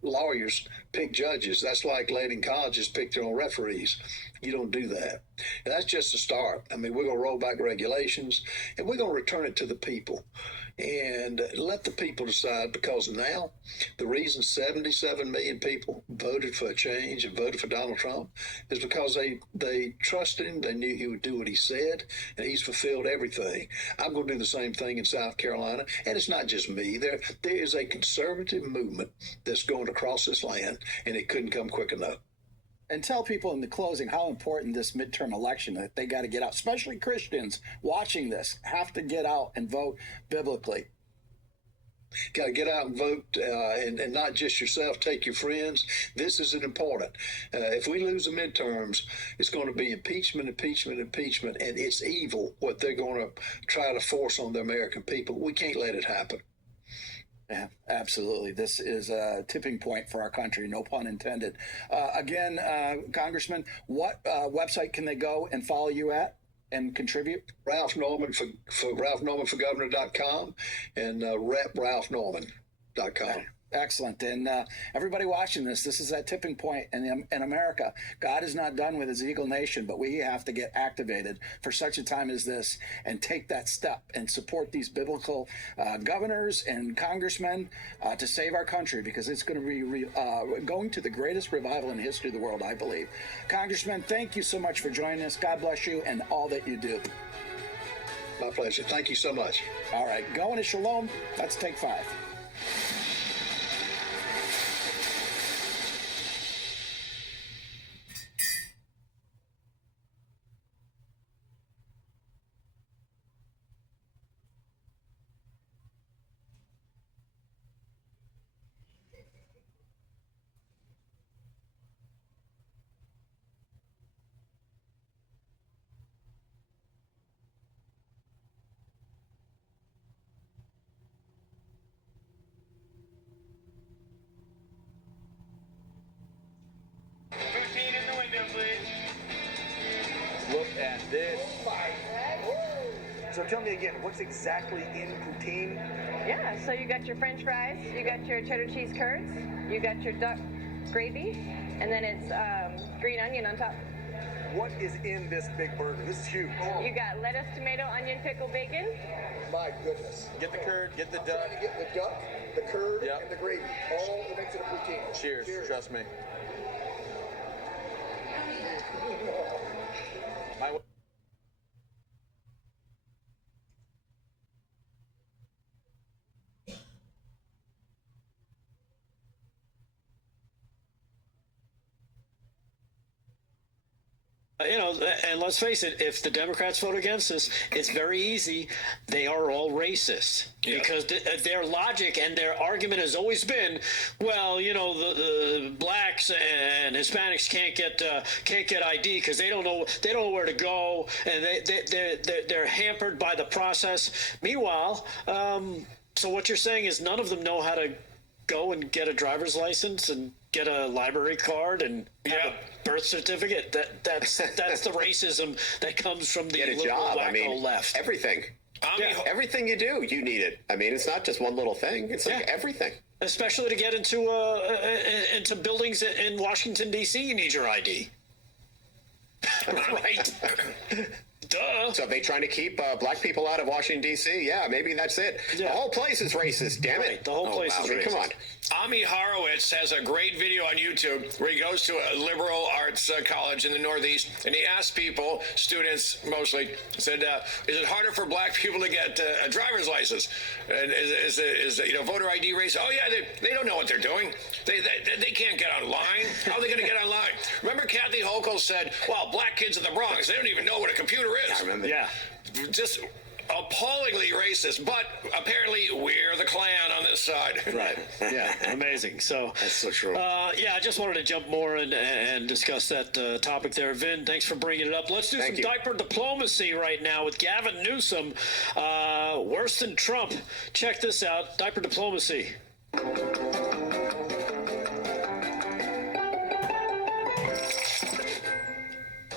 lawyers pick judges. That's like letting colleges pick their own referees. You don't do that. And that's just a start. I mean, we're going to roll back regulations, and we're going to return it to the people and let the people decide, because now the reason 77 million people voted for a change and voted for Donald Trump is because they trusted him. They knew he would do what he said, and he's fulfilled everything. I'm going to do the same thing in South Carolina, and it's not just me. There is a conservative movement that's going across this land, and it couldn't come quick enough. And tell people in the closing how important this midterm election, that they got to get out, especially Christians watching this, have to get out and vote biblically. Got to get out and vote, and not just yourself. Take your friends. This is important. If we lose the midterms, it's going to be impeachment, impeachment, impeachment, and it's evil what they're going to try to force on the American people. We can't let it happen. Yeah, absolutely. This is a tipping point for our country, no pun intended. Again, Congressman, what website can they go and follow you at and contribute? Ralph Norman for RalphNormanForGovernor.com and RepRalphNorman.com. Excellent. And everybody watching this is that tipping point in America. God is not done with his Eagle Nation, but we have to get activated for such a time as this and take that step and support these biblical governors and congressmen to save our country, because it's going to be going to the greatest revival in the history of the world, I believe. Congressman, thank you so much for joining us. God bless you and all that you do. My pleasure. Thank you so much. All right. Going to Shalom. Let's take 5. Look at this. So tell me again, what's exactly in poutine? Yeah, so you got your French fries, you got your cheddar cheese curds, you got your duck gravy, and then it's green onion on top. What is in this big burger? This is huge. You got lettuce, tomato, onion, pickle, bacon. My goodness. Get the curd, get the duck. Trying to get the duck, the curd, and the gravy. All makes it a poutine. Cheers. Trust me. And let's face it, if the Democrats vote against this, it's very easy. They are all racist because their logic and their argument has always been, well, the blacks and Hispanics can't get ID because they don't know where to go, and they're hampered by the process. Meanwhile, so what you're saying is none of them know how to go and get a driver's license and get a library card and have a birth certificate. That's the racism that comes from the get a liberal job. wacko left. Everything. Everything you do, you need it. I mean, it's not just one little thing. It's like everything. Especially to get into buildings in Washington, D.C., you need your ID. Right. Duh. So are they trying to keep black people out of Washington, D.C.? Yeah, maybe that's it. The whole place is racist, damn it. The whole place is racist. Come on. Ami Horowitz has a great video on YouTube where he goes to a liberal arts college in the Northeast, and he asks people, students mostly, said, is it harder for black people to get a driver's license? And is voter ID race? Oh, yeah, they don't know what they're doing. They can't get online. How are they going to get online? Remember Kathy Hochul said, well, black kids in the Bronx, they don't even know what a computer is. I remember. Yeah. Just appallingly racist, but apparently we're the Klan on this side. Right. Yeah. Amazing. So that's so true. I just wanted to jump more and discuss that topic there. Vin, thanks for bringing it up. Let's do some diaper diplomacy right now with Gavin Newsom. Worse than Trump. Check this out. Diaper diplomacy.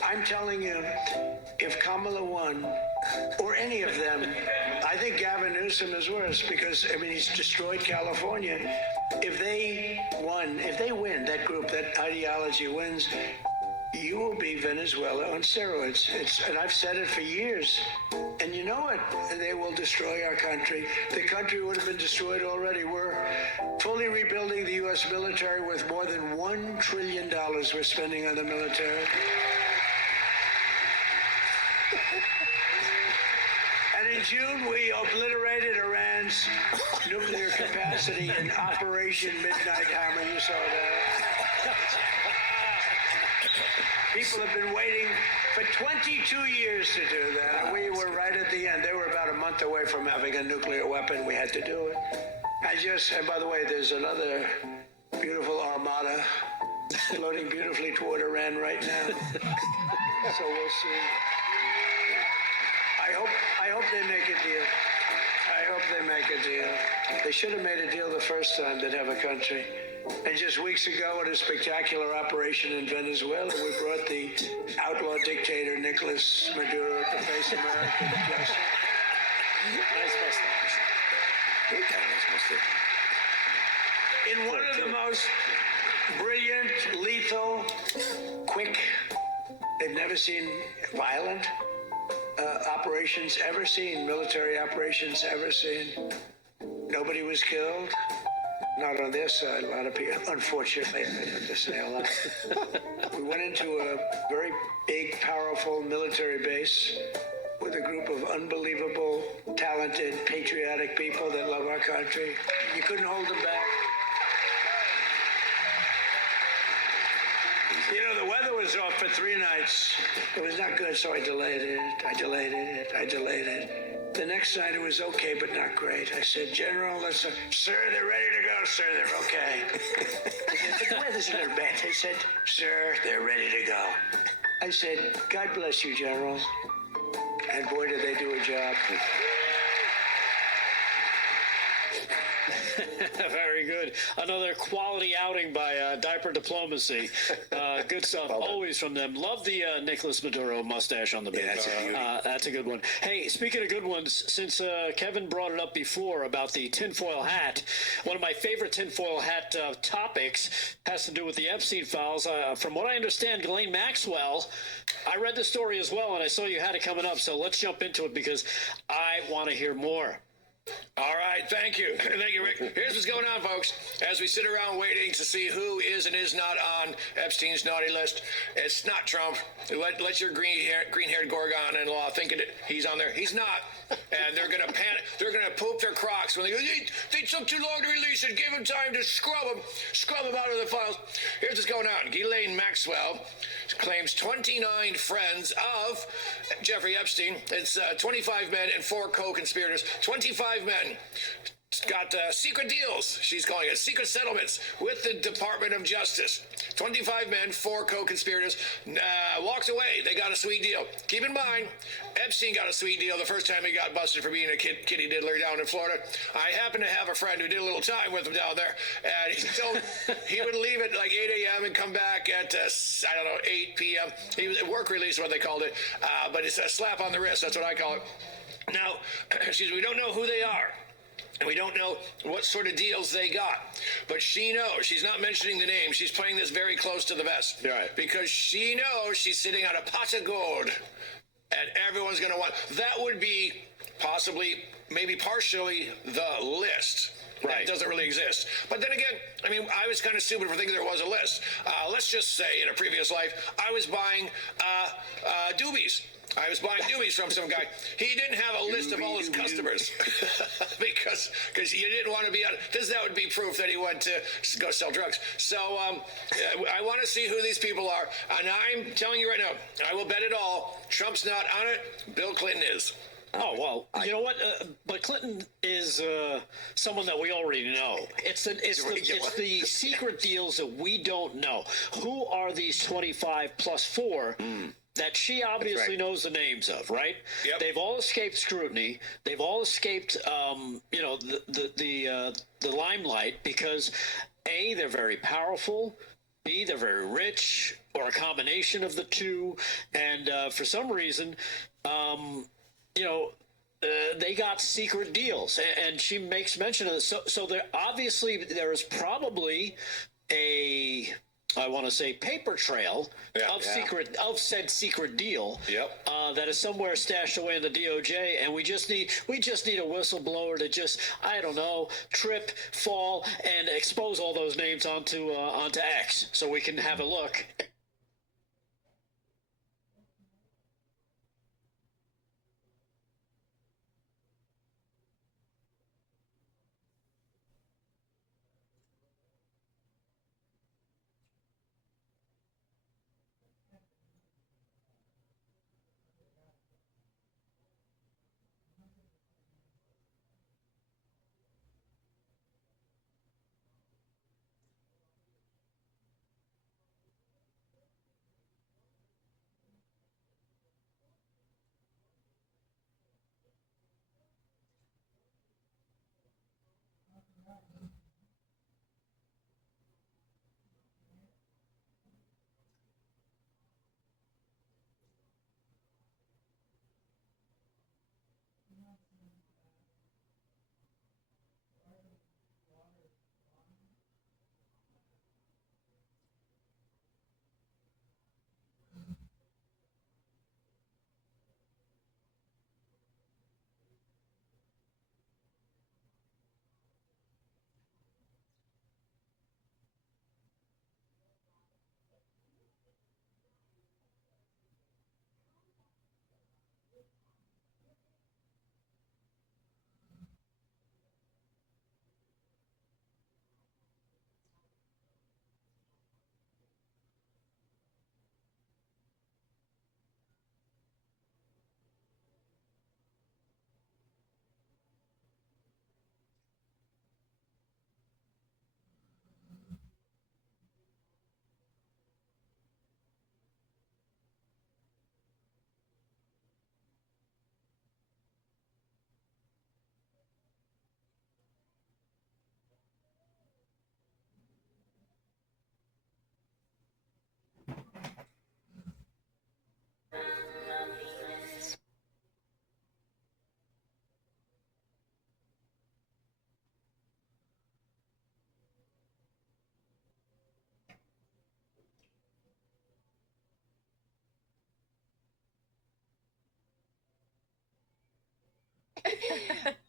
I'm telling you, if Kamala won, or any of them, I think Gavin Newsom is worse because, he's destroyed California. If they win, that group, that ideology wins, you will be Venezuela on steroids. And I've said it for years. And you know it. They will destroy our country. The country would have been destroyed already. We're fully rebuilding the U.S. military with more than $1 trillion we're spending on the military. And in June, we obliterated Iran's nuclear capacity in Operation Midnight Hammer. You saw that. People have been waiting for 22 years to do that, and we were right at the end. They were about a month away from having a nuclear weapon. We had to do it. And by the way, there's another beautiful armada floating beautifully toward Iran right now. So we'll see. I hope they make a deal. I hope they make a deal. They should have made a deal the first time they'd have a country. And just weeks ago, in a spectacular operation in Venezuela, we brought the outlaw dictator Nicolas Maduro to face American justice. Nice mustache. He kind of nice mustache. In one of the most brilliant, lethal, quick, they've never seen violent operations ever seen, military operations ever seen. Nobody was killed. Not on their side, a lot of people, unfortunately, I have to say a lot. We went into a very big, powerful military base with a group of unbelievable, talented, patriotic people that love our country. You couldn't hold them back. You know, the weather was off for 3 nights. It was not good, so I delayed it. The next night it was okay, but not great. I said, General, sir, they're ready to go, sir, they're okay. But the weather's a little bad. They said, sir, they're ready to go. I said, God bless you, General. And boy, did they do a job. Very good. Another quality outing by Diaper Diplomacy. Good stuff. Always from them. Love the Nicolas Maduro mustache on the beard. That's a good one. Hey, speaking of good ones, since Kevin brought it up before about the tinfoil hat, one of my favorite tinfoil hat topics has to do with the Epstein files. From what I understand, Ghislaine Maxwell, I read the story as well, and I saw you had it coming up, so let's jump into it because I want to hear more. All right, thank you. Thank you, Rick. Here's what's going on, folks. As we sit around waiting to see who is and is not on Epstein's naughty list, it's not Trump. Let your green-haired Gorgon-in-law think he's on there. He's not. And they're going to panic. They're going to poop their crocs when they took too long to release it. Give them time to scrub them out of the files. Here's what's going on. Ghislaine Maxwell claims 29 friends of Jeffrey Epstein. It's 25 men and 4 co-conspirators. 25 men got secret deals. She's calling it secret settlements with the Department of Justice. 25 men, 4 co-conspirators, walked away. They got a sweet deal. Keep in mind, Epstein got a sweet deal the first time he got busted for being a kitty diddler down in Florida. I happen to have a friend who did a little time with him down there, and he told he would leave at like 8 a.m. and come back at, 8 p.m. He was work release, what they called it, but it's a slap on the wrist. That's what I call it. Now, we don't know who they are. And we don't know what sort of deals they got. But she knows. She's not mentioning the name. She's playing this very close to the vest. Right. Because she knows she's sitting on a pot of gold. And everyone's going to want. That would be possibly, maybe partially, the list. Right. That doesn't really exist. But then again, I mean, I was kind of stupid for thinking there was a list. Let's just say in a previous life, I was buying doobies. I was buying doobies from some guy. He didn't have a list of all his customers because you didn't want to be on. That would be proof that he went to go sell drugs. So I want to see who these people are. And I'm telling you right now, I will bet it all. Trump's not on it. Bill Clinton is. Oh, well, you know what? But Clinton is someone that we already know. It's the secret deals that we don't know. Who are these 25 plus 4 that she obviously knows the names of, right? Yep. They've all escaped scrutiny. They've all escaped, the limelight because, A, they're very powerful, B, they're very rich, or a combination of the two, and for some reason, they got secret deals, and she makes mention of this. So there is probably a, I want to say, paper trail of said secret deal that is somewhere stashed away in the DOJ, and we just need a whistleblower to just, I don't know, trip, fall, and expose all those names onto X, so we can have a look.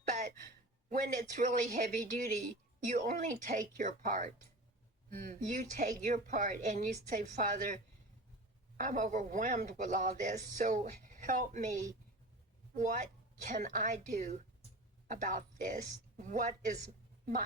But when it's really heavy duty, you only take your part. You take your part and you say, Father, I'm overwhelmed with all this, so help me. What can I do about this? What is my...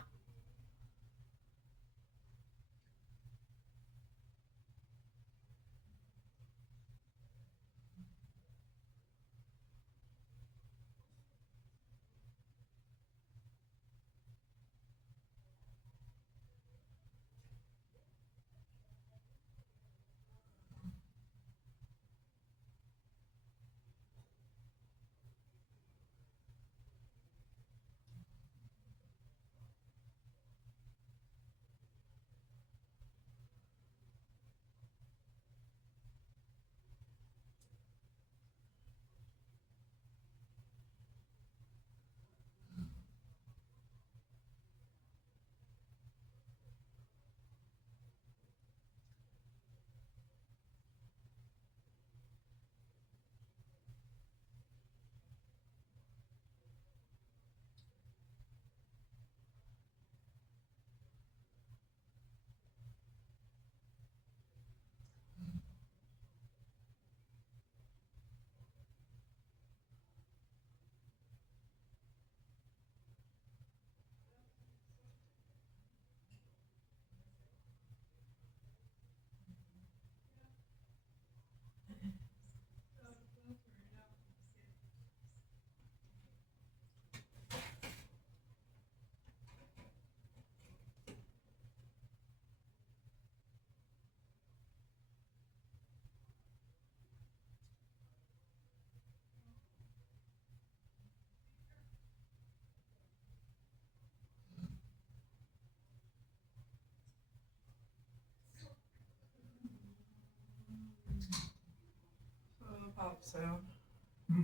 Pop sound.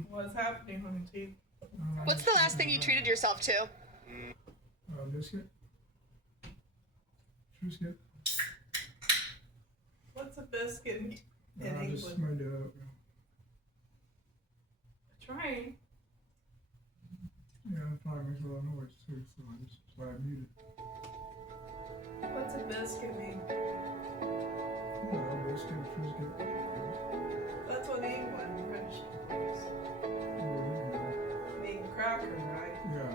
What's happening on the TV? What's the last thing you treated yourself to? Biscuit. Triscuit. What's a biscuit in I just England? made it up. A train. Yeah, it probably makes a lot of noise too, so that's why I muted. What's a biscuit mean? Biscuit, Triscuit. That's what England French is. Mean cracker, right? Yeah.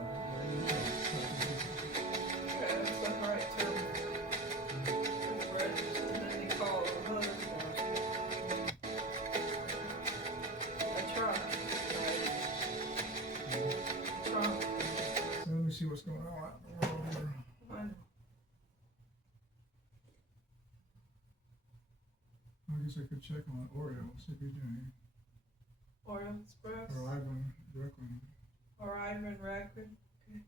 Okay, that's the right term. And then they call it another stuff. A truck, right? Truck. So let me see what's going on out in the world here. I know. I guess I could check on Oreo, see if he's doing anything. Oreo Express. Or Ivan Reckon. Or Ivan Record. Okay.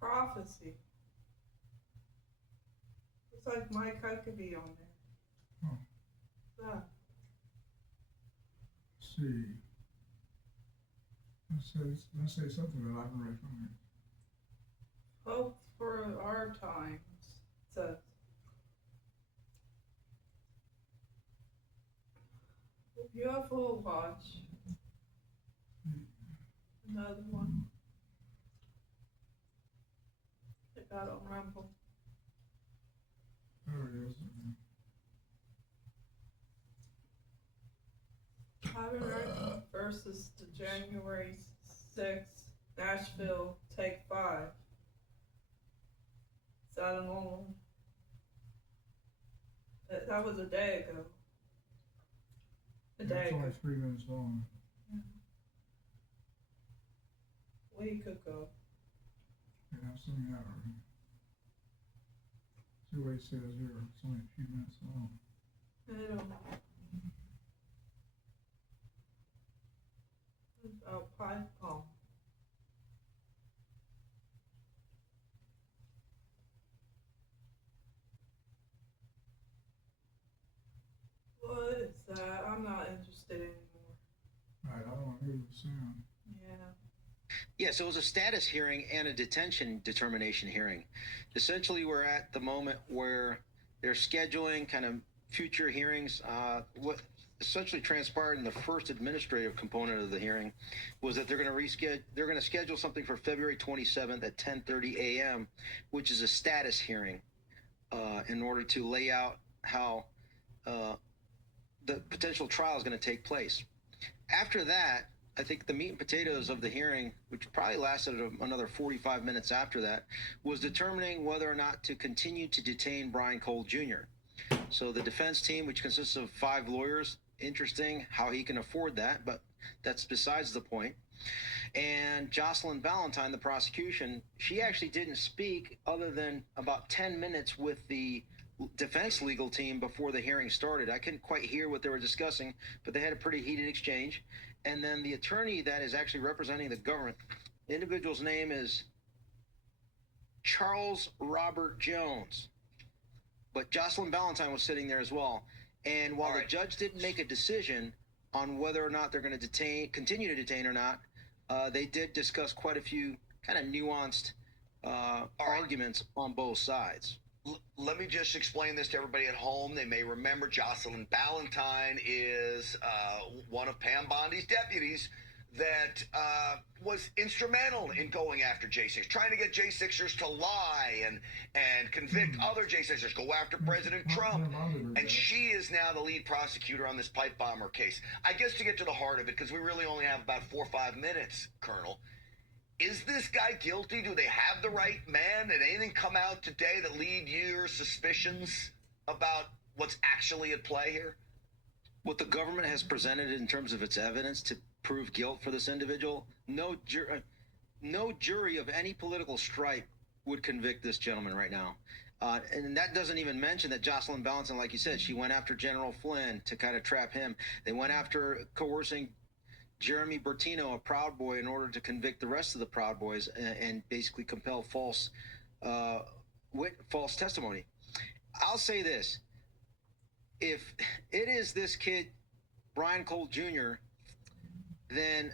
Prophecy. Looks like Mike Huckabee on there. Oh. Yeah. Let's see. Let's say something about Ivan Reckon. Hope for our times. It says. UFO watch. Another one. It got on Rumble. There it is. Ivan Record versus the January 6th Nashville Take 5. Is that a normal one? That was a day ago. A day It's ago. only 3 minutes long. Week ago. Yeah, I've seen that already. See what it says here. It's only a few minutes long. I don't know. It's about pipe bomb. What is that? I'm not interested anymore. Right, I don't want to hear the sound. Yeah. Yeah, so it was a status hearing and a detention determination hearing. Essentially, we're at the moment where they're scheduling kind of future hearings. What essentially transpired in the first administrative component of the hearing was that they're going to schedule something for February 27th at 10:30 a.m., which is a status hearing, in order to lay out how the potential trial is going to take place. After that, I think the meat and potatoes of the hearing, which probably lasted another 45 minutes after that, was determining whether or not to continue to detain Brian Cole Jr. So the defense team, which consists of 5 lawyers, interesting how he can afford that, but that's besides the point. And Jocelyn Valentine, the prosecution, she actually didn't speak other than about 10 minutes with the defense legal team before the hearing started. I couldn't quite hear what they were discussing, but they had a pretty heated exchange. And then the attorney that is actually representing the government, the individual's name is Charles Robert Jones. But Jocelyn Valentine was sitting there as well. And while the judge didn't make a decision on whether or not they're going to continue to detain or not, they did discuss quite a few kind of nuanced arguments on both sides. Let me just explain this to everybody at home. They may remember Jocelyn Ballantyne is one of Pam Bondi's deputies that was instrumental in going after J6, trying to get J6ers to lie and convict other J6ers, go after President Trump. And she is now the lead prosecutor on this pipe bomber case. I guess to get to the heart of it, because we really only have about 4 or 5 minutes, Colonel, is this guy guilty? Do they have the right man? Did anything come out today that lead your suspicions about what's actually at play here? What the government has presented in terms of its evidence to prove guilt for this individual, no jury of any political stripe would convict this gentleman right now. And that doesn't even mention that Jocelyn Ballantyne, like you said, she went after General Flynn to kind of trap him. They went after coercing Jeremy Bertino, a Proud Boy, in order to convict the rest of the Proud Boys and basically compel false testimony. I'll say this. If it is this kid, Brian Cole Jr., then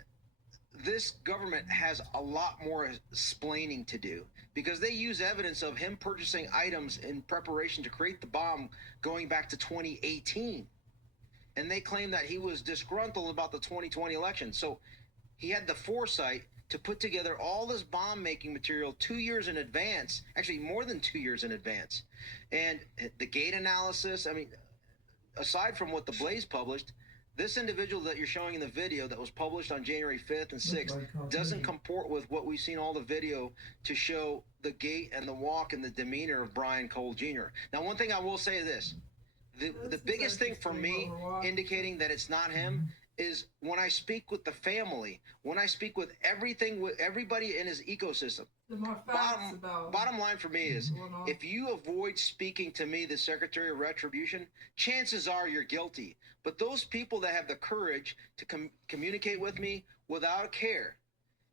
this government has a lot more explaining to do, because they use evidence of him purchasing items in preparation to create the bomb going back to 2018. And they claim that he was disgruntled about the 2020 election. So he had the foresight to put together all this bomb-making material 2 years in advance, actually more than 2 years in advance. And the gate analysis, I mean, aside from what the Blaze published, this individual that you're showing in the video that was published on January 5th and 6th doesn't comport with what we've seen all the video to show the gait and the walk and the demeanor of Brian Cole Jr. Now, one thing I will say is this. The biggest thing for me indicating that it's not him is when I speak with the family, when I speak with everybody in his ecosystem. Bottom line for me is, if you avoid speaking to me, the Secretary of Retribution, chances are you're guilty. But those people that have the courage to communicate with me without care,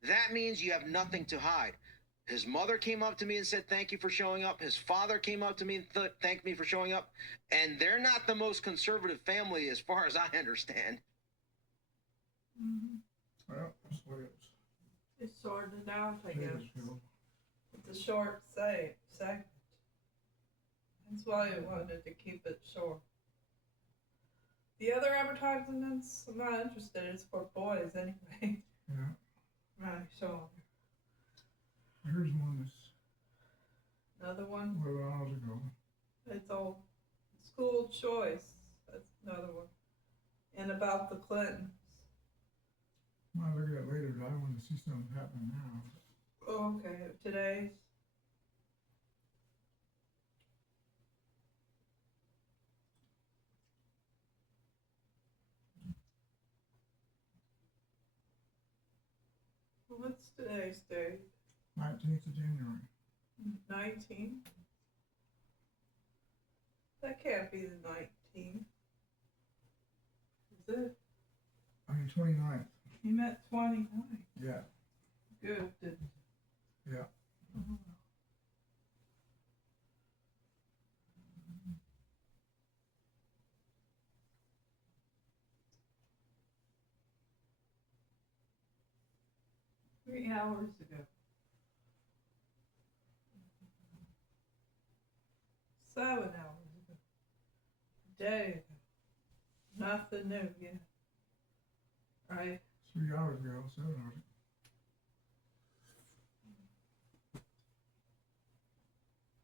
that means you have nothing to hide. His mother came up to me and said, thank you for showing up. His father came up to me and thanked me for showing up. And they're not the most conservative family as far as I understand. Well, that's what it is. It's sorted out, I It guess. is, Bill. It's a short segment. That's why I wanted to keep it short. The other advertisements, I'm not interested. It's for boys anyway. Yeah. Right, so Here's one that's another one. a little while ago. It's all school choice. That's another one. And about the Clintons. Might look at that later, but I want to see something happen now. Oh, okay, today's. What's today's date? 19th of January. 19? That can't be the 19th. Is it? I mean, 29th. You meant 29. Yeah. Good, didn't Yeah. you? 3 hours ago. 7 hours day. Nothing new yet. Right? 3 hours ago, 7 hours ago.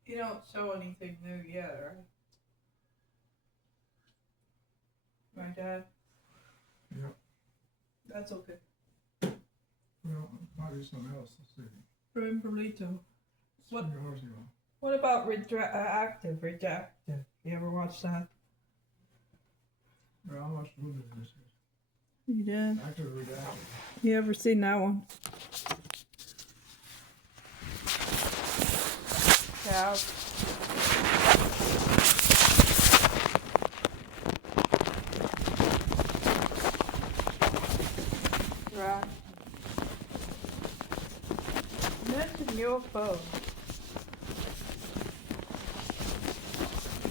You don't show anything new yet, right? My dad? Yep. That's okay. Well, might be something else. Let's see. Brim Burrito. 3 hours ago. What about Active Rejected? You ever watch that? Well, I watched a little bit of this. You did? Active Redacted. You ever seen that one? Yeah. Right. Mention UFO.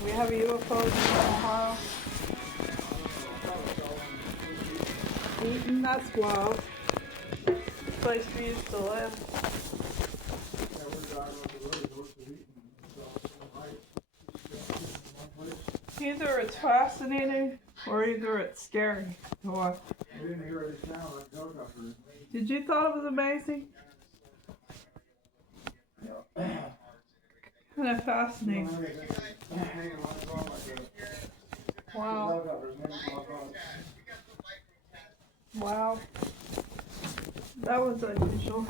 We have a UFO in Ohio. Eaton, that's wild. Place we used to live. Yeah, we're driving up the road, north of Eaton. Either it's fascinating or either it's scary to watch. We didn't hear any sound like helicopters. Did you thought it was amazing? Kind of fascinating. Wow. Wow. That was unusual.